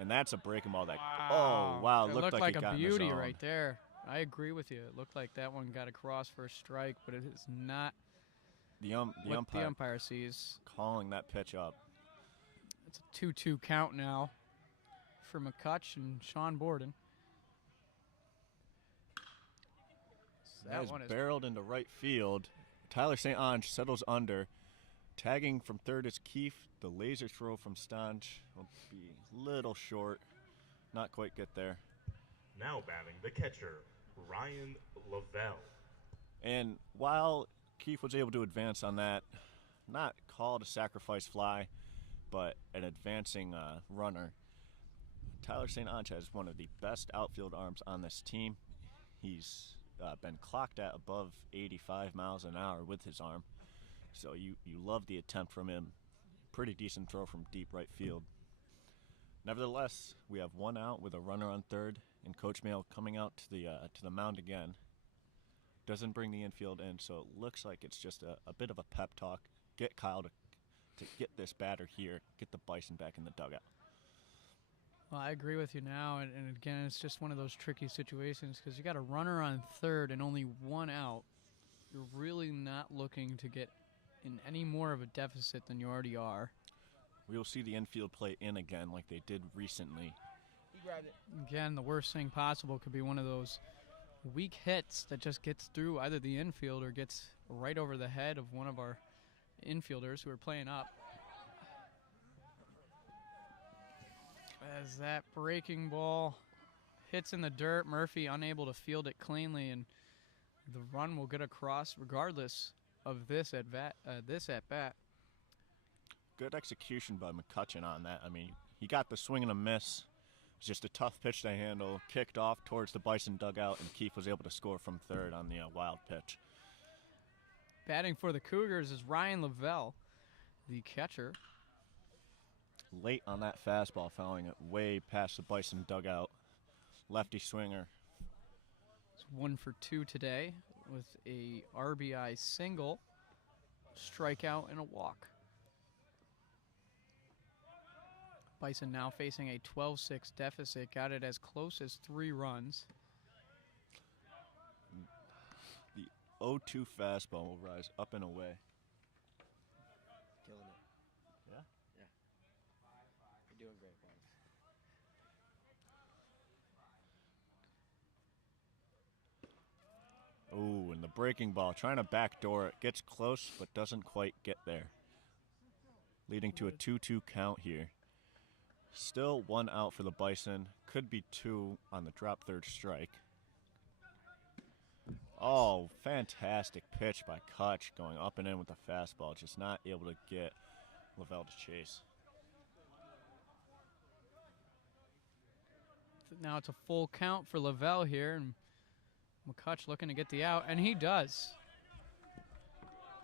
And that's a breaking ball that, wow, it looked like a he got beauty in the zone. right there. I agree with you. It looked like that one got across for a strike, but it is not what the umpire sees. Calling that pitch up. It's a 2-2 count now for McCutch and Sean Borden. That is barreled into right field. Tyler St. Ange settles under. Tagging from third is Keefe. The laser throw from Stange will be a little short. Not quite get there. Now batting the catcher, Ryan Lavelle. And while Keith was able to advance on that, not called a sacrifice fly, but an advancing runner, Tyler St. Ange has one of the best outfield arms on this team. He's been clocked at above 85 miles an hour with his arm. So you love the attempt from him. Pretty decent throw from deep right field. Nevertheless, we have one out with a runner on third, and Coach Mayo coming out to the mound again. Doesn't bring the infield in, so it looks like it's just a bit of a pep talk. Get Kyle to get this batter here, get the Bison back in the dugout. Well, I agree with you now, and again, it's just one of those tricky situations because you got a runner on third and only one out. You're really not looking to get in any more of a deficit than you already are. We will see the infield play in again like they did recently. He grabbed it. Again, the worst thing possible could be one of those weak hits that just gets through either the infield or gets right over the head of one of our infielders who are playing up. As that breaking ball hits in the dirt, Murphy unable to field it cleanly, and the run will get across regardless of this at bat. Good execution by McCutcheon on that. I mean, he got the swing and a miss. It was just a tough pitch to handle. Kicked off towards the Bison dugout, and Keith was able to score from third on the wild pitch. Batting for the Cougars is Ryan Lavelle, the catcher. Late on that fastball, fouling it way past the Bison dugout. Lefty swinger. It's 1 for 2 today with a RBI single, strikeout, and a walk. Bison now facing a 12-6 deficit, got it as close as 3 runs. The 0-2 fastball will rise up and away. Killing it. Yeah? Yeah. You're doing great, Bones. Oh, and the breaking ball, trying to backdoor it. Gets close, but doesn't quite get there. Leading to a 2-2 count here. Still 1 out for the Bison. Could be 2 on the drop third strike. Oh, fantastic pitch by Kutch, going up and in with the fastball. Just not able to get Lavelle to chase. Now it's a full count for Lavelle here, and McCutch looking to get the out, and he does.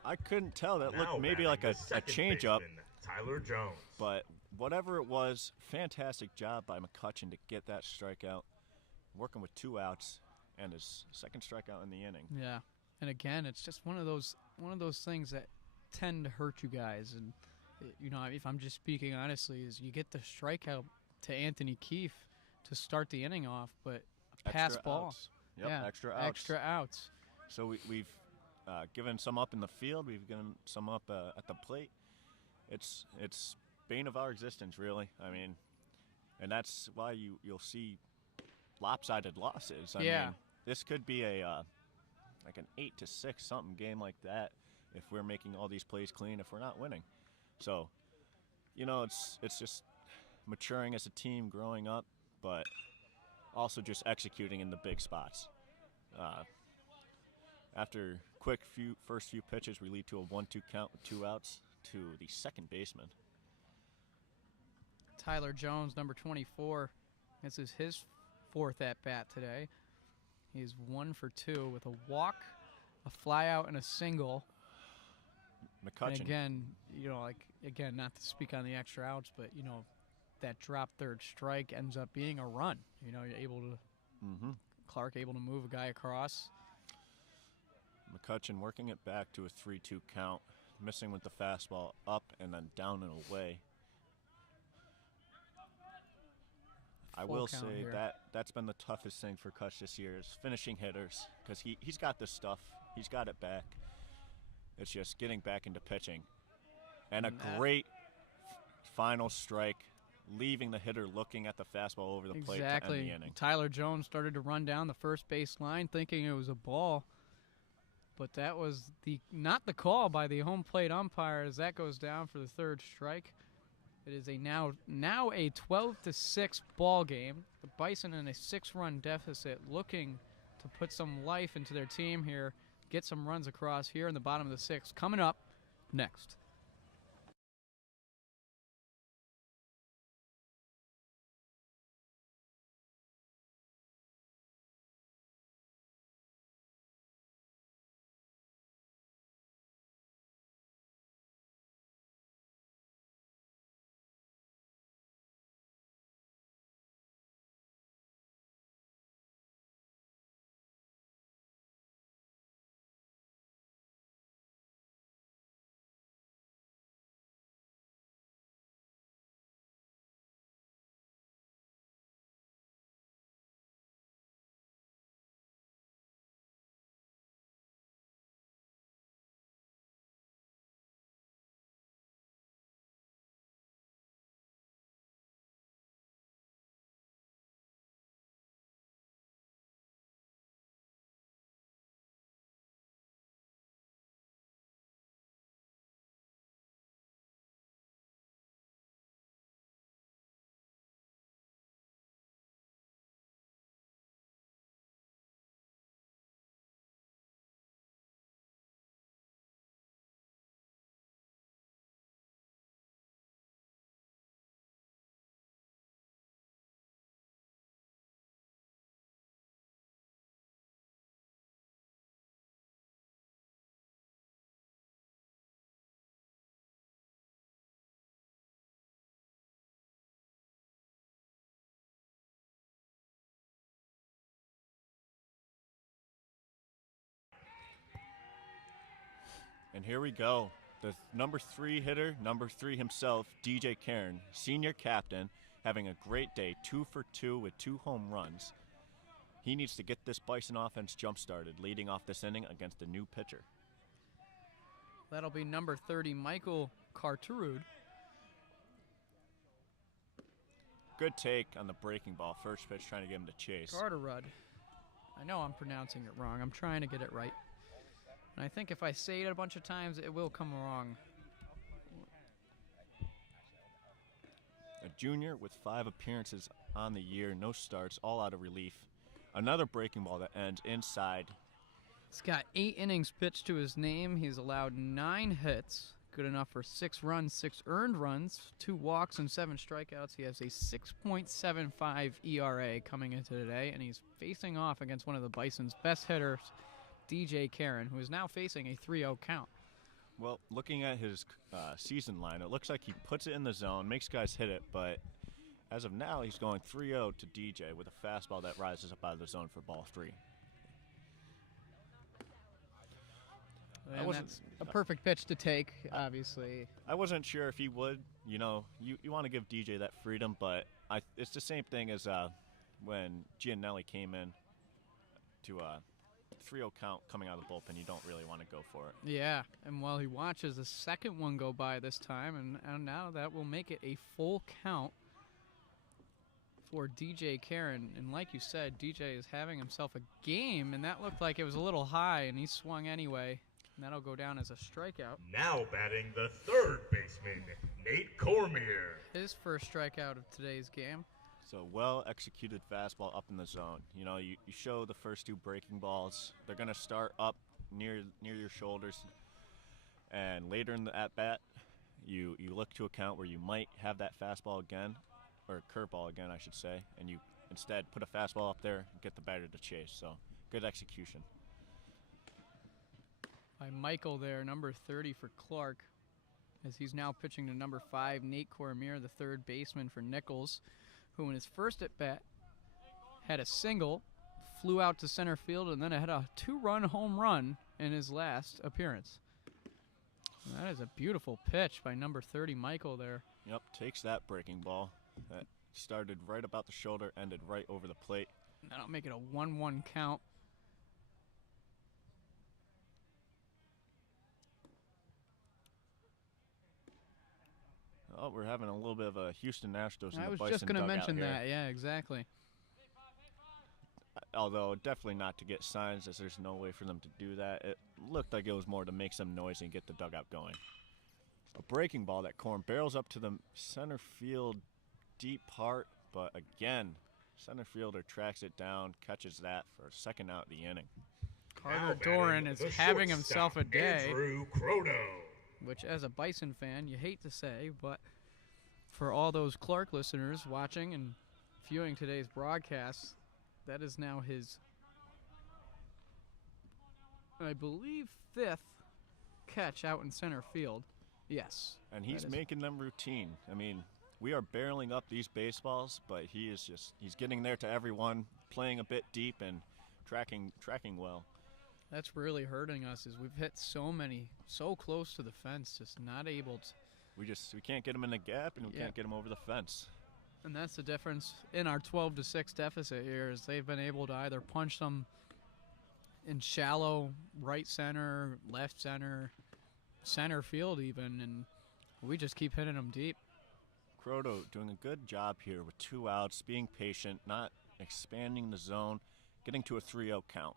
I couldn't tell. That Now looked maybe batting like the a second changeup, baseman, Tyler Jones. but whatever it was, fantastic job by McCutcheon to get that strikeout. Working with 2 outs and his second strikeout in the inning. Yeah, and again, it's just one of those things that tend to hurt you guys. And you know, if I'm just speaking honestly, is you get the strikeout to Anthony Keefe to start the inning off, but a pass Extra ball. outs. Yep, Yeah, extra outs. Extra outs. So we've given some up in the field. We've given some up at the plate. It's bane of our existence, really. I mean, and that's why you'll see lopsided losses. I Yeah. mean, this could be a like an 8-6 something game like that if we're making all these plays clean. If we're not winning, so you know it's just maturing as a team, growing up, but also just executing in the big spots. After first few pitches, we lead to a 1-2 count with 2 outs to the second baseman. Tyler Jones, number 24. This is his 4th at-bat today. He's 1 for 2 with a walk, a flyout, and a single. McCutcheon. And again, you know, not to speak on the extra outs, but, you know, that drop third strike ends up being a run. You know, you're able to, Clark able to move a guy across. McCutcheon working it back to a 3-2 count, missing with the fastball up and then down and away. I will count say here. that's been the toughest thing for Kutch this year is finishing hitters, because he's got this stuff. He's got it back. It's just getting back into pitching. And a great final strike, leaving the hitter looking at the fastball over the plate to end the inning. Tyler Jones started to run down the first base line thinking it was a ball, but that was not the call by the home plate umpire as that goes down for the third strike. It is a now a 12-6 ball game. The Bison in a 6-run deficit, looking to put some life into their team here. get some runs across here in the bottom of the 6th. Coming up next. And here we go. The number 3 hitter, number 3 himself, DJ Karen, senior captain, having a great day, 2 for 2 with 2 home runs. He needs to get this Bison offense jump-started, leading off this inning against a new pitcher. That'll be number 30, Michael Carterud. Good take on the breaking ball. First pitch, trying to get him to chase. Carterud. I know I'm pronouncing it wrong. I'm trying to get it right. And I think if I say it a bunch of times, it will come wrong. A junior with 5 appearances on the year, no starts, all out of relief. Another breaking ball that ends inside. He's got 8 innings pitched to his name. He's allowed 9 hits. Good enough for 6 runs, 6 earned runs, 2 walks, and 7 strikeouts. He has a 6.75 ERA coming into today, and he's facing off against one of the Bison's best hitters, DJ Karen, who is now facing a 3-0 count. Well, looking at his season line, it looks like he puts it in the zone, makes guys hit it, but as of now, he's going 3-0 to DJ with a fastball that rises up out of the zone for ball 3. And that's a perfect pitch to take, obviously. I wasn't sure if he would. You know, you want to give DJ that freedom, but it's the same thing as when Gianelli came in to 3-0 count coming out of the bullpen. You don't really want to go for it. Yeah, and while he watches the second one go by this time, and now that will make it a full count for DJ Karen. And like you said, DJ is having himself a game, and that looked like it was a little high, and he swung anyway. And that'll go down as a strikeout. Now batting the third baseman, Nate Cormier. His first strikeout of today's game. So well-executed fastball up in the zone. You know, you show the first 2 breaking balls. They're going to start up near your shoulders. And later in the at-bat, you look to a count where you might have that fastball again, or curveball again, I should say, and you instead put a fastball up there and get the batter to chase. So good execution. By Michael there, number 30 for Clark, as he's now pitching to number 5, Nate Cormier, the third baseman for Nichols, who in his first at-bat had a single, flew out to center field, and then had a 2-run home run in his last appearance. And that is a beautiful pitch by number 30, Michael there. Yep, takes that breaking ball. That started right about the shoulder, ended right over the plate. And that'll make it a 1-1 count. Oh, we're having a little bit of a Houston Astros in I the was Bison just going to dugout mention here. that. Yeah, exactly. Although definitely not to get signs, as there's no way for them to do that. It looked like it was more to make some noise and get the dugout going. A breaking ball that Corn barrels up to the center field deep part, but again, center fielder tracks it down, catches that for a second out of the inning. Carter Doran is having himself a day. Andrew Croto. Which, as a Bison fan, you hate to say, but for all those Clark listeners watching and viewing today's broadcast, that is now his, I believe, 5th catch out in center field. Yes. And he's making them routine. I mean, we are barreling up these baseballs, but he's getting there to everyone, playing a bit deep and tracking well. That's really hurting us, is we've hit so many, so close to the fence, just not able to. We can't get them in the gap, and we can't get them over the fence. And that's the difference in our 12-6 deficit here, is they've been able to either punch them in shallow right center, left center, center field even, and we just keep hitting them deep. Croto doing a good job here with 2 outs, being patient, not expanding the zone, getting to a 3-0 count.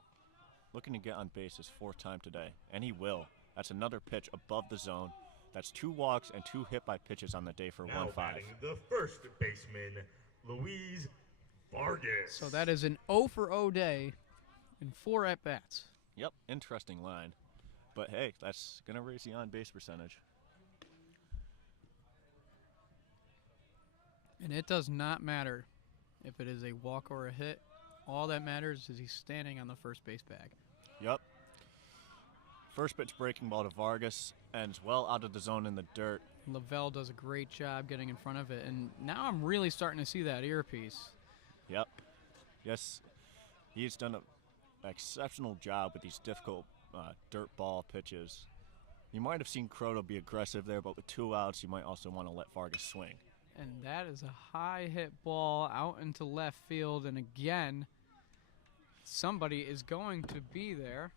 Looking to get on base his 4th time today, and he will. That's another pitch above the zone. That's 2 walks and 2 hit by pitches on the day for 1-5. Batting the first baseman, Luis Vargas. So that is an 0 for 0 day and 4 at-bats. Yep, interesting line. But hey, that's going to raise the on-base percentage. And it does not matter if it is a walk or a hit. All that matters is he's standing on the first base bag. Yep. First pitch breaking ball to Vargas, ends well out of the zone in the dirt. Lavelle does a great job getting in front of it, and now I'm really starting to see that earpiece. Yep. Yes, he's done an exceptional job with these difficult dirt ball pitches. You might have seen Croto be aggressive there, but with 2 outs, you might also want to let Vargas swing. And that is a high hit ball out into left field, and again, somebody is going to be there.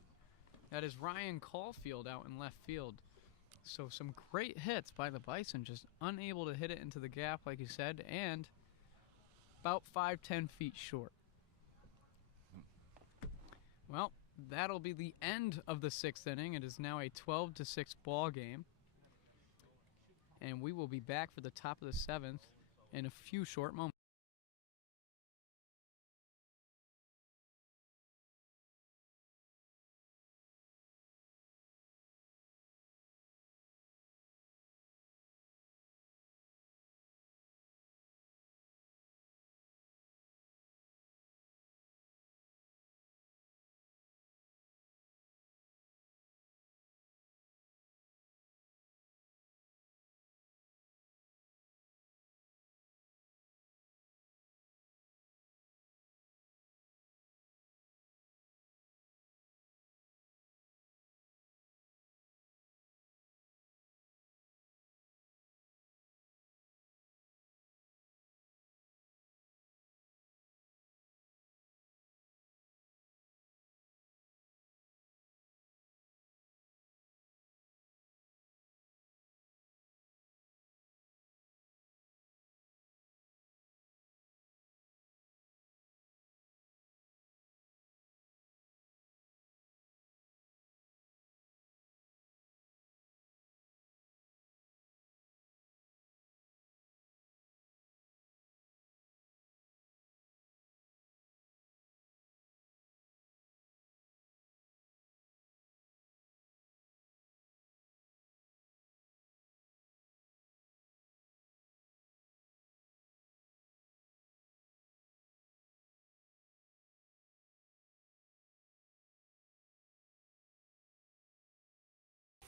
That is Ryan Caulfield out in left field. So some great hits by the Bison, just unable to hit it into the gap, like you said, and about 5-10 feet short. Well, that'll be the end of the 6th inning. It is now a 12-6 ball game. And we will be back for the top of the 7th in a few short moments.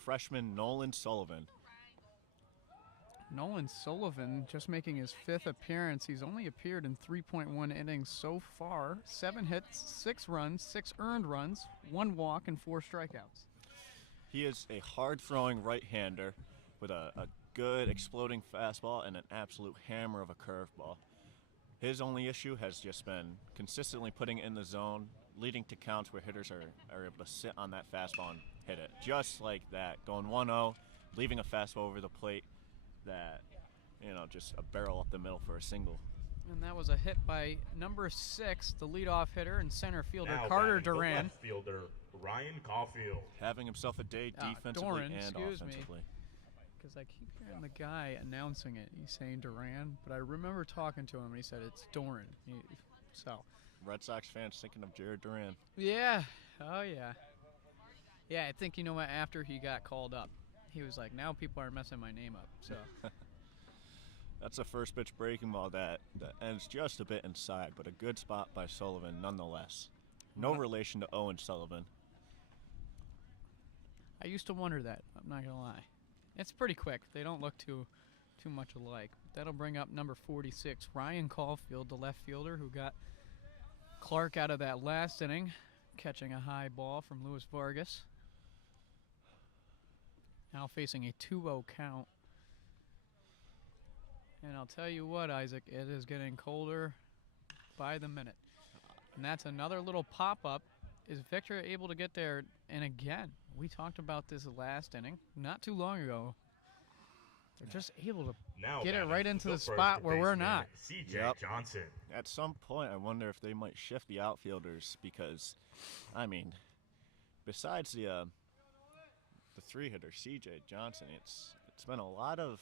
Freshman Nolan Sullivan. Nolan Sullivan just making his 5th appearance. He's only appeared in 3.1 innings so far. 7 hits, 6 runs, 6 earned runs, 1 walk, and 4 strikeouts. He is a hard-throwing right-hander with a good exploding fastball and an absolute hammer of a curveball. His only issue has just been consistently putting it in the zone, leading to counts where hitters are able to sit on that fastball and hit it. Just like that, going 1-0, leaving a fastball over the plate that, just a barrel up the middle for a single. And that was a hit by number 6, the leadoff hitter and center fielder, Now Carter batting the Duran. left fielder, Ryan Caulfield. Having himself a day defensively Doran, and excuse me. offensively. Because I keep hearing the guy announcing it. He's saying Duran, but I remember talking to him and he said it's Doran. So. Red Sox fans thinking of Jared Duran. Yeah. Oh, yeah. Yeah, I think, you know what, after he got called up, he was like, now people are messing my name up. So That's a first pitch breaking ball that ends just a bit inside, but a good spot by Sullivan nonetheless. No relation to Owen Sullivan. I used to wonder that. I'm not going to lie. It's pretty quick. They don't look too much alike. That'll bring up number 46, Ryan Caulfield, the left fielder who got Clark out of that last inning, catching a high ball from Luis Vargas. Now facing a 2-0 count. And I'll tell you what, Isaac, it is getting colder by the minute. And that's another little pop-up. Is Victor able to get there? And again, we talked about this last inning not too long ago. They're just able to get it right into the spot where we're not. CJ Johnson. At some point, I wonder if they might shift the outfielders because, I mean, besides the three hitter CJ Johnson, it's been a lot of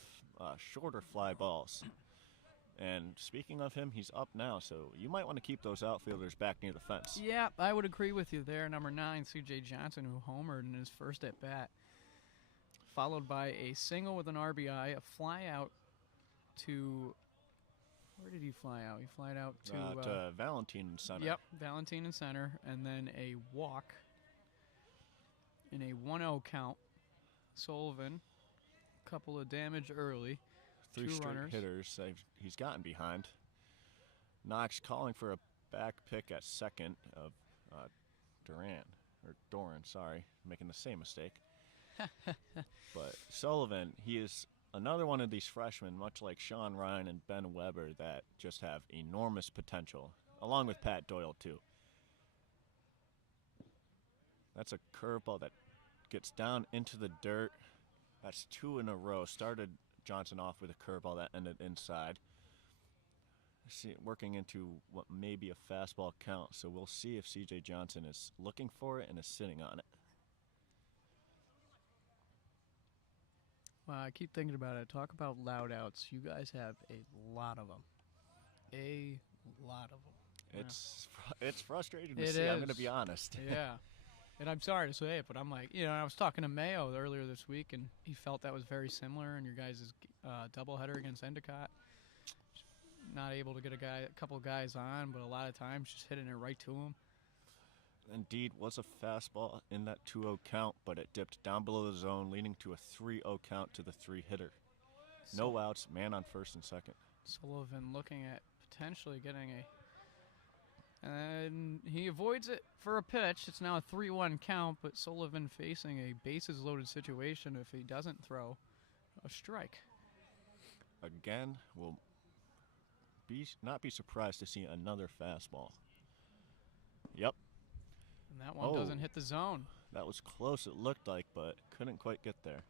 shorter fly balls. And speaking of him, he's up now, so you might want to keep those outfielders back near the fence. Yeah, I would agree with you there. Number 9, C.J. Johnson, who homered in his first at bat, followed by a single with an RBI, a fly out to. Where did he fly out? He flied out to Valentine in center. Yep, Valentine in center, and then a walk in a 1-0 count. Sullivan, couple of damage early. 3 2 straight runners. hitters he's gotten behind. Knox calling for a back pick at second of Doran, sorry, making the same mistake. But Sullivan, he is another one of these freshmen, much like Sean Ryan and Ben Weber, that just have enormous potential, along with Pat Doyle too. That's a curveball that gets down into the dirt. That's 2 in a row. Started Johnson off with a curveball that ended inside. Working into what may be a fastball count, so we'll see if C.J. Johnson is looking for it and is sitting on it. Well, I keep thinking about it. Talk about loud outs. You guys have a lot of them. A lot of them. It's frustrating to see, I'm going to be honest. Yeah. And I'm sorry to say it, but I'm like, I was talking to Mayo earlier this week, and he felt that was very similar in your guys' doubleheader against Endicott. Not able to get a couple of guys on, but a lot of times just hitting it right to him. Indeed, was a fastball in that 2-0 count, but it dipped down below the zone, leading to a 3-0 count to the 3 hitter. No outs, man on first and second. Sullivan looking at potentially getting and he avoids it for a pitch. It's now a 3-1 count, but Sullivan facing a bases-loaded situation if he doesn't throw a strike. Again, we'll not be surprised to see another fastball. Yep. And that one doesn't hit the zone. That was close, it looked like, but couldn't quite get there.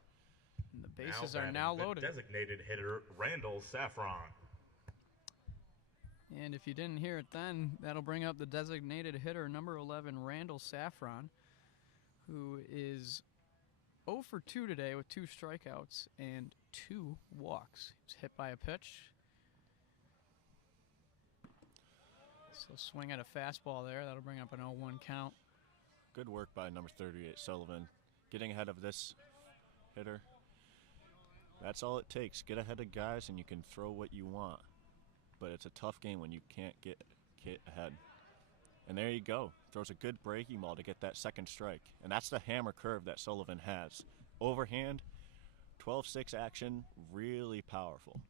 And the bases are now loaded. Designated hitter Randall Saffron. And if you didn't hear it then, that'll bring up the designated hitter, number 11, Randall Saffron, who is 0 for 2 today with 2 strikeouts and 2 walks. He was hit by a pitch. So swing at a fastball there. That'll bring up an 0-1 count. Good work by number 38, Sullivan. Getting ahead of this hitter. That's all it takes. Get ahead of guys and you can throw what you want. But it's a tough game when you can't get ahead. And there you go. Throws a good breaking ball to get that second strike. And that's the hammer curve that Sullivan has. Overhand, 12-6 action, really powerful.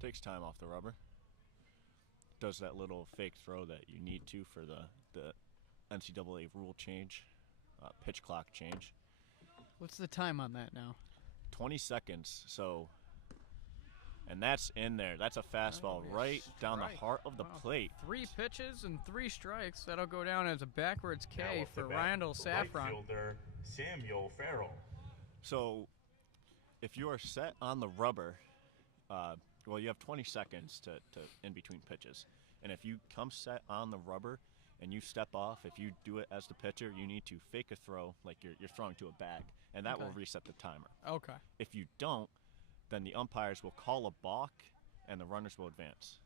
Takes time off the rubber. Does that little fake throw that you need to for the NCAA rule change. Pitch clock change. What's the time on that now? 20 seconds. So, and that's in there. That's a fastball right down the heart of the plate. 3 pitches and 3 strikes. That'll go down as a backwards K Now for up the bat, Randall the Saffron. right fielder Samuel Farrell. So, if you are set on the rubber, you have 20 seconds to in between pitches. And if you come set on the rubber and you step off, if you do it as the pitcher, you need to fake a throw like you're throwing to a bag, and that will reset the timer. Okay. If you don't, then the umpires will call a balk, and the runners will advance.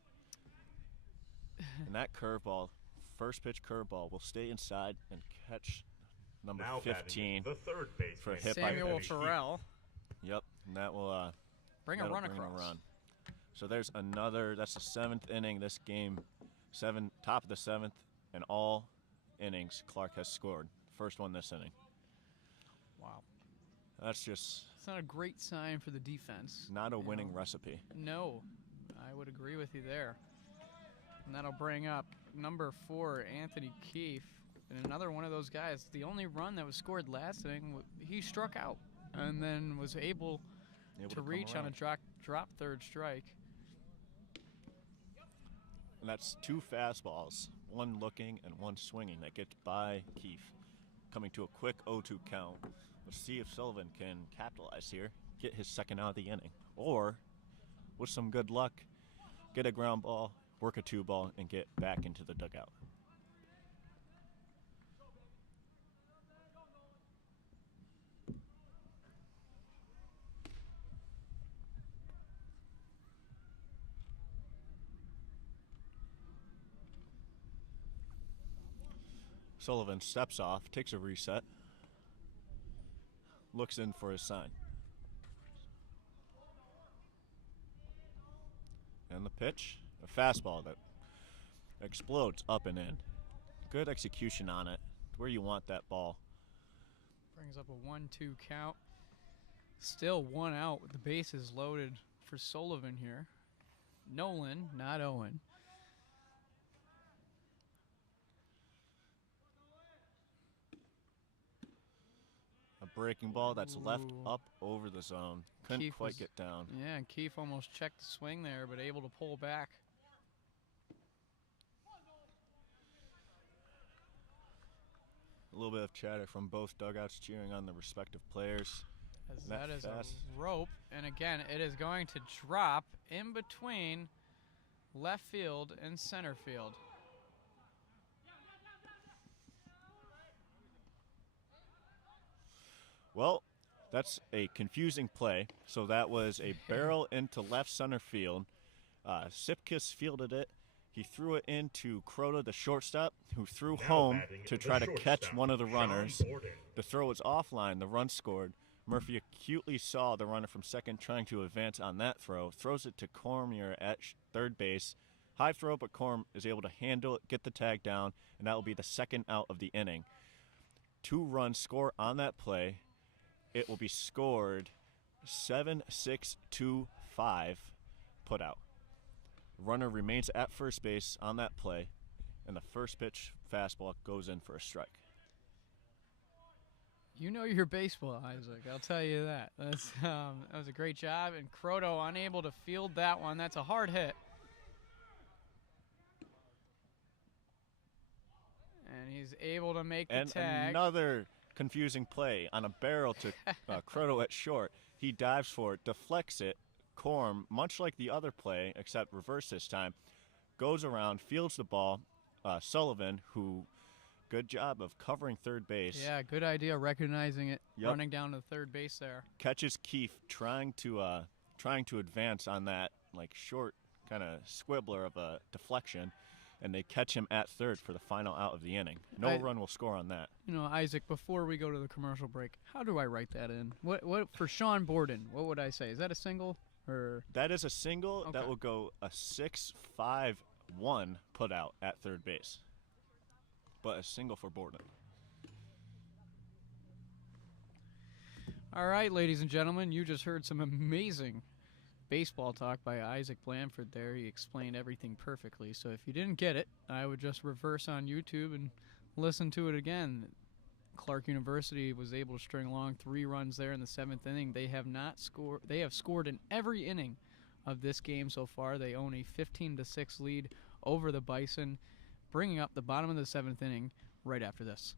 And that curveball, first pitch curveball, will stay inside and catch number Now 15 batting the third baseman, for a hit by Samuel pitch. Farrell. Yep, and that will Bring a that'll run bring across. a run. So there's another. That's the 7th inning. This game, top of the 7th, and all innings Clark has scored. First one this inning. Wow. That's just It's not a great sign for the defense. not a you winning know. recipe. No, I would agree with you there. And that'll bring up number 4, Anthony Keefe. And another one of those guys. The only run that was scored last inning, he struck out and then was able to come reach on a around. drop third strike. And that's 2 fastballs, one looking and one swinging that get by Keefe. Coming to a quick 0-2 count. Let's see if Sullivan can capitalize here, get his second out of the inning. Or, with some good luck, get a ground ball, work a 2-ball, and get back into the dugout. Sullivan steps off, takes a reset, looks in for his sign. And the pitch, a fastball that explodes up and in. Good execution on it, where you want that ball. Brings up a 1-2 count. Still 1 out with the bases loaded for Sullivan here. Nolan, not Owen. A breaking ball that's left Ooh. up over the zone. Couldn't Keefe quite was- get down. Yeah, and Keefe almost checked the swing there, but able to pull back. A little bit of chatter from both dugouts cheering on the respective players. As That that is fast. a rope, and again, it is going to drop in between left field and center field. Well, that's a confusing play. So that was a barrel into left center field. Sipkis fielded it. He threw it into Crota, the shortstop, who threw Now home batting to the try to catch shortstop, one of the Sean runners. Borden. The throw was offline. The run scored. Murphy acutely saw the runner from second trying to advance on that throw. Throws it to Cormier at third base. High throw, but Corm is able to handle it, get the tag down, and that will be the second out of the inning. 2 runs score on that play. It will be scored 7-6-2-5, put out. Runner remains at first base on that play, and the first pitch fastball goes in for a strike. You know your baseball, Isaac. I'll tell you that. That was a great job, and Croto unable to field that one. That's a hard hit. And he's able to make the And tag. another confusing play on a barrel to Crotto at short. He dives for it, deflects it. Corm, much like the other play, except reverse this time, goes around, fields the ball. Sullivan, who, good job of covering third base, Yeah, good idea recognizing it, Yep. running down to third base there. catches Keefe trying to advance on that like short kind of squibbler of a deflection, and they catch him at third for the final out of the inning. No run will score on that. You know, Isaac, before we go to the commercial break, how do I write that in? What for Sean Borden, what would I say? Is that a single or That is a single that Okay. will go a 6-5-1 put out at third base, but a single for Borden. All right, ladies and gentlemen, you just heard some amazing baseball talk by Isaac Blanford there. He explained everything perfectly. So if you didn't get it, I would just reverse on YouTube and listen to it again. Clark University was able to string along 3 runs there in the 7th inning. They have scored in every inning of this game so far. They own a 15-6 lead over the Bison, bringing up the bottom of the 7th inning right after this.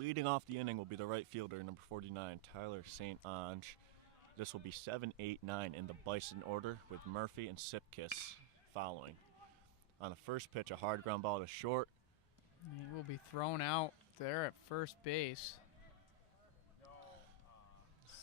Leading off the inning will be the right fielder, number 49, Tyler St. Ange. This will be 7, 8, 9 in the Bison order, with Murphy and Sipkiss following. On the first pitch, a hard ground ball to short. He will be thrown out there at first base.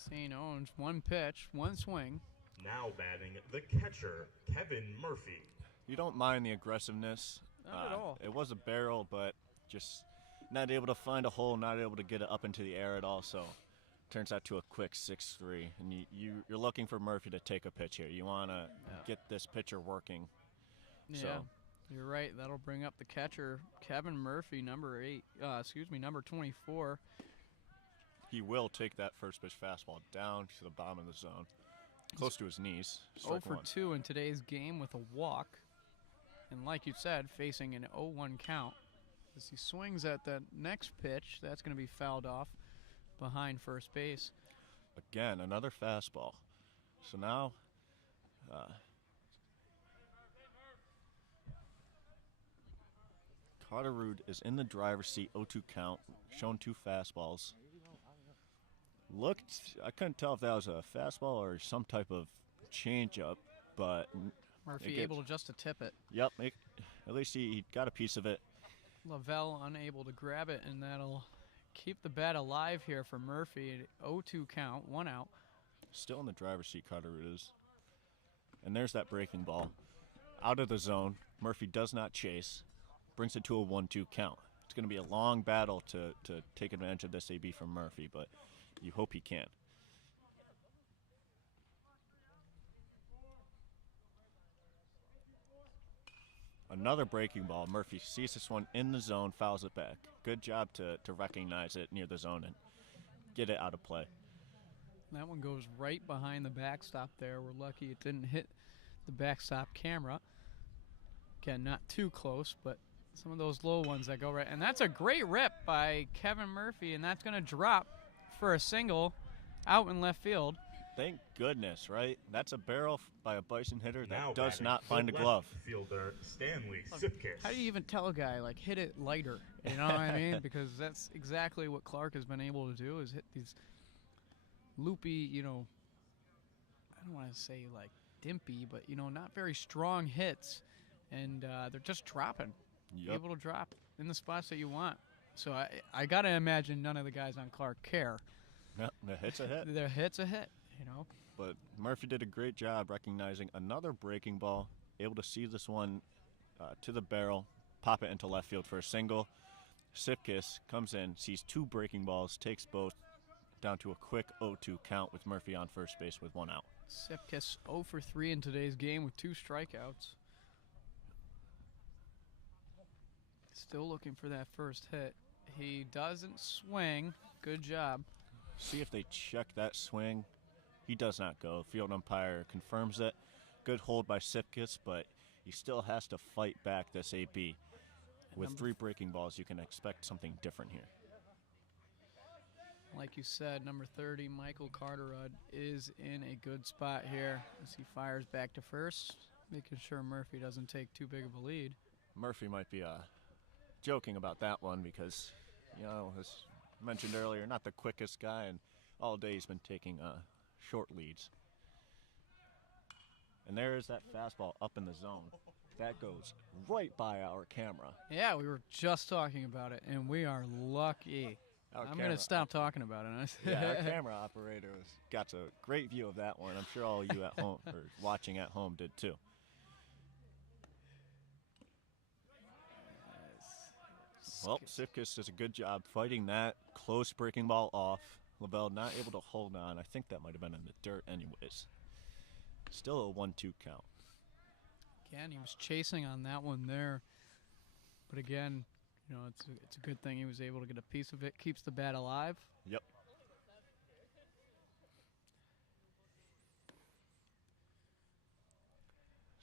St. Ange, one pitch, one swing. Now batting the catcher, Kevin Murphy. You don't mind the aggressiveness. Not at all. It was a barrel, but just not able to find a hole, not able to get it up into the air at all. So turns out to a quick 6-3. And you're looking for Murphy to take a pitch here. You want to get this pitcher working. Yeah, So you're right. That'll bring up the catcher, Kevin Murphy, number 24. he will take that first pitch fastball down to the bottom of the zone, close to his knees. 0 Strike for one. 2 in today's game with a walk. And like you said, facing an 0-1 count. As he swings at that next pitch, that's going to be fouled off behind first base. Again, another fastball. So now Carterud is in the driver's seat, 0-2 count, shown 2 fastballs. I couldn't tell if that was a fastball or some type of changeup, but Murphy able just to tip it. Yep, at least he got a piece of it. Lavelle unable to grab it, and that'll keep the bat alive here for Murphy. 0-2 count, 1 out. Still in the driver's seat, Carterud is. And there's that breaking ball. Out of the zone, Murphy does not chase, brings it to a 1-2 count. It's going to be a long battle to take advantage of this AB from Murphy, but you hope he can. Another breaking ball. Murphy sees this one in the zone, fouls it back. Good job to recognize it near the zone and get it out of play. That one goes right behind the backstop there. We're lucky it didn't hit the backstop camera. Again, not too close, but some of those low ones that go right. And that's a great rip by Kevin Murphy, and that's going to drop for a single out in left field. Thank goodness, right? That's a barrel by a Bison hitter that Now does batting not find a the glove. left fielder, Stanley Sipkiss. How do you even tell a guy, like, hit it lighter? You know what I mean? Because that's exactly what Clark has been able to do, is hit these loopy, I don't want to say, like, dimpy, but, not very strong hits. And they're just dropping. Yep. Able to drop in the spots that you want. So I got to imagine none of the guys on Clark care. Yep, the hit's a hit. Their hit's a hit, But Murphy did a great job recognizing another breaking ball, able to see this one to the barrel, pop it into left field for a single. Sipkiss comes in, sees 2 breaking balls, takes both down to a quick 0-2 count with Murphy on first base with 1 out. Sipkiss 0 for 3 in today's game with 2 strikeouts. Still looking for that first hit. He doesn't swing. Good job. See if they check that swing. He does not go. Field umpire confirms it. Good hold by Sipkiss, but he still has to fight back this AB. With 3 breaking balls, you can expect something different here. Like you said, number 30, Michael Carterud, is in a good spot here as he fires back to first, making sure Murphy doesn't take too big of a lead. Murphy might be joking about that one because, as mentioned earlier, not the quickest guy, and all day he's been taking short leads. And there is that fastball up in the zone. That goes right by our camera. Yeah, we were just talking about it, and we are lucky. I'm going to stop talking about it. Yeah, our camera operator got a great view of that one. I'm sure all you at home or watching at home did too. Well, Sipkiss does a good job fighting that close breaking ball off. Lavelle not able to hold on. I think that might have been in the dirt anyways. Still a 1-2 count. Again, he was chasing on that one there. But again, it's a good thing he was able to get a piece of it. Keeps the bat alive. Yep.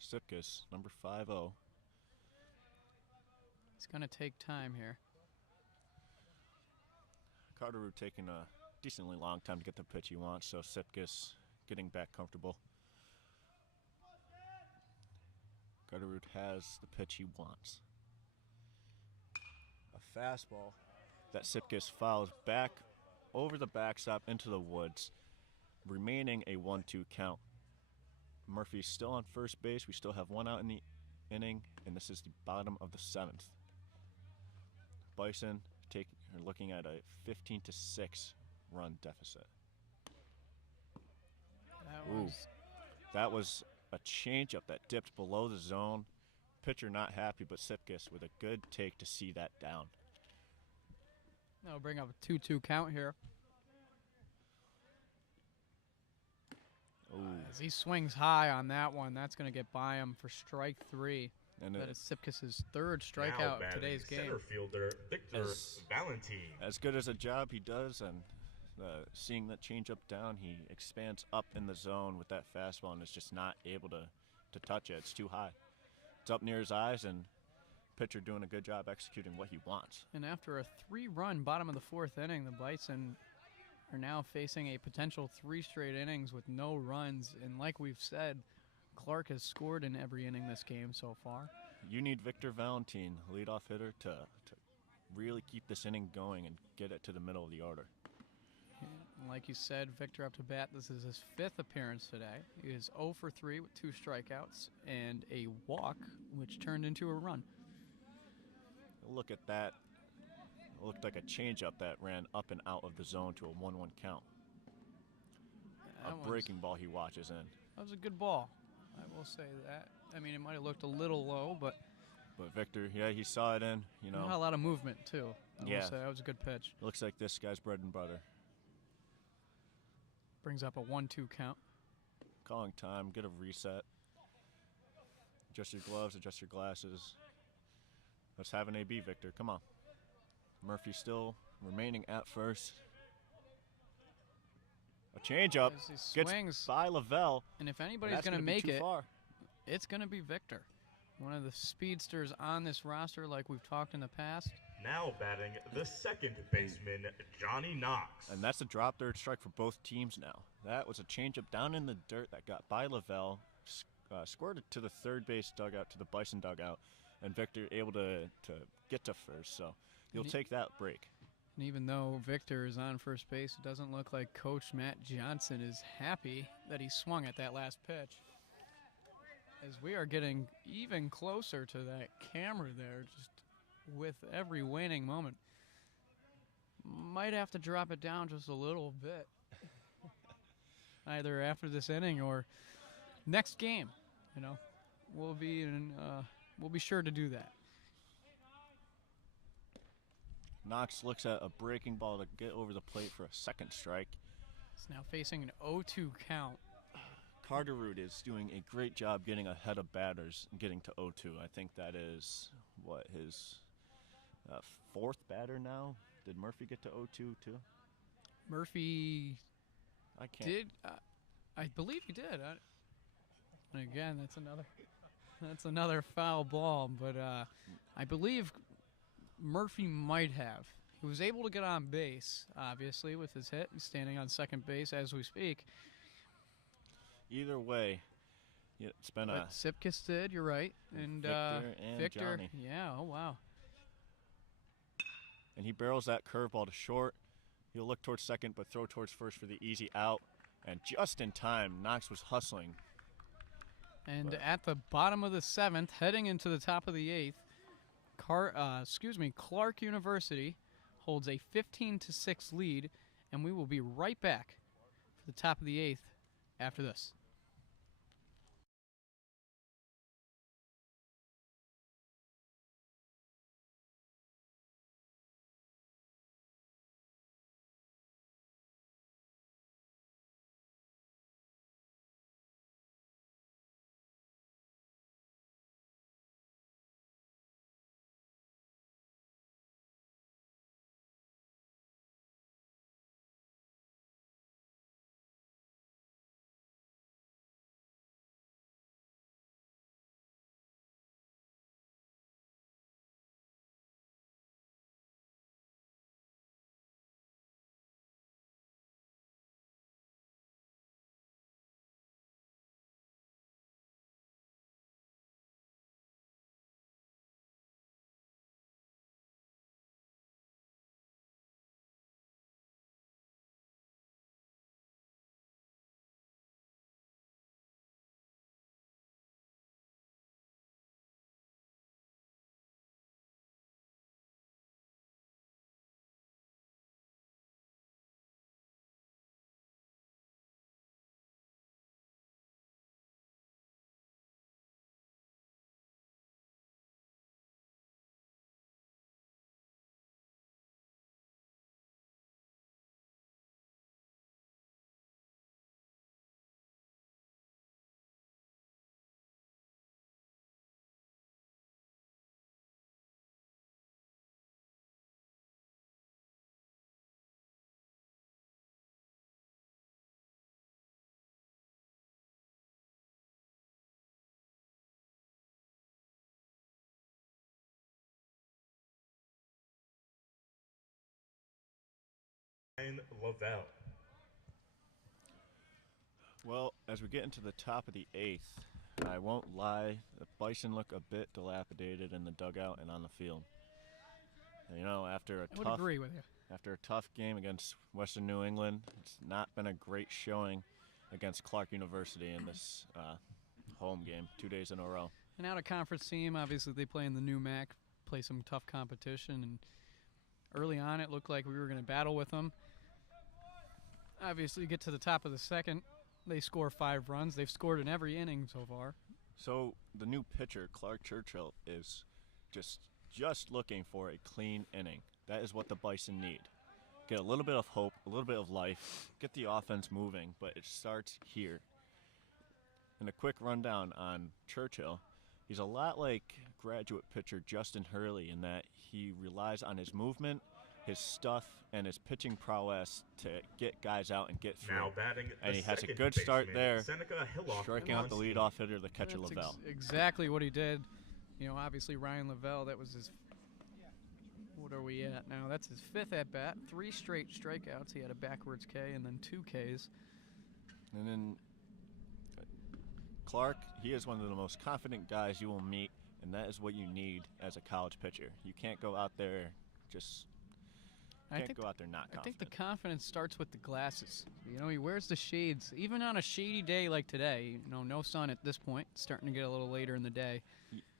Sipkiss, number 5-0. It's going to take time here. Carterud taking a decently long time to get the pitch he wants, so Sipkiss getting back comfortable. Carterud has the pitch he wants. A fastball that Sipkis fouls back over the backstop into the woods, remaining a 1-2 count. Murphy's still on first base. We still have one out in the inning, and this is the bottom of the 7th. Bison are looking at a 15-6 run deficit. That was a changeup that dipped below the zone. Pitcher not happy, but Sipkis with a good take to see that down. That'll bring up a 2-2 count here. As he swings high on that one, that's going to get by him for strike 3. And that is Sipkis' 3rd strikeout of today's game. Center fielder Victor Valentin. As good as a job he does, and seeing that changeup down, he expands up in the zone with that fastball and is just not able to touch it. It's too high. It's up near his eyes, and pitcher doing a good job executing what he wants. And after a 3-run bottom of the 4th inning, the Bison are now facing a potential 3 straight innings with no runs. And like we've said, Clark has scored in every inning this game so far. You need Victor Valentin, leadoff hitter, to really keep this inning going and get it to the middle of the order. And like you said, Victor up to bat. This is his 5th appearance today. He is 0 for 3 with 2 strikeouts and a walk, which turned into a run. Look at that. It looked like a changeup that ran up and out of the zone to a 1-1 count. A breaking ball he watches in. That was a good ball. I will say that. I mean, it might have looked a little low, but Victor, yeah, he saw it in. Not a lot of movement too. I yeah, will say that was a good pitch. Looks like this guy's bread and butter. Brings up a 1-2 count. Calling time. Get a reset. Adjust your gloves. Adjust your glasses. Let's have an AB, Victor. Come on. Murphy still remaining at first. A changeup gets by Lavelle. And if anybody's going to make it, it's going to be Victor. One of the speedsters on this roster like we've talked in the past. Now batting the 2nd baseman, Johnny Knox. And that's a drop third strike for both teams now. That was a changeup down in the dirt that got by Lavelle, squirted to the 3rd base dugout, to the Bison dugout, and Victor able to get to first. So you'll take that break. And even though Victor is on first base, it doesn't look like Coach Matt Johnson is happy that he swung at that last pitch. As we are getting even closer to that camera there, just with every waning moment. Might have to drop it down just a little bit. Either after this inning or next game. We'll be sure to do that. Knox looks at a breaking ball to get over the plate for a 2nd strike. He's now facing an 0-2 count. Carterud is doing a great job getting ahead of batters and getting to 0-2. I think that is, his 4th batter now? Did Murphy get to 0-2 too? Murphy I can't. did. I believe he did. And again, that's another foul ball. But I believe Murphy might have. He was able to get on base, obviously, with his hit. He's standing on 2nd base as we speak. Either way, it's been but Sipkis did, you're right. And Victor, Johnny. Yeah, oh wow. And he barrels that curveball to short. He'll look towards 2nd, but throw towards 1st for the easy out. And just in time, Knox was hustling. And at the bottom of the 7th, heading into the top of the 8th, Clark University holds a 15-6 lead, and we will be right back for the top of the 8th after this. Ryan Lavelle. Well, as we get into the top of the 8th, I won't lie, the Bison look a bit dilapidated in the dugout and on the field. You know, I would agree with you. after a tough game against Western New England, it's not been a great showing against Clark University in this home game 2 days in a row. An out-of-conference team, obviously they play in the new MAC, play some tough competition, and early on it looked like we were going to battle with them. Obviously, get to the top of the second, they score 5 runs. They've scored in every inning so far. So the new pitcher, Clark Churchill, is just looking for a clean inning. That is what the Bison need. Get a little bit of hope, a little bit of life, get the offense moving, but it starts here. And a quick rundown on Churchill. He's a lot like graduate pitcher Justin Hurley in that he relies on his movement, his stuff, and his pitching prowess to get guys out and get through. Now batting And the he has a second good start baseman, there, Seneca Hillock striking out the Monstein. leadoff hitter, the catcher That's Lavelle. Exactly what he did. You know, obviously Ryan Lavelle, that was his, what are we at now? That's his 5th at-bat, 3 straight strikeouts. He had a backwards K and then 2 Ks. And then Clark, he is one of the most confident guys you will meet, and that is what you need as a college pitcher. You can't go out there go out there not confident. I think the confidence starts with the glasses. You know, he wears the shades. Even on a shady day like today, you know, no sun at this point. It's starting to get a little later in the day.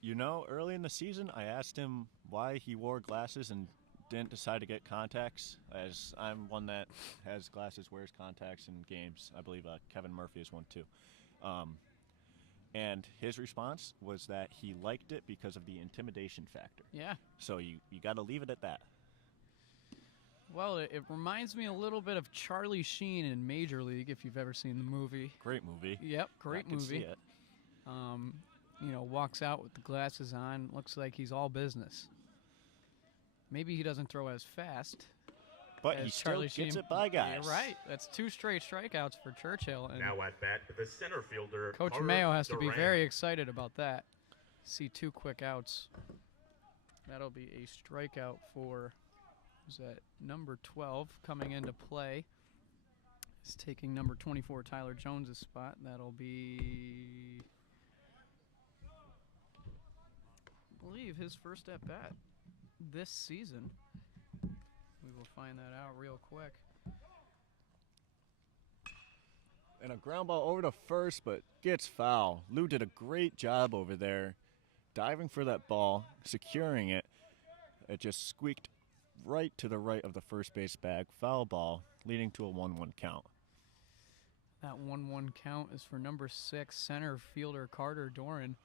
You know, early in the season, I asked him why he wore glasses and didn't decide to get contacts, as I'm one that has glasses, wears contacts in games. I believe Kevin Murphy is one too. And his response was that he liked it because of the intimidation factor. Yeah. So you got to leave it at that. Well, it reminds me a little bit of Charlie Sheen in Major League, if you've ever seen the movie. Great movie. Yep, great I can movie. see it. You know, walks out with the glasses on, looks like he's all business. Maybe he doesn't throw as fast. But as he still Charlie gets Sheen. it by guys. Yeah, right. That's 2 straight strikeouts for Churchill. And Now at bat, the center fielder, Coach Carter Mayo has to be Duran. very excited about that. See 2 quick outs. That'll be a strikeout for, who's that, number 12 coming into play. He's taking number 24, Tyler Jones' spot. That'll be, I believe, his first at-bat this season. We will find that out real quick. And a ground ball over to first, but gets foul. Lou did a great job over there, diving for that ball, securing it. It just squeaked right to the right of the first base bag. Foul ball, leading to a 1-1 count. That 1-1 count is for number 6, center fielder Carter Doran.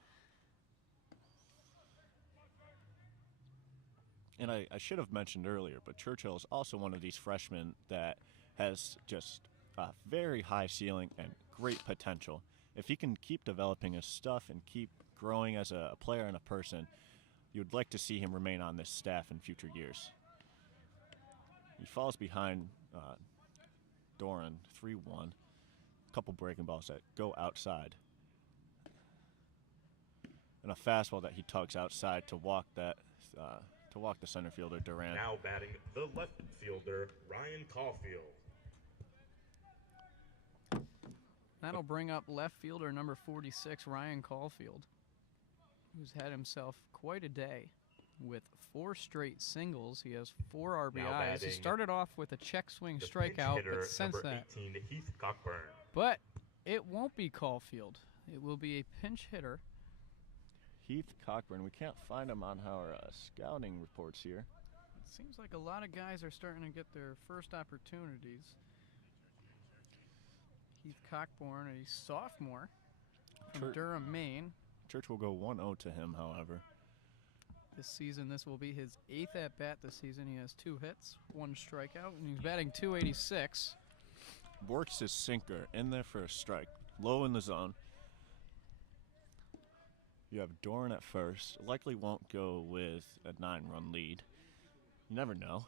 And I should have mentioned earlier, but Churchill is also one of these freshmen that has just a very high ceiling and great potential. If he can keep developing his stuff and keep growing as a player and a person, you'd like to see him remain on this staff in future years. He falls behind Doran 3-1. A couple breaking balls that go outside. And a fastball that he tugs outside to walk that the center fielder Durant. Now batting the left fielder, Ryan Caulfield. That'll bring up left fielder number 46, Ryan Caulfield, who's had himself quite a day with 4 straight singles. He has 4 RBIs. He batting started off with a check swing The strikeout, pinch hitter, but since number that. 18, Heath Cockburn. But it won't be Caulfield. It will be a pinch hitter. Heath Cockburn. We can't find him on our scouting reports here. It seems like a lot of guys are starting to get their first opportunities. Heath Cockburn, a sophomore from Durham, Maine. Church will go 1-0 to him, however. This season, this will be his 8th at-bat this season. He has 2 hits, 1 strikeout, and he's batting .286. Works his sinker in there for a strike. Low in the zone. You have Doran at first. Likely won't go with a 9-run lead. You never know.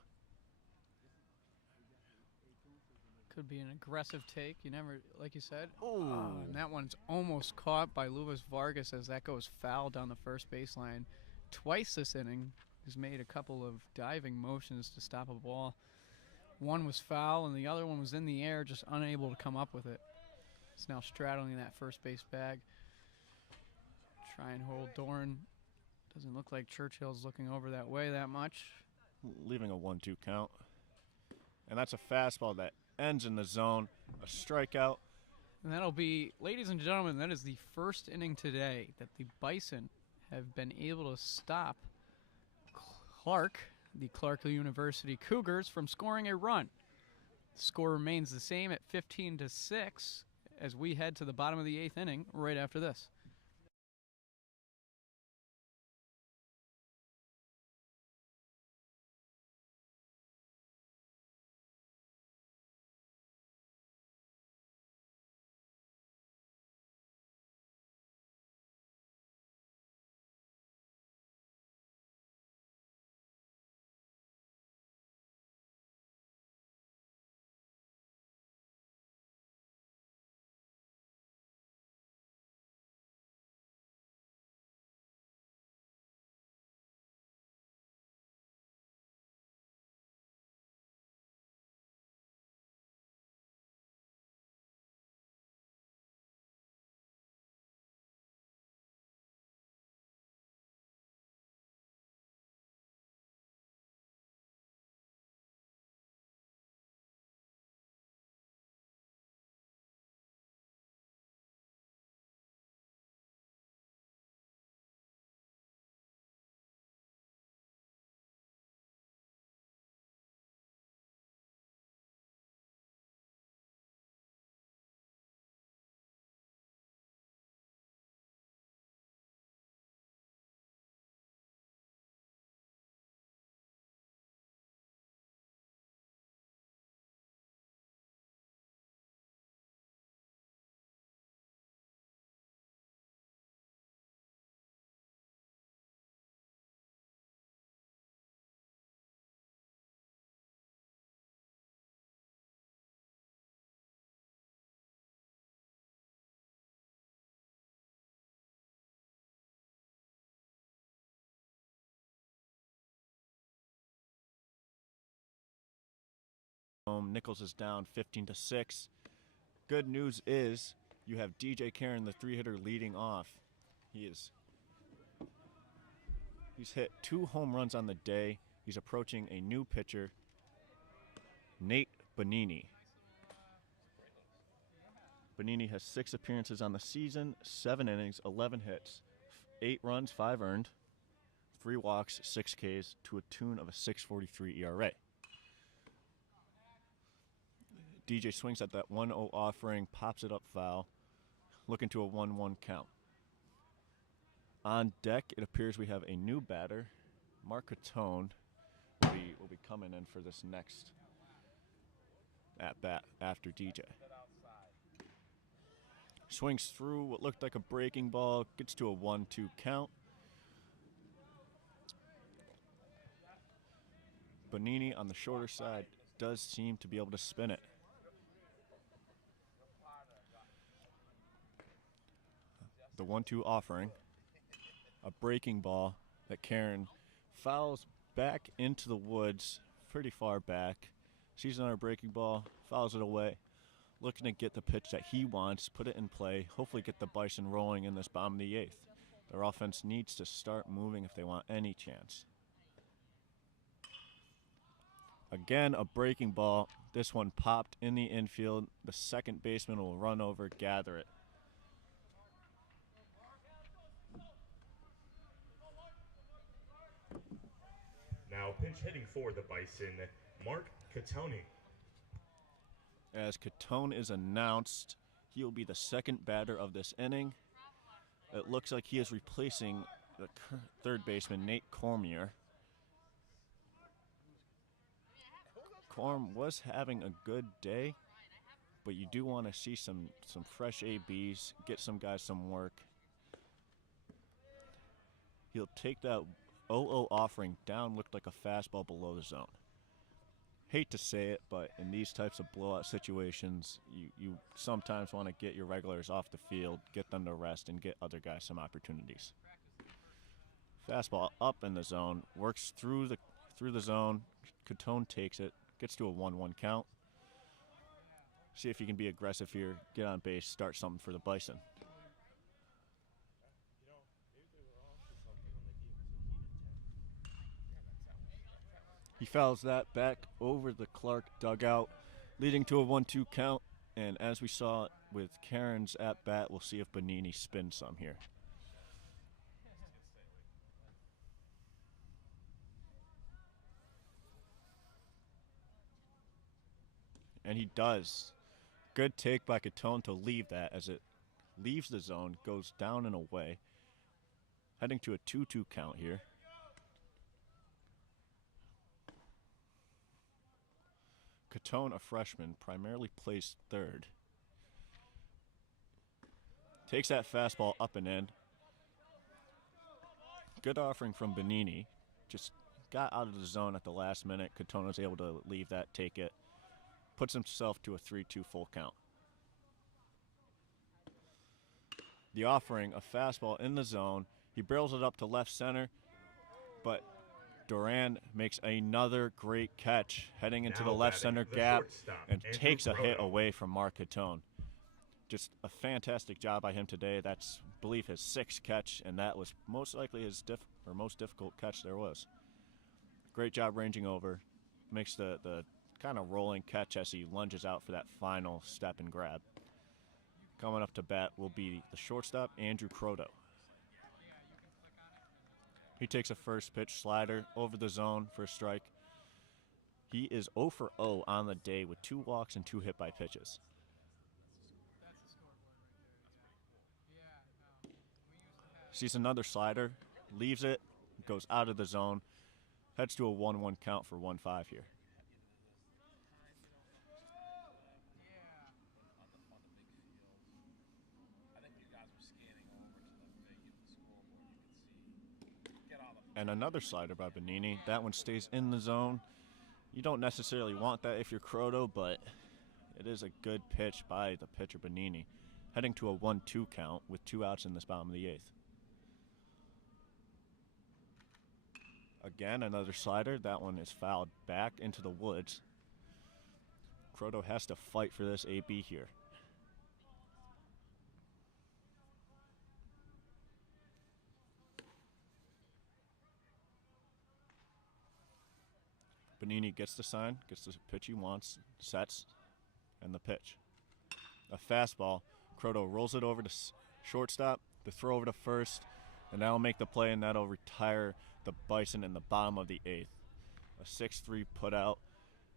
Could be an aggressive take. You never, like you said. Oh. And that one's almost caught by Luis Vargas as that goes foul down the first baseline. Twice this inning, he's made a couple of diving motions to stop a ball. One was foul, and the other one was in the air, just unable to come up with it. It's now straddling that first base bag. Try and hold Doran. Doesn't look like Churchill's looking over that way that much. Leaving a 1-2 count. And that's a fastball that ends in the zone. A strikeout. And that'll be, ladies and gentlemen, that is the first inning today that the Bison have been able to stop the Clark University Cougars, from scoring a run. The score remains the same at 15-6 as we head to the bottom of the 8th inning right after this. Nichols is down 15-6. Good news is you have DJ Karen, the 3-hitter, leading off. He's hit 2 home runs on the day. He's approaching a new pitcher, Nate Bonini. Bonini has 6 appearances on the season, 7 innings, 11 hits, 8 runs, 5 earned, 3 walks, 6 Ks, to a tune of a 6.43 ERA. DJ swings at that 1-0 offering, pops it up foul, looking to a 1-1 count. On deck, it appears we have a new batter. Mark Catone will be coming in for this next at-bat after DJ. Swings through what looked like a breaking ball, gets to a 1-2 count. Bonini on the shorter side does seem to be able to spin it. The 1-2 offering, a breaking ball that Karen fouls back into the woods, pretty far back. Sees another breaking ball, fouls it away, looking to get the pitch that he wants, put it in play, hopefully get the Bison rolling in this bottom of the 8th. Their offense needs to start moving if they want any chance. Again, a breaking ball. This one popped in the infield. The second baseman will run over, gather it. Now pinch hitting for the Bison, Mark Catone. As Catone is announced, he will be the second batter of this inning. It looks like he is replacing the third baseman, Nate Cormier. Corm was having a good day, but you do want to see some fresh ABs, get some guys some work. He'll take that 0-0 offering down, looked like a fastball below the zone. Hate to say it, but in these types of blowout situations, you sometimes want to get your regulars off the field, get them to rest, and get other guys some opportunities. Fastball up in the zone, works through the zone. Catone takes it, Gets to a 1-1 count. See if he can be aggressive here, get on base, start something for the Bison. He fouls that back over the Clark dugout, leading to a 1-2 count. And as we saw with Karen's at bat, we'll see if Bonini spins some here. And he does. Good take by Catone to leave that as it leaves the zone, goes down and away. Heading to a 2-2 count here. Catone, a freshman, primarily plays third. Takes that fastball up and in. Good offering from Bonini. Just got out of the zone at the last minute. Catone was able to leave that, take it. Puts himself to a 3-2 full count. The offering, a fastball in the zone. He barrels it up to left center, but Duran makes another great catch heading into the left center gap and takes a hit away from Mark Catone. Just a fantastic job by him today. That's, I believe, his 6th catch, and that was most likely his most difficult catch there was. Great job ranging over. Makes the kind of rolling catch as he lunges out for that final step and grab. Coming up to bat will be the shortstop, Andrew Croto. He takes a first pitch slider over the zone for a strike. He is 0 for 0 on the day with 2 walks and 2 hit by pitches. Sees another slider, leaves it, goes out of the zone, heads to a 1-1 count for 1-5 here. And another slider by Bonini. That one stays in the zone. You don't necessarily want that if you're Croto, but it is a good pitch by the pitcher Bonini. Heading to a 1-2 count with 2 outs in this bottom of the 8th. Again, another slider. That one is fouled back into the woods. Croto has to fight for this AB here. Bonini gets the sign, gets the pitch he wants, sets, and the pitch. A fastball. Croto rolls it over to shortstop, the throw over to first, and that'll make the play, and that'll retire the Bison in the bottom of the 8th. A 6-3 put out,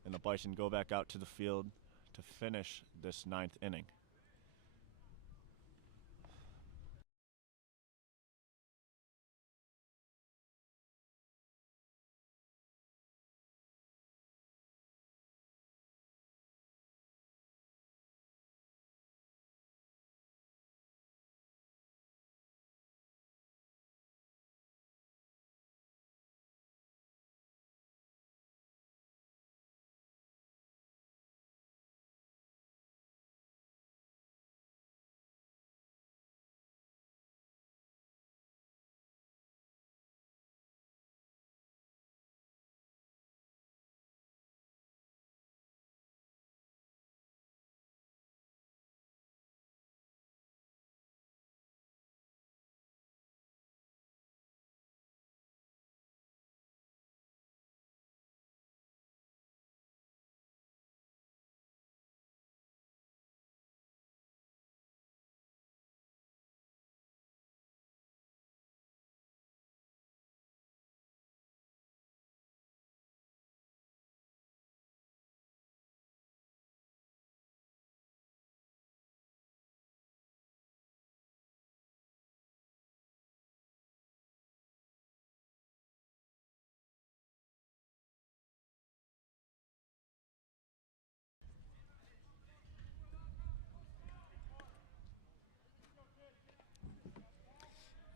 and the Bison go back out to the field to finish this 9th inning.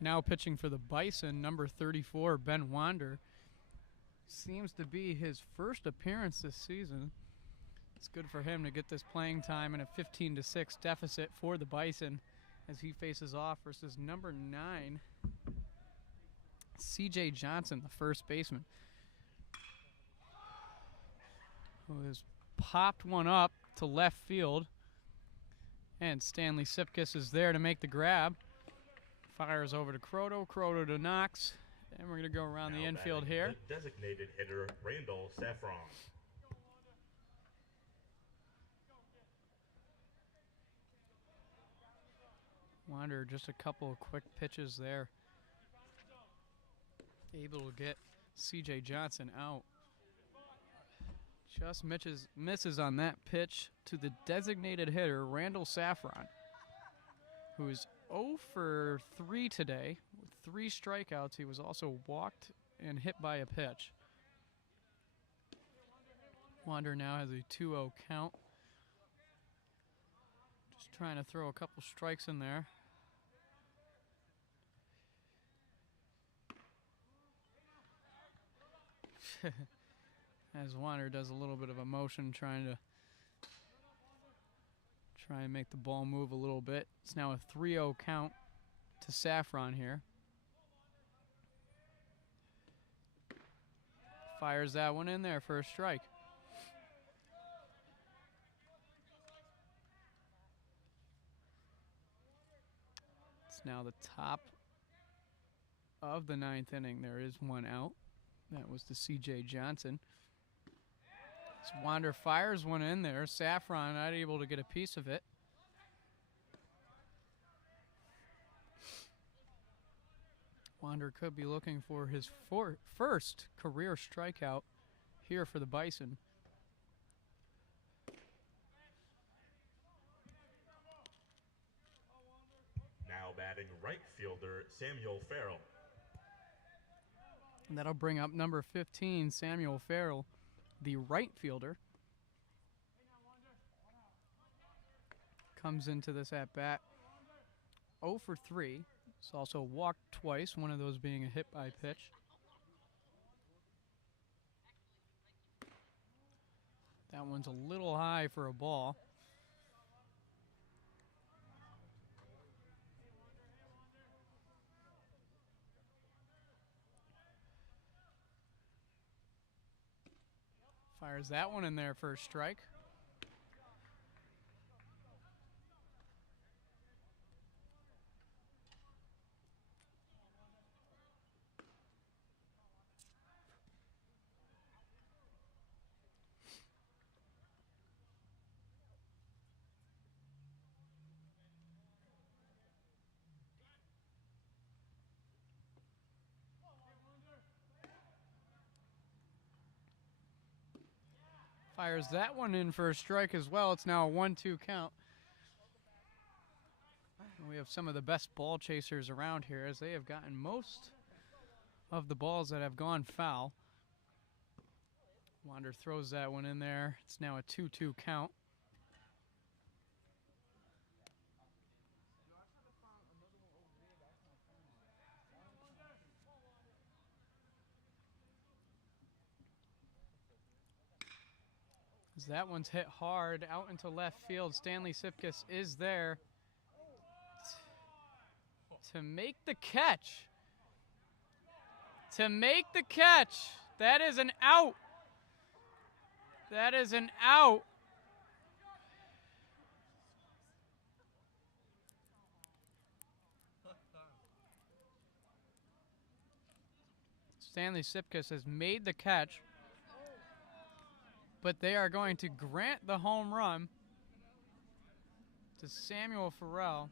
Now pitching for the Bison, number 34, Ben Wander. Seems to be his first appearance this season. It's good for him to get this playing time in a 15-6 deficit for the Bison as he faces off versus number 9, C.J. Johnson, the first baseman. who has popped one up to left field. And Stanley Sipkus is there to make the grab. Fires over to Croto. Croto to Knox. And we're going to go around the infield here. The designated hitter, Randall Saffron. Wander just a couple of quick pitches there. Able to get C.J. Johnson out. Just misses on that pitch to the designated hitter, Randall Saffron, who is 0 for 3 today with 3 strikeouts. He was also walked and hit by a pitch. Wander now has a 2-0 count. Just trying to throw a couple strikes in there. As Wander does a little bit of a motion trying and make the ball move a little bit. It's now a 3-0 count to Saffron here. Fires that one in there for a strike. It's now the top of the 9th inning. There is one out. That was to C.J. Johnson. Wander fires one in there. Saffron not able to get a piece of it. Wander could be looking for his first career strikeout here for the Bison. Now batting right fielder, Samuel Farrell. And that'll bring up number 15, Samuel Farrell, the right fielder. Comes into this at-bat 0 for 3. He's also walked twice, one of those being a hit by pitch. That one's a little high for a ball. Fires that one in there for a strike. Fires that one in for a strike as well. It's now a 1-2 count. We have some of the best ball chasers around here as they have gotten most of the balls that have gone foul. Wander throws that one in there. It's now a 2-2 count. That one's hit hard out into left field. Stanley Sipkus is there to make the catch. To make the catch. That is an out. That is an out. Stanley Sipkus has made the catch, but they are going to grant the home run to Samuel Farrell.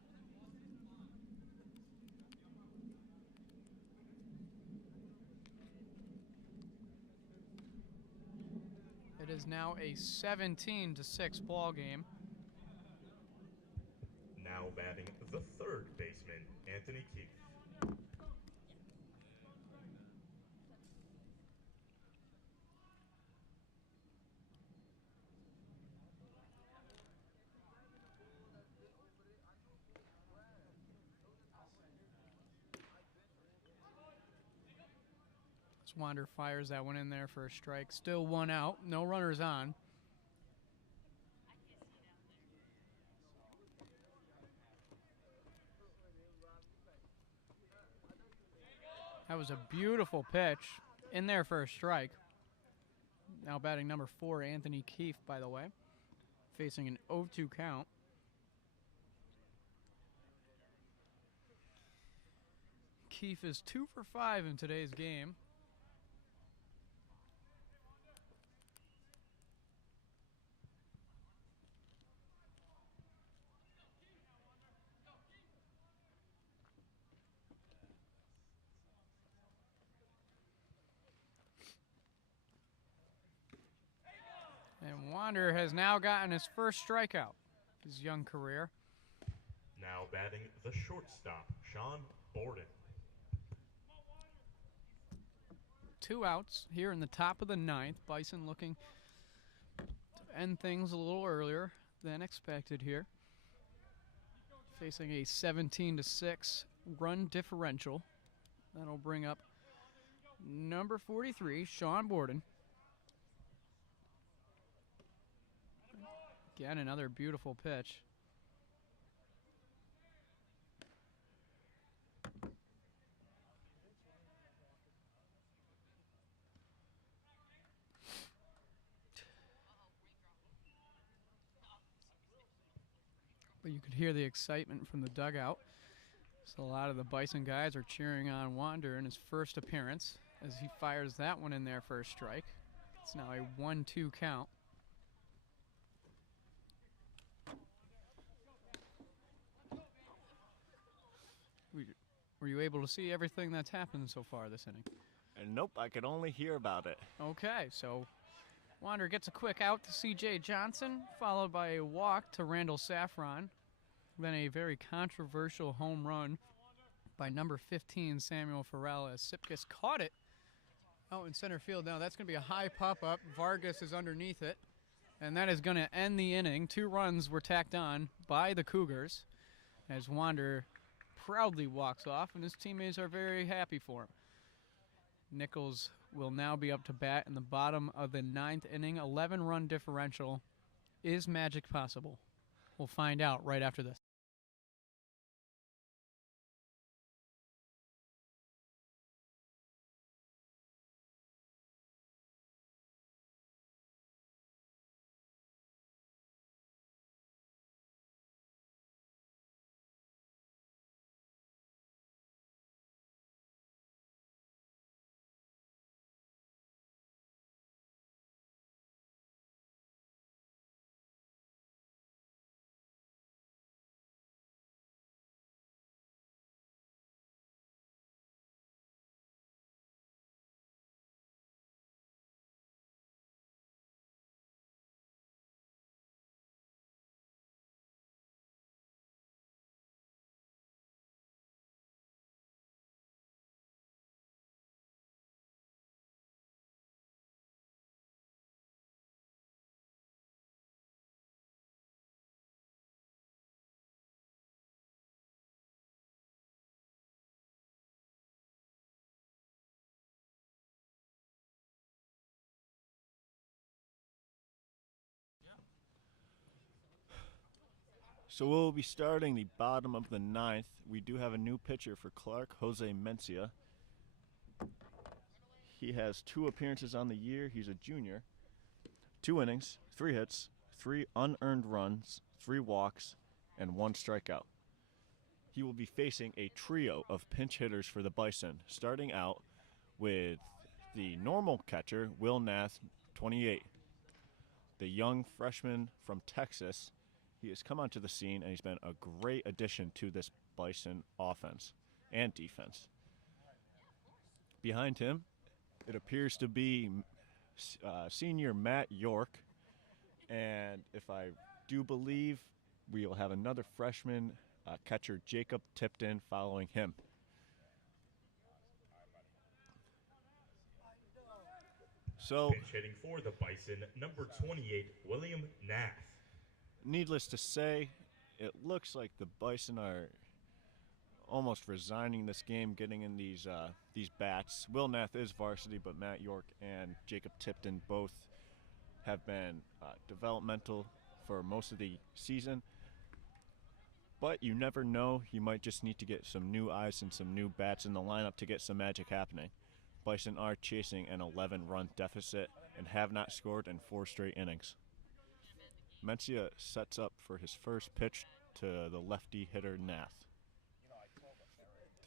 It is now a 17-6 ball game. Now batting the third baseman, Anthony Keith. Wander fires that one in there for a strike. Still one out. No runners on. That was a beautiful pitch in there for a strike. Now batting number 4, Anthony Keefe, by the way, facing an 0-2 count. Keefe is 2 for 5 in today's game. And Wander has now gotten his first strikeout, his young career. Now batting the shortstop, Sean Borden. 2 outs here in the top of the 9th. Bison looking to end things a little earlier than expected here. Facing a 17-6 run differential. That'll bring up number 43, Sean Borden. Again, another beautiful pitch. But you could hear the excitement from the dugout. So a lot of the Bison guys are cheering on Wander in his first appearance as he fires that one in there for a strike. It's now a 1-2 count. Were you able to see everything that's happened so far this inning? Nope, I could only hear about it. Okay, so Wander gets a quick out to C.J. Johnson, followed by a walk to Randall Saffron. Then a very controversial home run by number 15, Samuel Farrell, as Sipkus caught it out in center field. Now that's going to be a high pop-up. Vargas is underneath it, and that is going to end the inning. 2 runs were tacked on by the Cougars as Wander proudly walks off, and his teammates are very happy for him. Nichols will now be up to bat in the bottom of the 9th inning. 11-run differential. Is magic possible? We'll find out right after this. So we'll be starting the bottom of the 9th. We do have a new pitcher for Clark, Jose Mencia. He has 2 appearances on the year. He's a junior. 2 innings, 3 hits, 3 unearned runs, 3 walks, and 1 strikeout. He will be facing a trio of pinch hitters for the Bison, starting out with the normal catcher, Will Nath, 28. The young freshman from Texas. He has come onto the scene, and he's been a great addition to this Bison offense and defense. Behind him, it appears to be senior Matt York, and if I do believe, we will have another freshman catcher, Jacob Tipton, following him. So, Pinch hitting for the Bison, number 28, William Nath. Needless to say, it looks like the Bison are almost resigning this game, getting in these bats. Will Nath is varsity, but Matt York and Jacob Tipton both have been developmental for most of the season. But you never know. You might just need to get some new eyes and some new bats in the lineup to get some magic happening. Bison are chasing an 11-run deficit and have not scored in 4 straight innings. Mencia sets up for his first pitch to the lefty hitter Nath.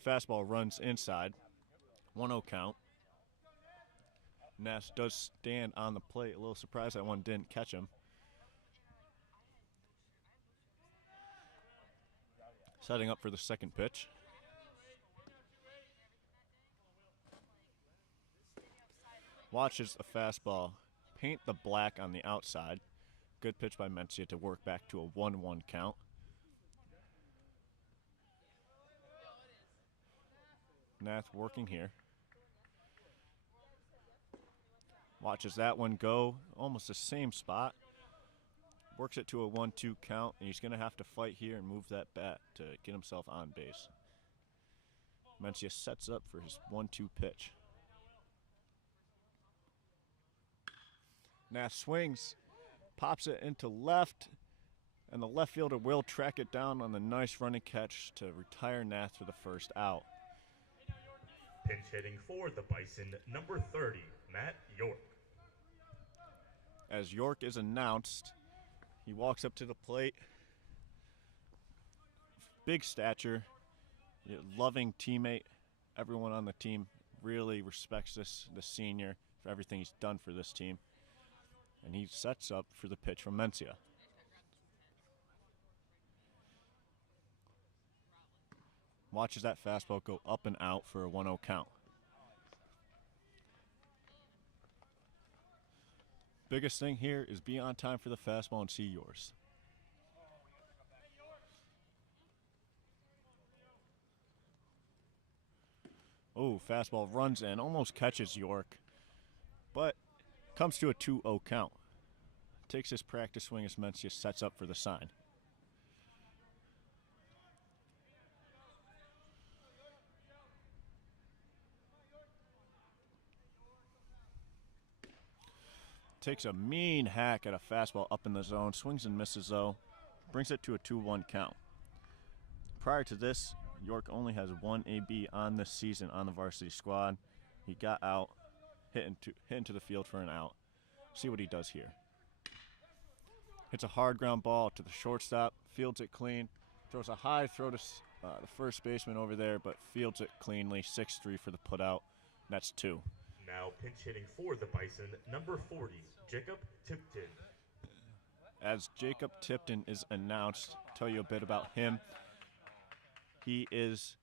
The fastball runs inside, 1-0 count. Nath does stand on the plate, a little surprised that one didn't catch him. Setting up for the second pitch. Watches a fastball paint the black on the outside. Good pitch by Mencia to work back to a 1-1 count. Nath working here. Watches that one go almost the same spot. Works it to a 1-2 count, and he's going to have to fight here and move that bat to get himself on base. Mencia sets up for his 1-2 pitch. Nath swings, pops it into left, and the left fielder will track it down on the nice running catch to retire Nath for the first out. Pinch hitting for the Bison, number 30, Matt York. As York is announced, he walks up to the plate. Big stature, loving teammate. Everyone on the team really respects the senior for everything he's done for this team. And he sets up for the pitch from Mencia. Watches that fastball go up and out for a 1-0 count. Biggest thing here is be on time for the fastball and see yours. Oh, fastball runs in, almost catches York, but comes to a 2-0 count. Takes his practice swing as Mencia sets up for the sign. Takes a mean hack at a fastball up in the zone, swings and misses though, brings it to a 2-1 count. Prior to this, York only has 1 AB on this season on the varsity squad. He got out, hit into the field for an out. See what he does here. Hits a hard ground ball to the shortstop, fields it clean, throws a high throw to the first baseman over there, but fields it cleanly, 6-3 for the putout. That's 2. Now pinch hitting for the Bison, number 40, Jacob Tipton. As Jacob Tipton is announced, tell you a bit about him. He is,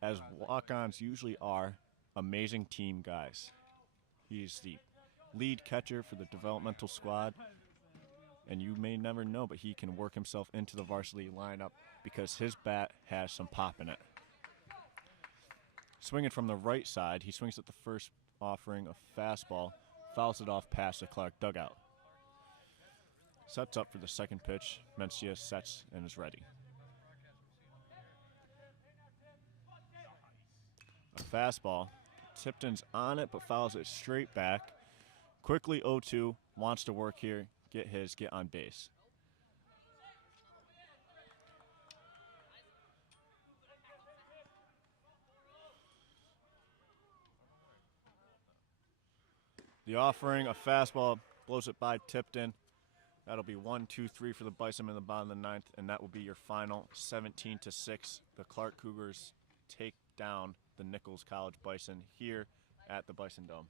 as walk-ons usually are, amazing team guys. He's the lead catcher for the developmental squad, and you may never know, but he can work himself into the varsity lineup because his bat has some pop in it. Swinging from the right side, he swings at the first offering a fastball, fouls it off past the Clark dugout. Sets up for the second pitch. Mencia sets and is ready. A fastball. Tipton's on it, but fouls it straight back. Quickly 0-2, wants to work here, get on base. The offering, a fastball, blows it by Tipton. That'll be 1-2-3 for the Bison in the bottom of the 9th, and that will be your final 17-6. The Clark Cougars take down the Nichols College Bison here at the Bison Dome.